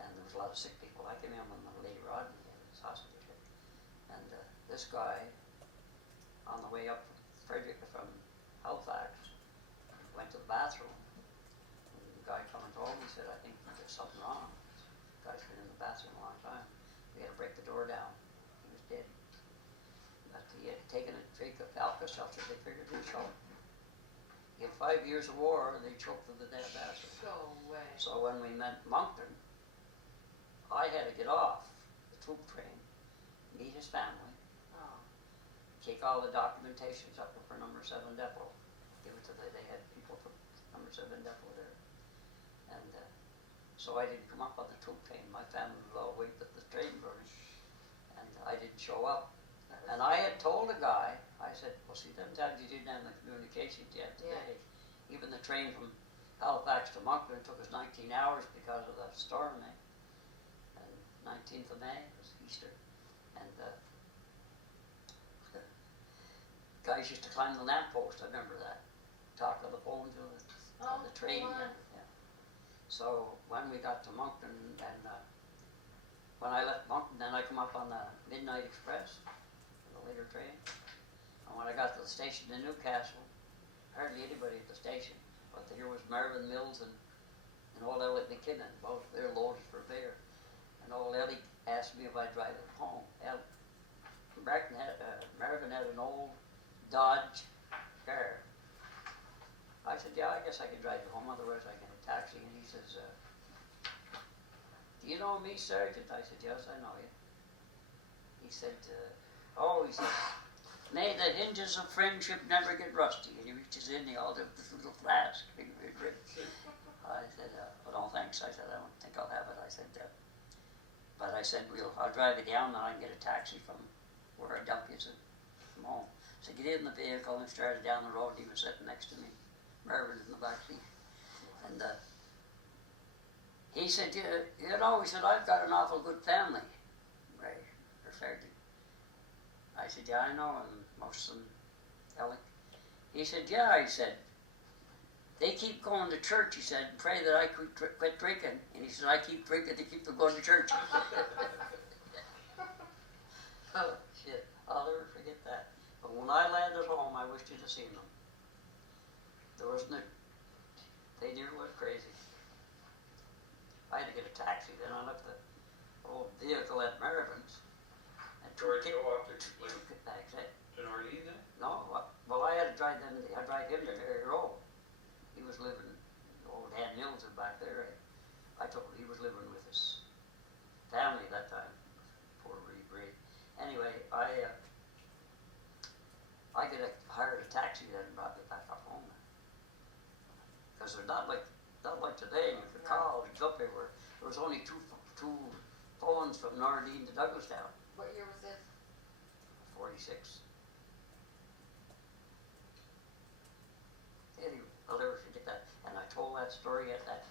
And there was a lot of sick people. I came in when my lady Rodney was hospital. And this guy, on the way up from Halifax, went to the bathroom. And the guy come and told me, he said, I think there's something wrong. The guy's been in the bathroom a long time. We had to break the door down. He was dead. But he had taken a drink of Alka-Seltzer. They figured he'd choke. He had 5 years of war, and they choked to the dead bastard. Go away. So when we met Moncton, I had to get off the troop train, meet his family, Oh. take all the documentations up for number 7 depot, give it to they had people from number 7 depot there. And so I didn't come up on the troop train. My family was all waiting at the train burning. And I didn't show up. And I had told a guy, I said, well, see, them times you didn't have the communications yet today. Yeah. Even the train from Halifax to Moncton took us 19 hours because of the storm, eh? And 19th of May was Easter. And guys used to climb the lamppost, I remember that. Talk on the phone to the train. Yeah. So when we got to Moncton, and when I left Moncton, then I come up on the Midnight Express, the later train. And when I got to the station in Newcastle, hardly anybody at the station, but here was Marvin Mills and old Elliot McKinnon, both their loaded for bear. And old Ellie asked me if I'd drive it home. Marvin had an old Dodge car. I said, yeah, I guess I can drive you home, otherwise I get a taxi. And he says, do you know me, Sergeant? I said, yes, I know you. He said, Oh, he says, may the hinges of friendship never get rusty. And he reaches in, he holds up this little flask. I said, well, no thanks. I said, I don't think I'll have it. I said, but I said, I'll drive you down and I can get a taxi from where I dump you from home. So get in the vehicle and started down the road. He was sitting next to me. Marvin in the back seat. And he said, you know, he said, I've got an awful good family. Right, or Sergeant. I said, yeah, I know, and most of them, Alec. He said, yeah, he said, they keep going to church, he said, and pray that I quit drinking. And he said, I keep drinking to keep them going to church. Oh, shit, I'll never forget that. But when I landed home, I wished you'd have seen them. There wasn't they near went crazy. I had to get a taxi, then I left the old vehicle at Marvin's. Where to go off to Noreen then? No, well I had to drive him to Mary Road. He was living, old Han Mills is back there. I told him he was living with his family that time. Poor Bree. Anyway, I hired a taxi then and brought me back up home. Because they're not like today, you could call and up everywhere. There was only two phones from Nardine to Douglastown. What year was this? 46. Anyway, I'll never forget that. And I told that story at that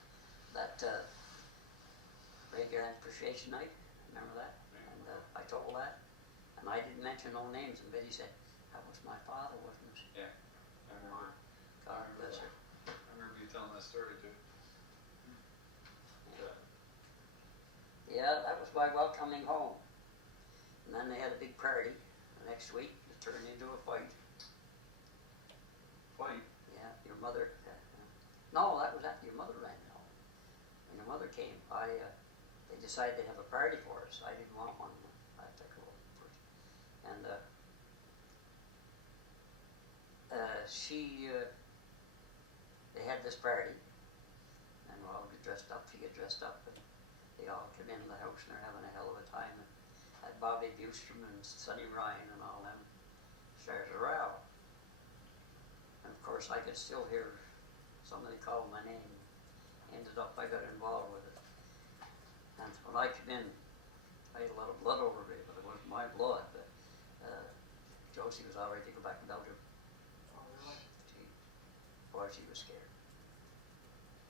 regular appreciation night. Remember that? And I told that. And I didn't mention no names. And Betty said, that was my father, wasn't it? Yeah. I remember. God bless her. I remember you telling that story too. Yeah, that was my welcoming home. And then they had a big party the next week. It turned into a fight. Fight? Yeah, your mother. No, that was after your mother ran home. When your mother came, they decided they'd have a party for us. I didn't want one. I had to go first. And they had this party. And we'll all get dressed up. She get dressed up. And they all come into the house and they're having a hell of a time. And had Bobby Bustrom and Sonny Ryan and all them started a row. And of course I could still hear somebody call my name. Ended up I got involved with it. And when I came in, I had a lot of blood over me, but it wasn't my blood. But Josie was all ready to go back to Belgium. Oh, really? She was scared.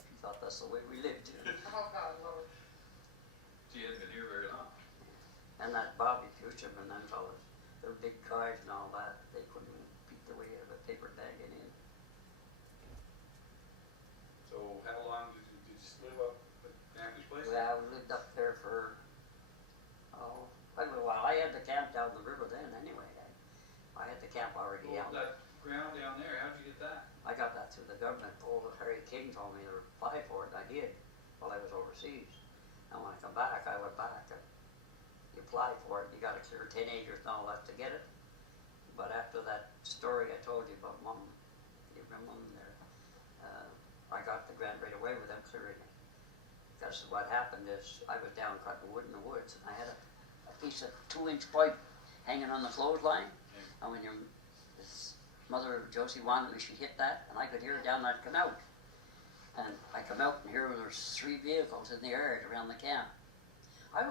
She thought that's the way we lived. Oh, God, Lord. She hadn't been here very long. And that Bobby Bustrom and them fellas, their big cars and all that, they couldn't even beat the way out of a paper bag in. So how long did you just live up at Grandpa's place? Well, we lived up there for, quite a while. I had the camp down the river then anyway. I had the camp already Well, down there. that ground down there, how'd you get that? I got that through the government. Old Harry King told me to apply for it, and I did while I was overseas. And when I come back, I went back and you apply for it. You got to clear 10 acres and all that to get it. But after that story I told you about Mum, you remember Mum there? I got the grant right away with them clearing it. Because what happened is I was down cutting wood in the woods, and I had a piece of 2-inch pipe hanging on the clothesline. And when this mother Josie wanted me, she hit that, and I could hear it down there come out. And I come out, and here there's 3 vehicles in the yard around the camp. I'm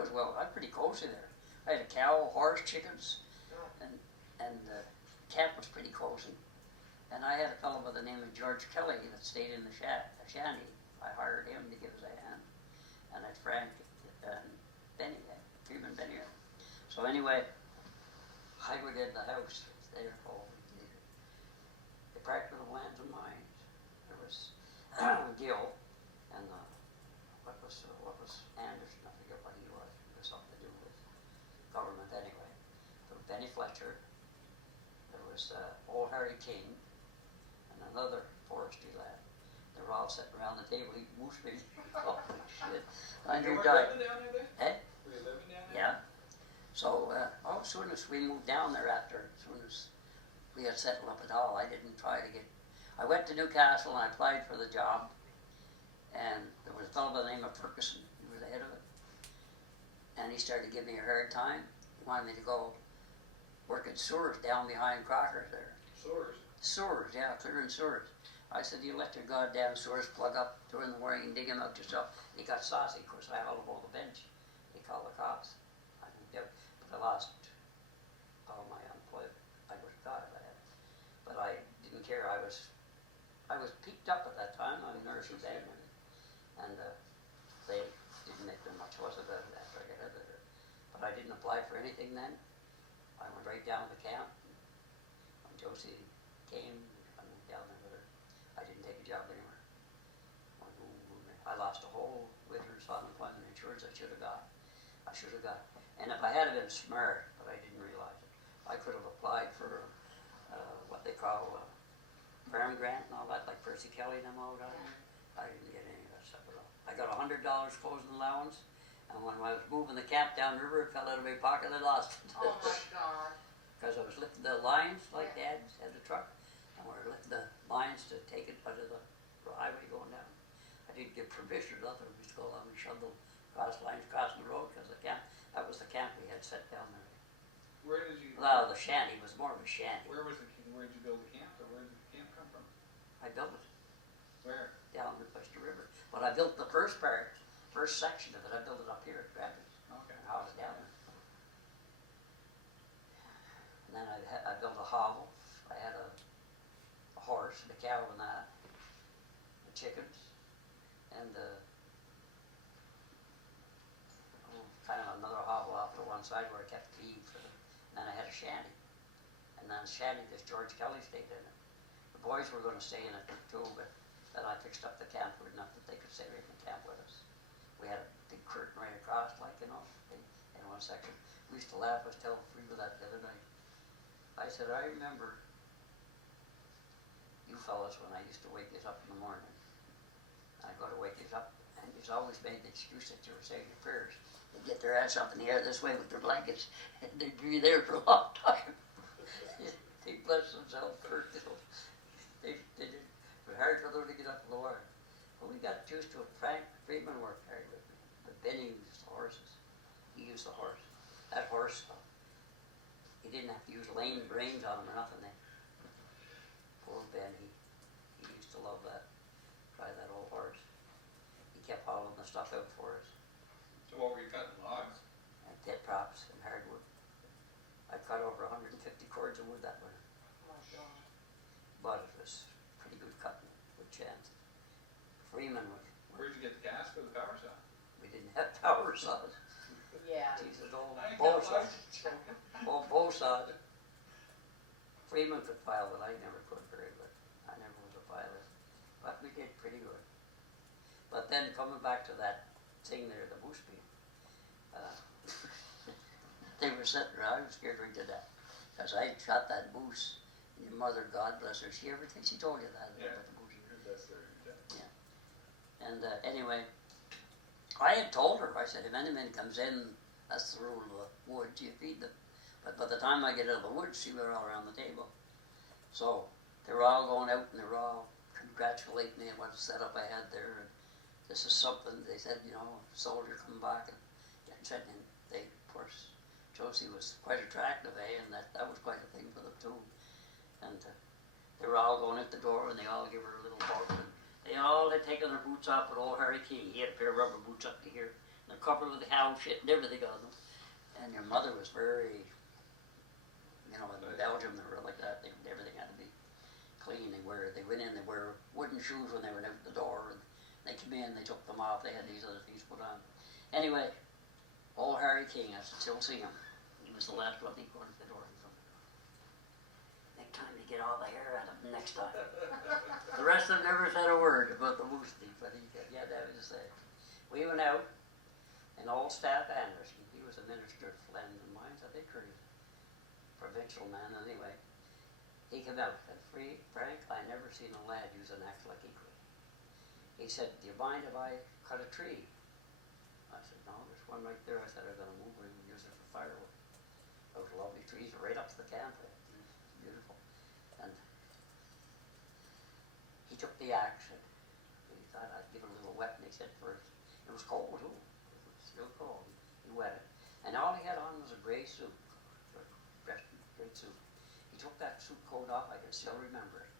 pretty cozy there. I had a cow, horse, chickens, and the camp was pretty cozy. And I had a fellow by the name of George Kelly that stayed in the shanty. I hired him to give us a hand. And I had Frank and Benny, Freeman Benny. So anyway, I went in the house there. Department of Lands and Mines. There was Gill and what was Anderson? I forget what he was. It was something to do with government anyway. There was Benny Fletcher. There was old Harry King and another forestry lad. They were all sitting around the table eating moose meat. Oh shit! I knew that. Living down there then? Eh? Were you living down there? Yeah. So as soon as we moved down there as soon as we had settled up at all, I didn't try to get. I went to Newcastle and I applied for the job, and there was a fellow by the name of Ferguson. He was the head of it, and he started giving me a hard time. He wanted me to go working sewers down behind Crocker's there. Sores. Sewers, yeah, clearing sewers. I said, you let your goddamn sewers plug up during the morning and dig them out yourself. He got saucy, of course, I hauled him over the bench. He called the cops. I didn't get, but I lost all my unemployment. I was God, I had. But I didn't care. I was peaked up at that time. I'm nursing then, and they didn't make them much fuss about it after I got out of there. But I didn't apply for anything then. I went right down to the camp. When Josie came, I went down there with her. I didn't take a job anywhere. I lost a whole winter's unemployment insurance I should have got. And if I had been smart, but I didn't realize it, I could have applied for what they call farm grant and all that, like Percy Kelly and them all down there. I didn't get any of that stuff at all. I got $100 closing allowance, and when I was moving the camp down the river, it fell out of my pocket and I lost it. Oh my God. Because I was lifting the lines like Dad had the truck, and we were lifting the lines to take it out of the highway going down. I didn't get permission or nothing. We used to go along and shove the cross lines crossing the road because the camp, that was the camp we had set down there. Where did you? Well, the shanty was more of a shanty. Where did you build the camp, or where did the camp come from? I built it Where? down the River. But I built the first section of it, I built it up here at Grabbers. Okay. I was down there. And then I built a hovel. I had a horse and a cow and that, the chickens, and kind of another hovel off to one side where I kept feed for them. And then I had a shanty. And then the shanty, this George Kelly stayed in it. The boys were going to stay in it too, but then I fixed up the camp good enough that they could stay right in the camp with us. We had a big curtain right across, like, in one section. We used to laugh. I was telling Free with that the other night. I said, I remember you fellas when I used to wake you up in the morning. I'd go to wake you up, and you always made the excuse that you were saying your prayers. They'd get their ass up in the air this way with their blankets, and they'd be there for a long time. They bless themselves first. They did. It was hard for them to get up in the water. But we got used to it. Frank Friedman worked hard with me. But Benny used the horses. He used the horse. That horse, he didn't have to use reins on him or nothing. Poor Ben, he used to love that. Try that old horse. He kept hauling the stuff out for us. So what were you cutting, logs? And pit props and hardwood. I cut over 150 cords of wood that winter. Oh my God. But it was pretty good cutting, good chance. Freeman was. Where'd you get the gas for the power saw? We didn't have power saws. Yeah. Jesus, old I bow got saws. logs. Old bow saws. Freeman could file, but I never could very good. I never was a filer. But we did pretty good. But then coming back to that thing there, the moose beam, they were sitting there, I was scared right to death. Because I had shot that moose, and your mother, God bless her, she ever think she told you that Yeah. about the moose? That's their intent. And anyway, I had told her, I said, if any man comes in, that's the rule of the woods, you feed them. But by the time I get out of the woods, see, we were all around the table. So they were all going out and they were all congratulating me on what setup I had there. And this is something, they said, you know, soldier come back and they, of course, Josie was quite attractive, and that was quite a thing for them too. And they were all going out the door and they all give her a little hug. And they all had taken their boots off with old Harry King. He had a pair of rubber boots up to here. And they're covered with the hound shit and everything on them. And your mother was very, you know, in Belgium they were like that. Everything had to be clean. They went in, they wear wooden shoes when they went out the door. And they came in, they took them off. They had these other things put on. Anyway, old Harry King, I still see him. He was the last one. He go into the door. Make time to get all the hair out of him next time. The rest of them never said a word about the moose thief, but he had that to say. We went out, and old Staff Anderson, he was a minister of Land and Mines, I think, or he's a provincial man anyway. He came out and said, Frank, I never seen a lad use an axe like he could. He said, do you mind if I cut a tree? I said, no, there's one right there. I said, I'm going to move it and use it for firewood. Those lovely trees are right up to the camp. Beautiful. And he took the axe and he thought I'd give it a little wet, and he said first, it was cold too. It was still cold. He wet it. And all he had on was a gray suit, dressed in gray took that suit coat off, I can still remember it.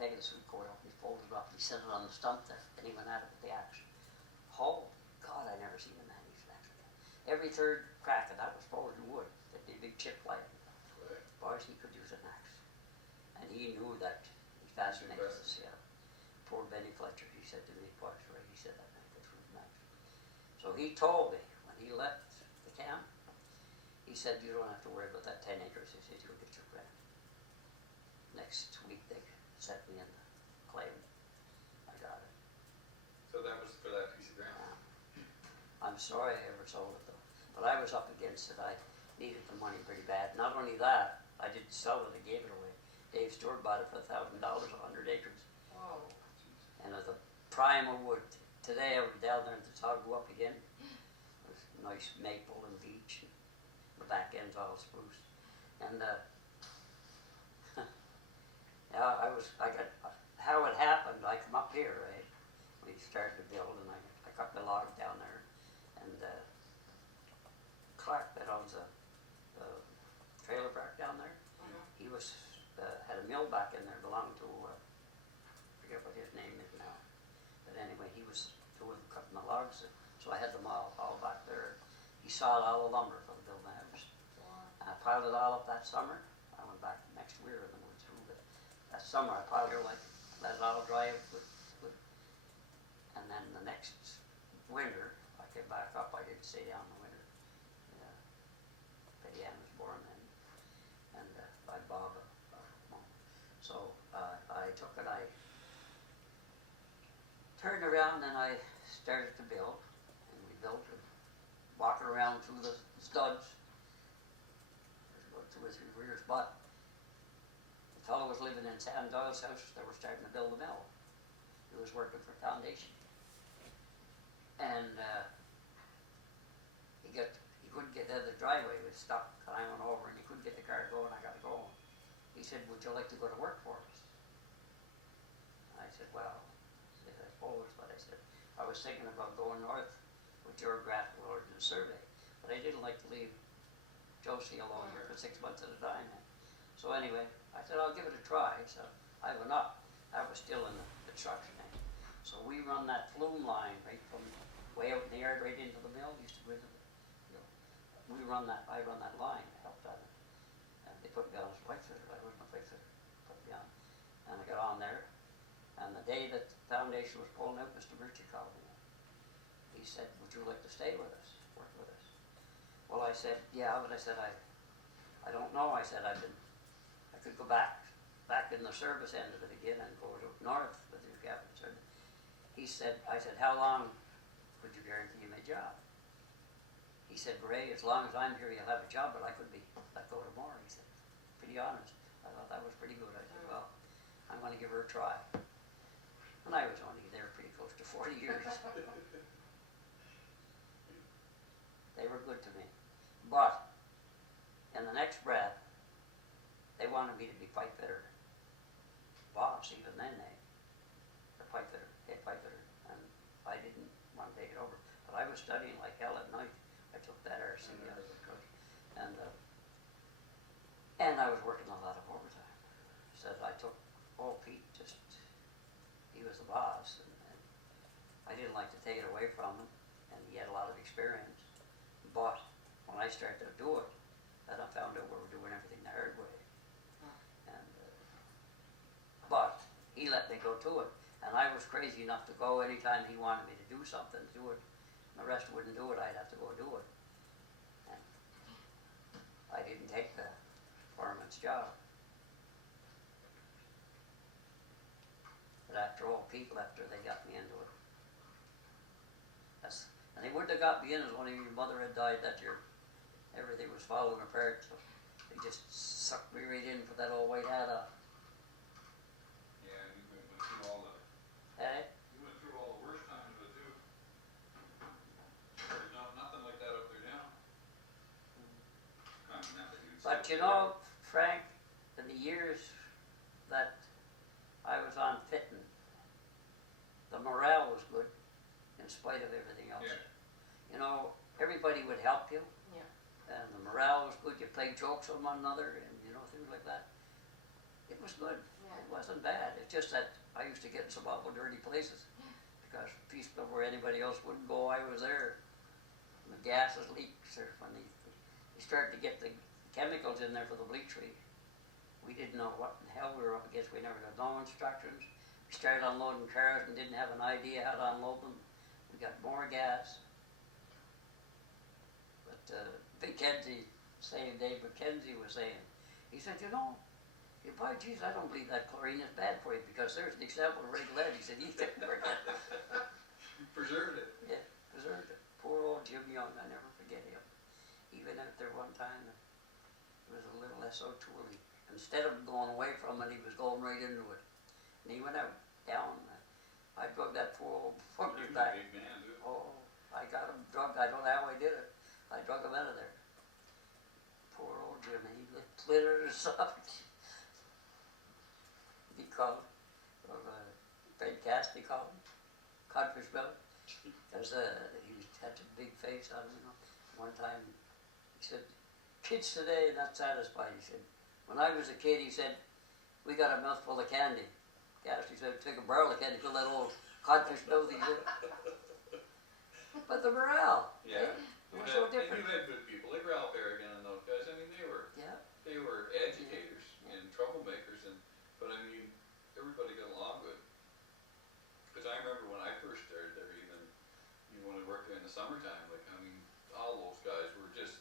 Taking the suit coat off, he folded it up, he set it on the stump there, and he went at it with the axe. Oh, God, I never seen a man use an axe again. Every third crack of that was forged in wood. There'd be a big chip flying. Boys, he could use an axe. And he knew that he fascinated us, yeah. Poor Benny Fletcher, he said to me, boys, right, he said that man could use an axe. So he told me, when he left the camp, he said, you don't have to worry about that 10 acres. He said, you'll get your grant. Next week, they set me in the claim. I got it. So that was for that piece of ground? I'm sorry I ever sold it though, but I was up against it. I needed the money pretty bad. Not only that, I didn't sell it, I gave it away. Dave Stewart bought it for $1,000, 100 acres. Whoa. And it was a prime of wood. Today I was down there and the saw go up again. There's nice maple and beech. And the back end's all spruce. And yeah, how it happened, I come up here, right? We started to build and I cut the log down there. And Clark that owns the trailer park down there, he was had a mill back in there belonging to, I forget what his name is now. But anyway, he was doing cutting the logs, so I had them all back there. He sawed all the lumber for the building house. I piled it all up that summer. I went back next year and then went through it. That summer I piled it like, let it all dry out with, and then the next winter I came back up. I didn't stay down in the winter. Yeah. Betty Ann was born then, and by Bob. So I took it, I turned around and I started to build, and we built it, walking around through the studs, about 2 or 3 years, but the fellow was living in Sam Doyle's house. They were starting to build a mill. He was working for Foundation. And he couldn't get out of the driveway. He was stuck climbing over and he couldn't get the car going. I got to go. He said, would you like to go to work for us? I said, well, I suppose, but I said, I was thinking about going north with geographical ordnance survey, but I didn't like to leave Josie alone here for 6 months at a time. So anyway, I said, I'll give it a try. So I went up. I was still in the construction. So we run that flume line right from way out in the yard right into the mill. Used to go into the, I run that line. I helped on it. And they put me on as a pipe fitter. I wasn't a pipe fitter. Put me on. And I got on there. And the day that the foundation was pulling out, Mr. Miramichi called me. He said, would you like to stay with us, work with us? Well, I said, yeah, but I said, I don't know. I said, I could go back in the service end of it again and go north with your captain service. He said, I said, how long could you guarantee my job? He said, Ray, as long as I'm here, you'll have a job, but I could be let go tomorrow. He said, pretty honest. I thought that was pretty good. I said, well, I'm going to give her a try. And I was only there pretty close to 40 years. They were good to me. But in the next breath, they wanted me to be pipe fitter. Boss, even then, the pipe fitter, head pipe fitter. And I didn't want to take it over. But I was studying like hell at night. I took that RC and I was working a lot of overtime. So I took old Pete, he was the boss, and I didn't like to take it away from him, and he had a lot of experience. But when I started to do it, then I found out we were doing everything the hard way. And but he let me go to it, and I was crazy enough to go anytime he wanted me to do something, do it. The rest wouldn't do it, I'd have to go do it. And I didn't take the foreman's job. But after all, Pete left her, they got me into it. And they wouldn't have got me in as only your mother had died that year. Everything was falling apart, so they just sucked me right in, put that old white hat on. Yeah, you went through all the... Hey? You went through all the worst times of it too. There's nothing like that up there now. I mean, not that you'd But say you know, Frank, in the years that I was on fitting, the morale was good in spite of everything else. Yeah. You know, everybody would help you. Yeah. And the morale was good. You played jokes on one another and, you know, things like that. It was good. Yeah. It wasn't bad. It's just that I used to get in some awful dirty places. Because people where anybody else wouldn't go, I was there. And the gases leaks, or when they started to get the chemicals in there for the bleach tree. We didn't know what the hell we were up against. We never got no instructions. We started unloading cars and didn't have an idea how to unload them. We got more gas. But Big Kenzie, same Dave McKenzie was saying, he said, you know, by geez, I don't believe that chlorine is bad for you because there's an example of Ray Glad. He said, he Preserved it. Yeah, preserved it. Poor old Jim Young, I never forget him. He went out there one time, there was a little SO2, instead of going away from it, he was going right into it. And he went out, down, I drug that poor old fucker back. Big man, dude. Oh, I got him drugged, I don't know how I did it. I drug him out of there. Poor old Jim, he lit it up. He called, Fred Cassidy called him, Codfish Bill. Because he had a big face on him, you know. One time, he said, kids today are not satisfied. He said, when I was a kid, he said, we got a mouthful of candy. Cassidy said, take a barrel of candy, fill that old codfish mouth, he said. But the morale, Yeah. it was so different. And you had good people, like Ralph Harrigan and those guys. I mean, they were agitators and troublemakers, but I mean, everybody got along good. Because I remember when I first started there, even when I worked there in the summertime, like, I mean, all those guys were just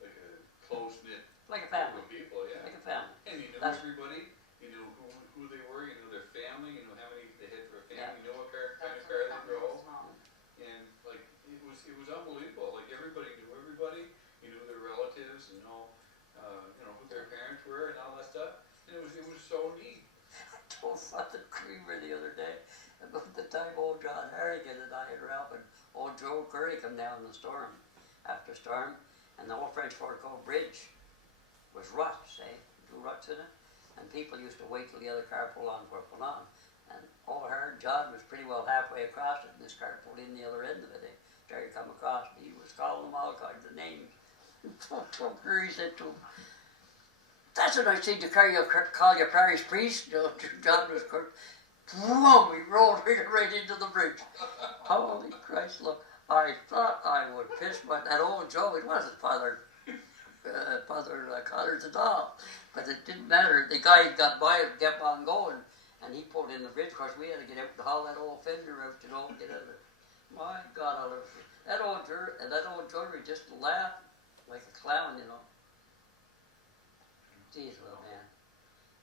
like a close-knit like a group family. of people, yeah. Like a family. And you knew That's- everybody, you knew who they were, you knew their family, you knew how many they had for a family, Yeah. you knew what kind That's of car what they drove. small. And like it was unbelievable. Like everybody knew everybody. You knew their relatives, and who their parents were, and all that stuff. And it was so neat. I told Father Creamer the other day about the time old John Harrigan and I and Ralph and old Joe Curry come down in the storm, after storm, and the old French Fort Cove Bridge was ruts, two ruts in it, and people used to wait till the other car pulled on before it pulled on. And old hard John was pretty well halfway across it, and this car pulled in the other end of it. Terry come across, and he was calling them all kinds of names. Joe Curry said to him, that's a nice thing to call your parish priest. John was curt. Whoa, he rolled right into the bridge. Holy Christ, look, I thought I would piss that old Joe, it wasn't Father Connors at all. But it didn't matter. The guy got by and kept on going. And he pulled in the bridge, of course we had to get out and haul that old fender out, get out of it. My God, I'll never forget. That old jewelry just laughed like a clown, you know. Jeez, little man.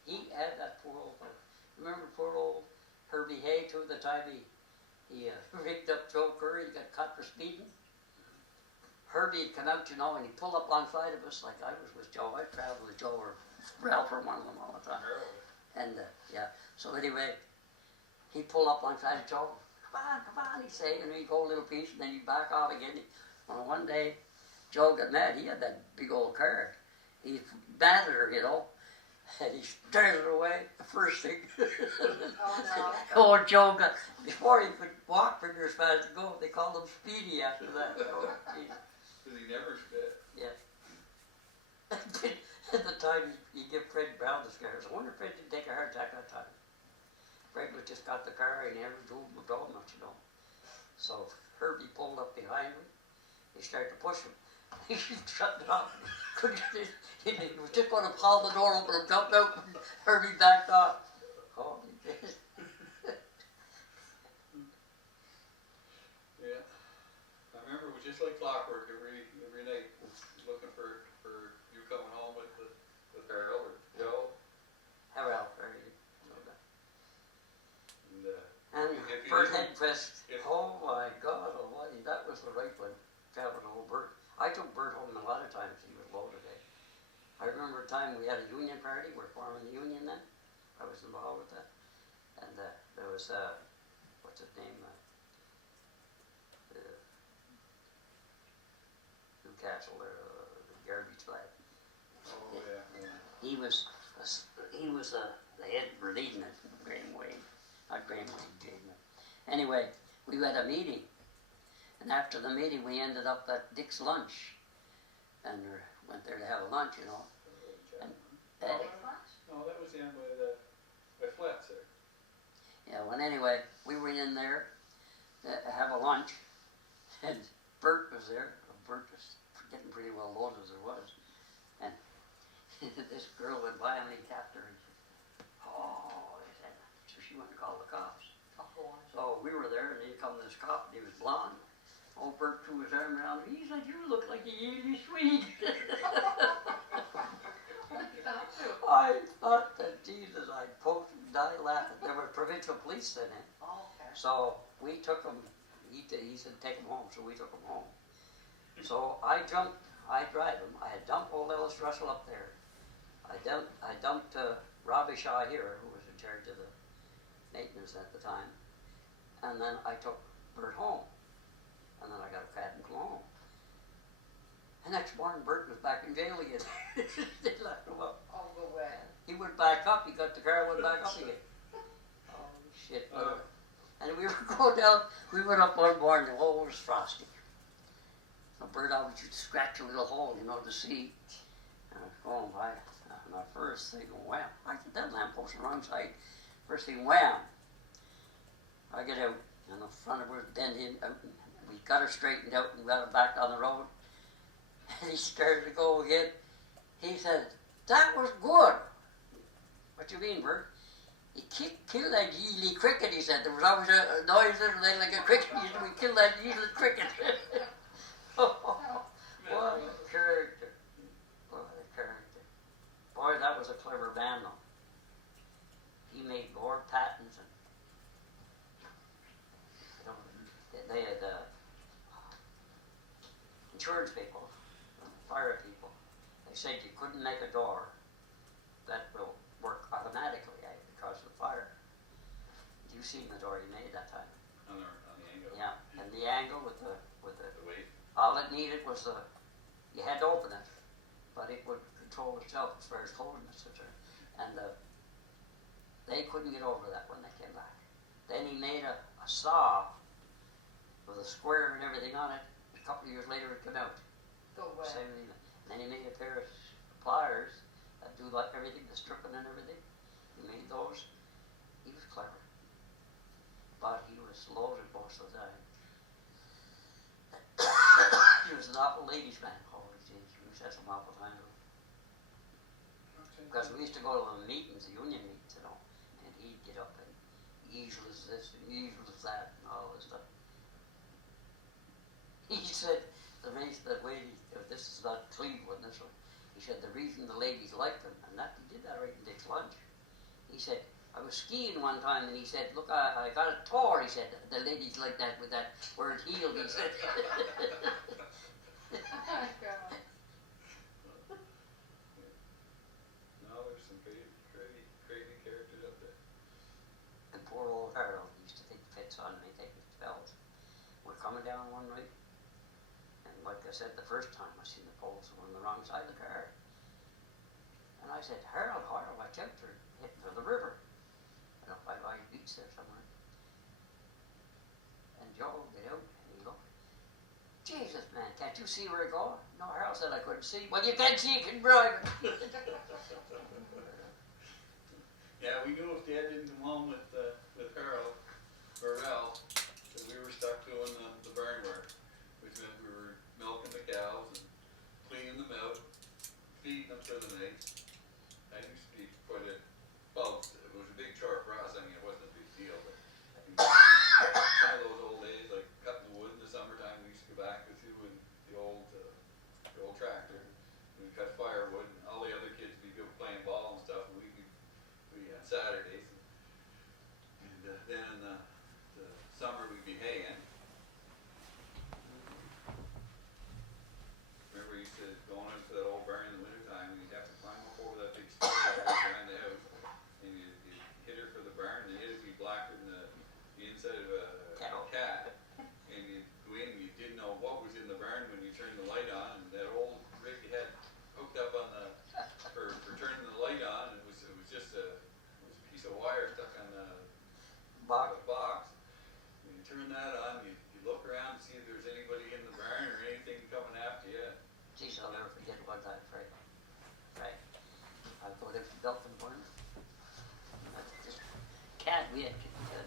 He had that poor old fellow. Remember poor old Herbie Hay too, the time he rigged up Joe Curry, he got caught for speeding. Herbie had come out, you know, and he pulled up alongside of us like I was with Joe. I traveled with Joe or Ralph or one of them all the time. And so anyway, he pulled up alongside of Joe. Come on, he'd say, and he'd go a little piece, and then he'd back off again. Well, one day, Joe got mad. He had that big old car. He battered her, you know, and he started away. The first thing. Oh, Oh, Joe got, before he could walk pretty as fast to go, they called him Speedy after that. Oh, Because he never spit. yeah. At the time, he gave Fred Brown the scares. I wonder if Fred didn't take a heart attack that time. Fred was just got the car and he never drove much, you know. So Herbie pulled up behind him. He started to push him. He shut it off. He was just going to haul the door open and jumped out. And Herbie backed off. Holy shit. Yeah. I remember it was just like clockwork every night, looking for you coming home with Harold or Joe. Harold, very good. And And if you Bert didn't- Hedquist, oh my God almighty, that was the right one, traveling old Bert. I took Bert home a lot of times, he was loaded. I remember a time we had a union party, we're forming the union then, I was involved with that. And there was, what's his name, Newcastle, the garbage lad. Oh yeah. He was the head leading it, Graham Wade. Not Graham Wade, Jaden. Anyway, we had a meeting, and after the meeting we ended up at Dick's Lunch, and went there to have a lunch, you know. And, No, that was down by Flats there. Yeah, well, anyway, we were in there to have a lunch, and Bert was there. Bert was getting pretty well loaded as it was. And this girl went by and he tapped her and said, oh, he said, so she went and called the cops. So we were there, and he come this cop, and he was blonde. Old Bert threw his arm around me. He said, you look like a Yiddish Swede. I thought that, Jesus, I'd post and die laughing. There were provincial police then. Okay. So we took him, he said take him home, so we took him home. So I drive him. I had dumped old Ellis Russell up there. I dumped Robbie Shaw here, who was in charge of the maintenance at the time. And then I took Bert home. And then I got a cab and come home. The next morning, Bert was back in jail again. They left him up. Oh, go away. He went back up. He got the car, went back up again. Oh, shit. And we were going down. We went up one morning. Oh, it was frosty. So Bert always used to scratch a little hole, you know, to see. And I was going by. And the first thing, wham. I said, that lamppost on the wrong side. First thing, wham. I get out. And the front of her dented out. We got her straightened out and got her back on the road. And he started to go again. He said, that was good. What you mean, Bert? He killed that yearly cricket, he said. There was always a noise there like a cricket. He said, we killed that yearly cricket. Oh, what a character. What a character. Boy, that was a clever man, though. He made more patents and they had insurance people, fire people. They said you couldn't make a door that will work automatically because of the fire. You seen the door he made that time? On the angle. Yeah, and the angle with the weight. all it needed was you had to open it, but it would control itself as far as holding it. And they couldn't get over that when they came back. Then he made a saw with a square and everything on it. A couple of years later it came out. Go away. Same thing. And then he made a pair of pliers that do like everything, the stripping and everything. He made those. He was clever. But he was loaded most of the time. He was an awful ladies' man. Holy jeez, we used to have some awful times. Because we used to go to the meetings, the union meetings, you know, and he'd get up and easels this and easels that and all this stuff. He said, the way this is not Cleveland, this one. He said the reason the ladies liked him, and that he did that right in Dick's lunch. He said, I was skiing one time, and he said, look, I got a tour. He said, the ladies like that with that word healed. He said. Oh, God. No, there's some crazy characters up there. And poor old Harold used to take fits on me, taking spells. We're coming down one night, and like I said, the first time I seen the poles were on the wrong side of the car. And I said, Harold, watch out, they're hitting for the river. You know, by beach there somewhere. And Joe get out, and he looked. Jesus, man, can't you see where it going? No, Harold said I couldn't see. Well, you can't see, you can drive it. Yeah, we knew if Dad didn't come home with Harold or Ralph, that we were stuck doing the barn work, which meant we were milking the cows and cleaning them out, feeding them through the night. I used to be quite a bout. It was a big chore for us. I mean, it wasn't a big deal, but some of those old days, like cutting the wood in the summertime, we used to go back with you and the old tractor. We'd cut firewood, and all the other kids would be playing ball and stuff, and we had Saturdays. And then in the summer, we'd be haying. Remember, we used to go into that old barn in the wintertime, and you'd have to climb up over that big stone behind the house, and you'd hit her for the barn, and the head would be blacker than the inside of a cat. And you'd go in, and you didn't know what was in the barn when you turned the light on, and that old rig you had hooked up on for turning the light on, it was just a piece of we had kicked the head.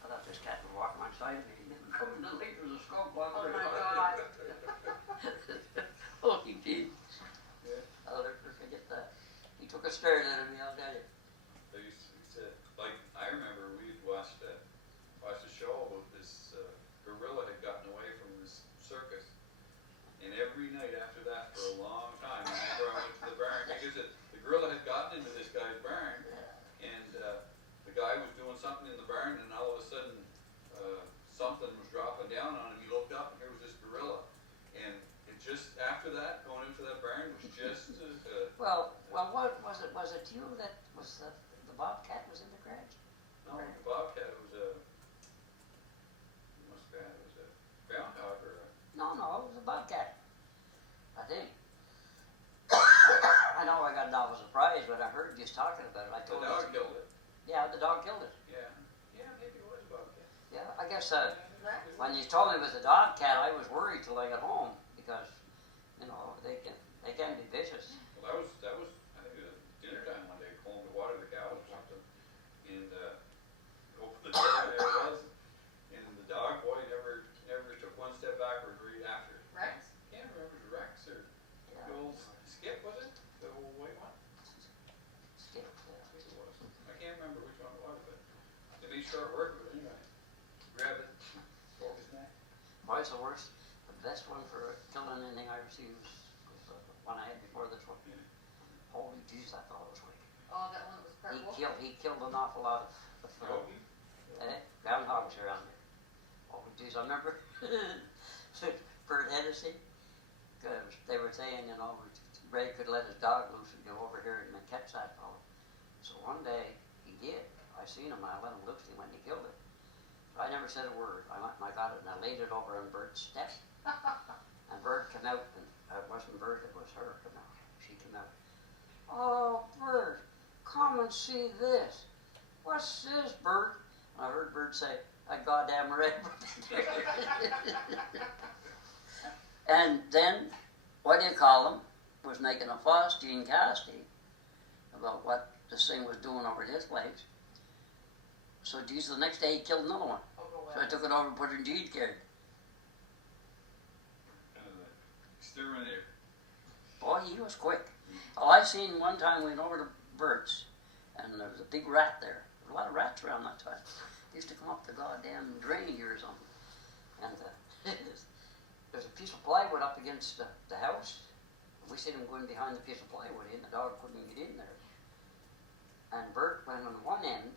I thought this cat was walking alongside of me. He didn't come in the lake, there was a skunk walking Oh my around. God. Oh, he did. Yeah. I'll never forget that. He took a stare at me, I'll tell you. They used to, like, I remember we'd watched a show about this gorilla had gotten away from this circus. And every night after that for a long time, whenever I went to the barn, because the gorilla had gotten into this guy's barn, and the guy was doing something in the barn, and all of a sudden something was dropping down on him. He looked up, and here was this gorilla. And it just, after that, going into that barn was just Well, what was it? Was it you that was the bobcat was in the garage? no, the bobcat, it was a groundhog or a... No, it was a bobcat. I think. I know I got a novel surprise when I heard you talking about it. I The told dog you. killed it. Yeah, the dog killed it. Yeah, maybe it was a bobcat. Yeah, I guess when you told me it was a dog cat, I was worried till I got home because, you know, they can be vicious. Well, that was I think it was dinner time one day, going to water the cows or something, and opened the door and there it was, and the dog boy never took one step backward right after. Rex? Can't remember if it was Rex or Yeah. the old Skip, was it? The old white one? Skip, I think it was. I can't remember which one it was, but to be short work with it anyway. Grab it, broke his neck. Boy's the worst. The best one for killing anything I ever used was the one I had before this one. Yeah. Holy jeez, I thought it was wicked. Oh, that one that was purple? He killed an awful lot of Yogi? groundhogs around there. Holy jeez, I remember Bert Hennessy, because they were saying, you know, Ray could let his dog loose and go over here and catch that fellow. So one day he did. I seen him and I let him loose and he went and he killed it. But I never said a word. I went and I got it and I laid it over on Bert's step. And Bert came out, and it wasn't Bert, it was her come out. She came out. Oh, Bert, come and see this. What's this, Bert? And I heard Bert say, that goddamn red. And then, what do you call him, was making a fuss, Gene Casty, about what this thing was doing over at his place. So, geez, the next day he killed another one. So I took it over and put it in Gene's carriage. Exterminator. Boy, he was quick. Oh, I seen one time we went over to Bert's, and there was a big rat there. There were a lot of rats around that time. They used to come up the goddamn drain here or something. And there's a piece of plywood up against the house. We seen him going behind the piece of plywood, and the dog couldn't get in there. And Bert went on one end.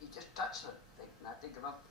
He just touched it. They come up